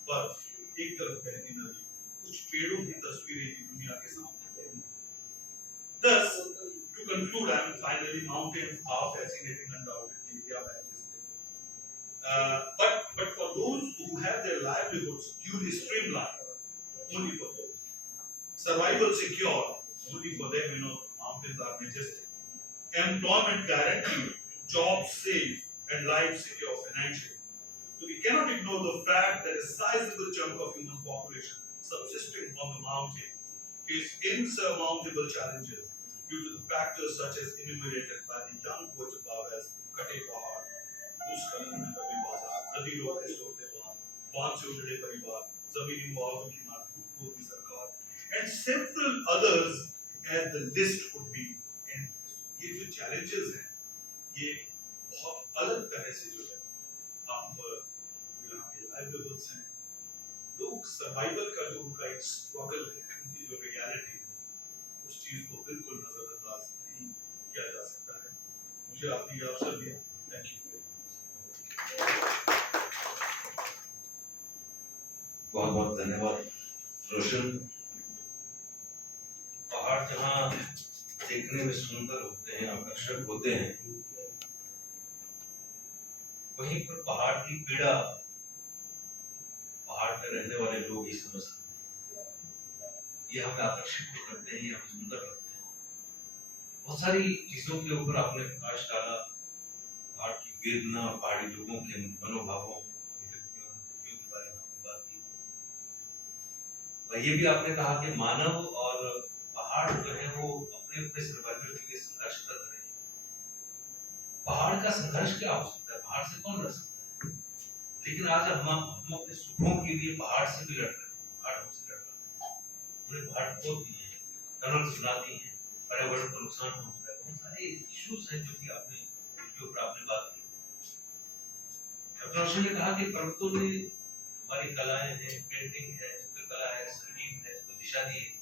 बर्फ, एक तरफ बहती नदी, कुछ पेड़ों की तस्वीरें ही दुनिया के सामने। Thus, to conclude, and finally, mountains are fascinating undoubtedly, they are majestic. But for those who have their livelihoods duly streamlined, only for those, survival secure, only for them, mountains are majestic. Employment guaranteed, jobs safe, and life secure financially. So we cannot ignore the fact that a sizable chunk of human population subsisting on the mountains face insurmountable challenges due to the factors such as enumerated by the young poet above as कटे पहाड़, भूस्खलन में दबे बाजार, नदी रोकते सोखते बांध से उजड़े परिवार, जमीनी मुआवजों की मार, झूठ बोलती सरकार, and several others as the list would be. ये जो चैलेंजेस हैं, ये बहुत अलग तरह से जो है आप यहाँ के लाइवलीहुड्स हैं, लोग सर्वाइवल का जो उनका एक स्ट्रगल है, उनकी जो रियलिटी है, उस चीज को बिल्कुल नजरअंदाज नहीं किया जा सकता है। मुझे आपने ये अवसर दिया, थैंक यू। बहुत बहुत धन्यवाद रोशन। पहाड़ जहाँ देखने में सुंदर होते हैं, आकर्षक होते हैं, वहीं पर पहाड़ की पीड़ा पहाड़ पे रहने वाले लोग ही समझ सकते हैं। ये हमें आकर्षित भी करते हैं, ये हमें सुंदर करते हैं। बहुत सारी चीजों के ऊपर आपने प्रकाश डाला, पहाड़ की वेदना, पहाड़ी लोगों के मनोभावों के बारे में आपने बात की। और ये भी आपने कहा कि मानव और पहाड़ जो है वो अपने सर्वाइवल के लिए संघर्ष कर रहे हैं। पहाड़ का संघर्ष क्या हो सकता है? पहाड़ से कौन लड़ सकता है? लेकिन आज हम अपने सुखों के लिए पहाड़ से भी लड़ रहे हैं, पहाड़ हमसे लड़ रहे हैं। उन्हें पहाड़ तोड़ दिए हैं, टनल सुना दी है, पर्यावरण को नुकसान पहुंच रहा है। बहुत सारे इश्यूज हैं जो कि आपने बात की। डॉक्टर रोशन ने कहा कि पर्वतों ने हमारी कलाएं हैं, पेंटिंग है, चित्रकला है, संगीत है, इसको दिशा दी है।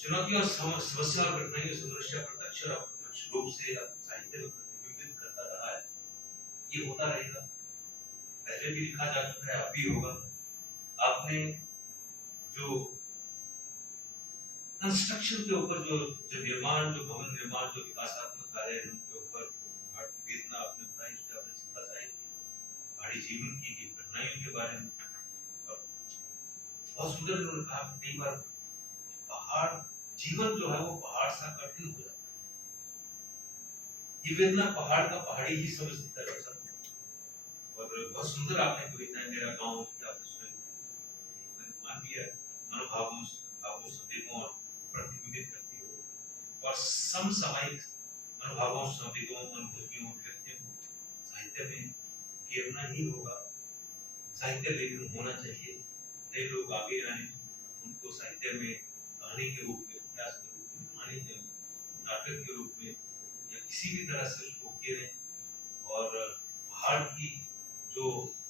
चुनौती और समस्या और कठिनाइयों से मनुष्य प्रत्यक्ष और अप्रत्यक्ष रूप से साहित्य में प्रतिबिंबित करता रहा है। ये होता रहेगा, पहले भी लिखा जा चुका है, अब भी होगा। आपने जो कंस्ट्रक्शन के ऊपर जो निर्माण, जो भवन निर्माण, जो विकासात्मक कार्य है, उनके ऊपर वेदना आपने बताई, उसके आपने चिंता जाहिर की। पहाड़ी जीवन की कठिनाइयों के बारे में। और बहुत सुंदर उन्होंने कहा कि कई बार पहाड़ जीवन जो है वो पहाड़ सा कठिन हो जाता है। ये वेदना पहाड़ का पहाड़ी ही समझता है सर। और बहुत सुंदर आपने कविता है मेरा गाँव आपने सुनी, मानवीय मनोभावों भावों संवेगों और प्रतिबिंबित करती हो और समसामयिक मनोभावों संवेगों अनुभूतियों व्यक्तियों को साहित्य में घेरना ही होगा। साहित्य लेखन होना चाहिए, नए लोग आगे आए, उनको साहित्य में कहानी के रूप में, उपन्यास के रूप में, कहानी के नाटक के रूप में या किसी भी तरह से उसको घेरें। और पहाड़ की जो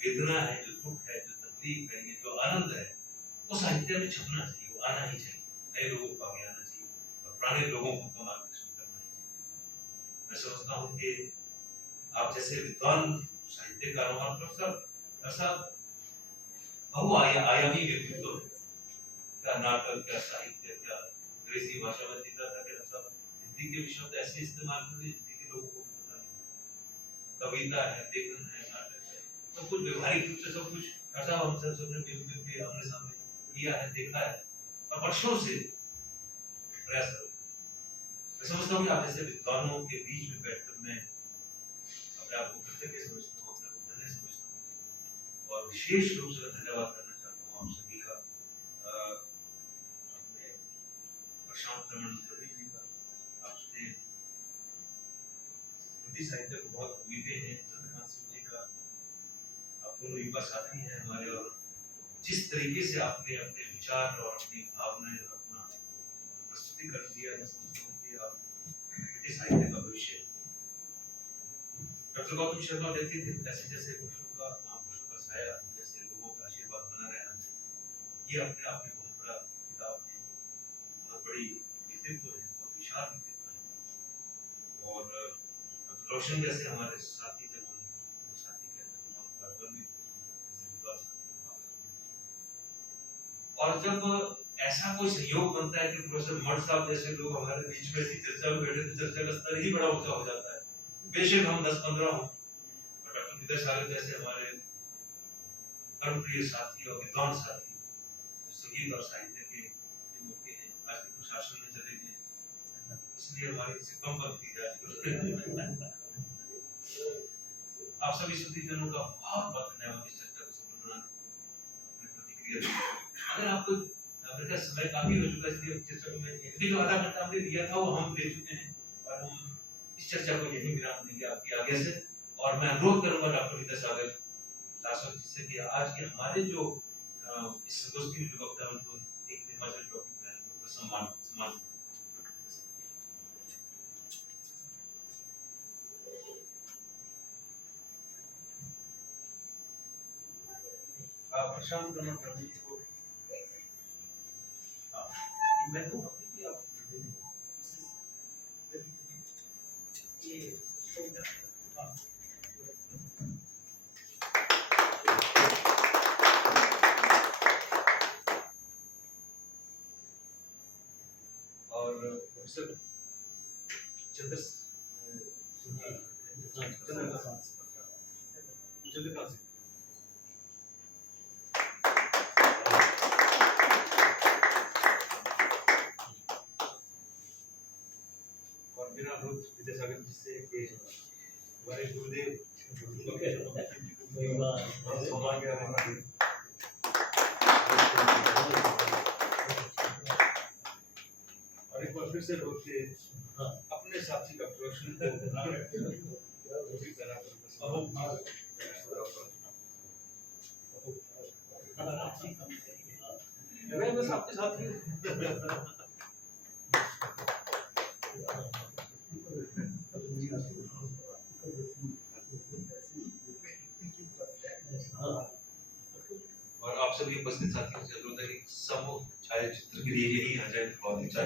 वेदना है, जो दुख है, जो तकलीफ है, ये जो आनंद है, वो साहित्य में छपना चाहिए, वो आना ही चाहिए, नए लोगों को आगे आना चाहिए और पुराने लोगों को मार्गदर्शन करना ही चाहिए। मैं समझता हूँ कि आप जैसे विद्वान साहित्यकारों और प्रोफेसर ऐसा बहुआयामी व्यक्तित्व है, क्या नाटक, क्या साहित्य, क्या अंग्रेजी भाषा में लिखा था, क्या सब हिंदी के भी शब्द ऐसे इस्तेमाल करते हिंदी के लोगों को पता नहीं। कविता है, लेखन है, नाटक है, सब कुछ व्यवहारिक रूप से सब कुछ ऐसा हम सबने मिल के आमने सामने किया है, देखा है और वर्षों से प्रयास कर रहे हैं। मैं समझता हूँ कि आप जैसे विद्वानों के बीच में बैठकर मैं अपने आप को कृतज्ञ समझता हूँ, अपने को धन्य समझता हूँ और विशेष रूप से धन्यवाद करना चाहता हूँ आप सभी का, अपने प्रशांत रमन रवि जी का। आपसे हिंदी साहित्य को बहुत उम्मीदें हैं, चंद्रकांत सिंह जी का। आप दोनों युवा साथी हैं हमारे और जिस तरीके से आपने अपने विचार और अपनी भावनाएं और अपना प्रस्तुतिकरण दिया, मैं समझता हूँ कि आप हिंदी साहित्य का भविष्य है। डॉक्टर गौतम शर्मा कहते थे जैसे जैसे पुरुषों का साया जैसे लोगों का आशीर्वाद बना रहना चाहिए। ये अपने आप में बहुत बड़ा किताब है, बहुत बड़ी व्यक्तित्व है, बहुत विशाल व्यक्तित्व है। और डॉक्टर रोशन जैसे हमारे साथी जब हम साथी कहते हैं बहुत गर्वन्वित और जब ऐसा कोई सहयोग बनता है कि प्रोफेसर मठ साहब जैसे लोग हमारे बीच में ऐसी चर्चा में बैठे तो चर्चा का स्तर ही बड़ा ऊंचा हो जाता है। बेशक हम 10-15 हों और डॉक्टर विद्यासागर जैसे हमारे कर्मप्रिय साथी और विद्वान साथी संगीत और साहित्य के मूर्ति हैं, आज के प्रशासन में चले गए इसलिए हमारी इससे कम बनती है। आप सभी सुधीजनों का बहुत बहुत धन्यवाद इस चर्चा को सफल बनाने में प्रतिक्रिया। अगर आपको मेरे समय काफी हो चुका है इसलिए चर्चा को मैं जो आधा घंटा हमने दिया था वो हम दे चुके हैं और हम इस चर्चा को यहीं विराम देंगे आपके आगे से। और मैं अनुरोध करूंगा डॉक्टर विद्यासागर शासक से कि आज के हमारे जो इस संगोष्ठी में जो वक्ता है उनको एक हिमाचल टॉपिक है उनका सम्मान प्रशांत रमन रवि जी को मैं तो कि आप ये और प्रोफेसर चंद्रकांत और मेरा अनुरोध विद्यासागर जी से कि हमारे गुरुदेव सौभाग्य और एक बार फिर से रोक के अपने साथी डॉक्टर रोशन मैं बस आपके साथ ही और आप सभी उपस्थित साथियों से अनुरोध है कि समूह छायाचित्र के लिए यही आ जाए बहुत अच्छा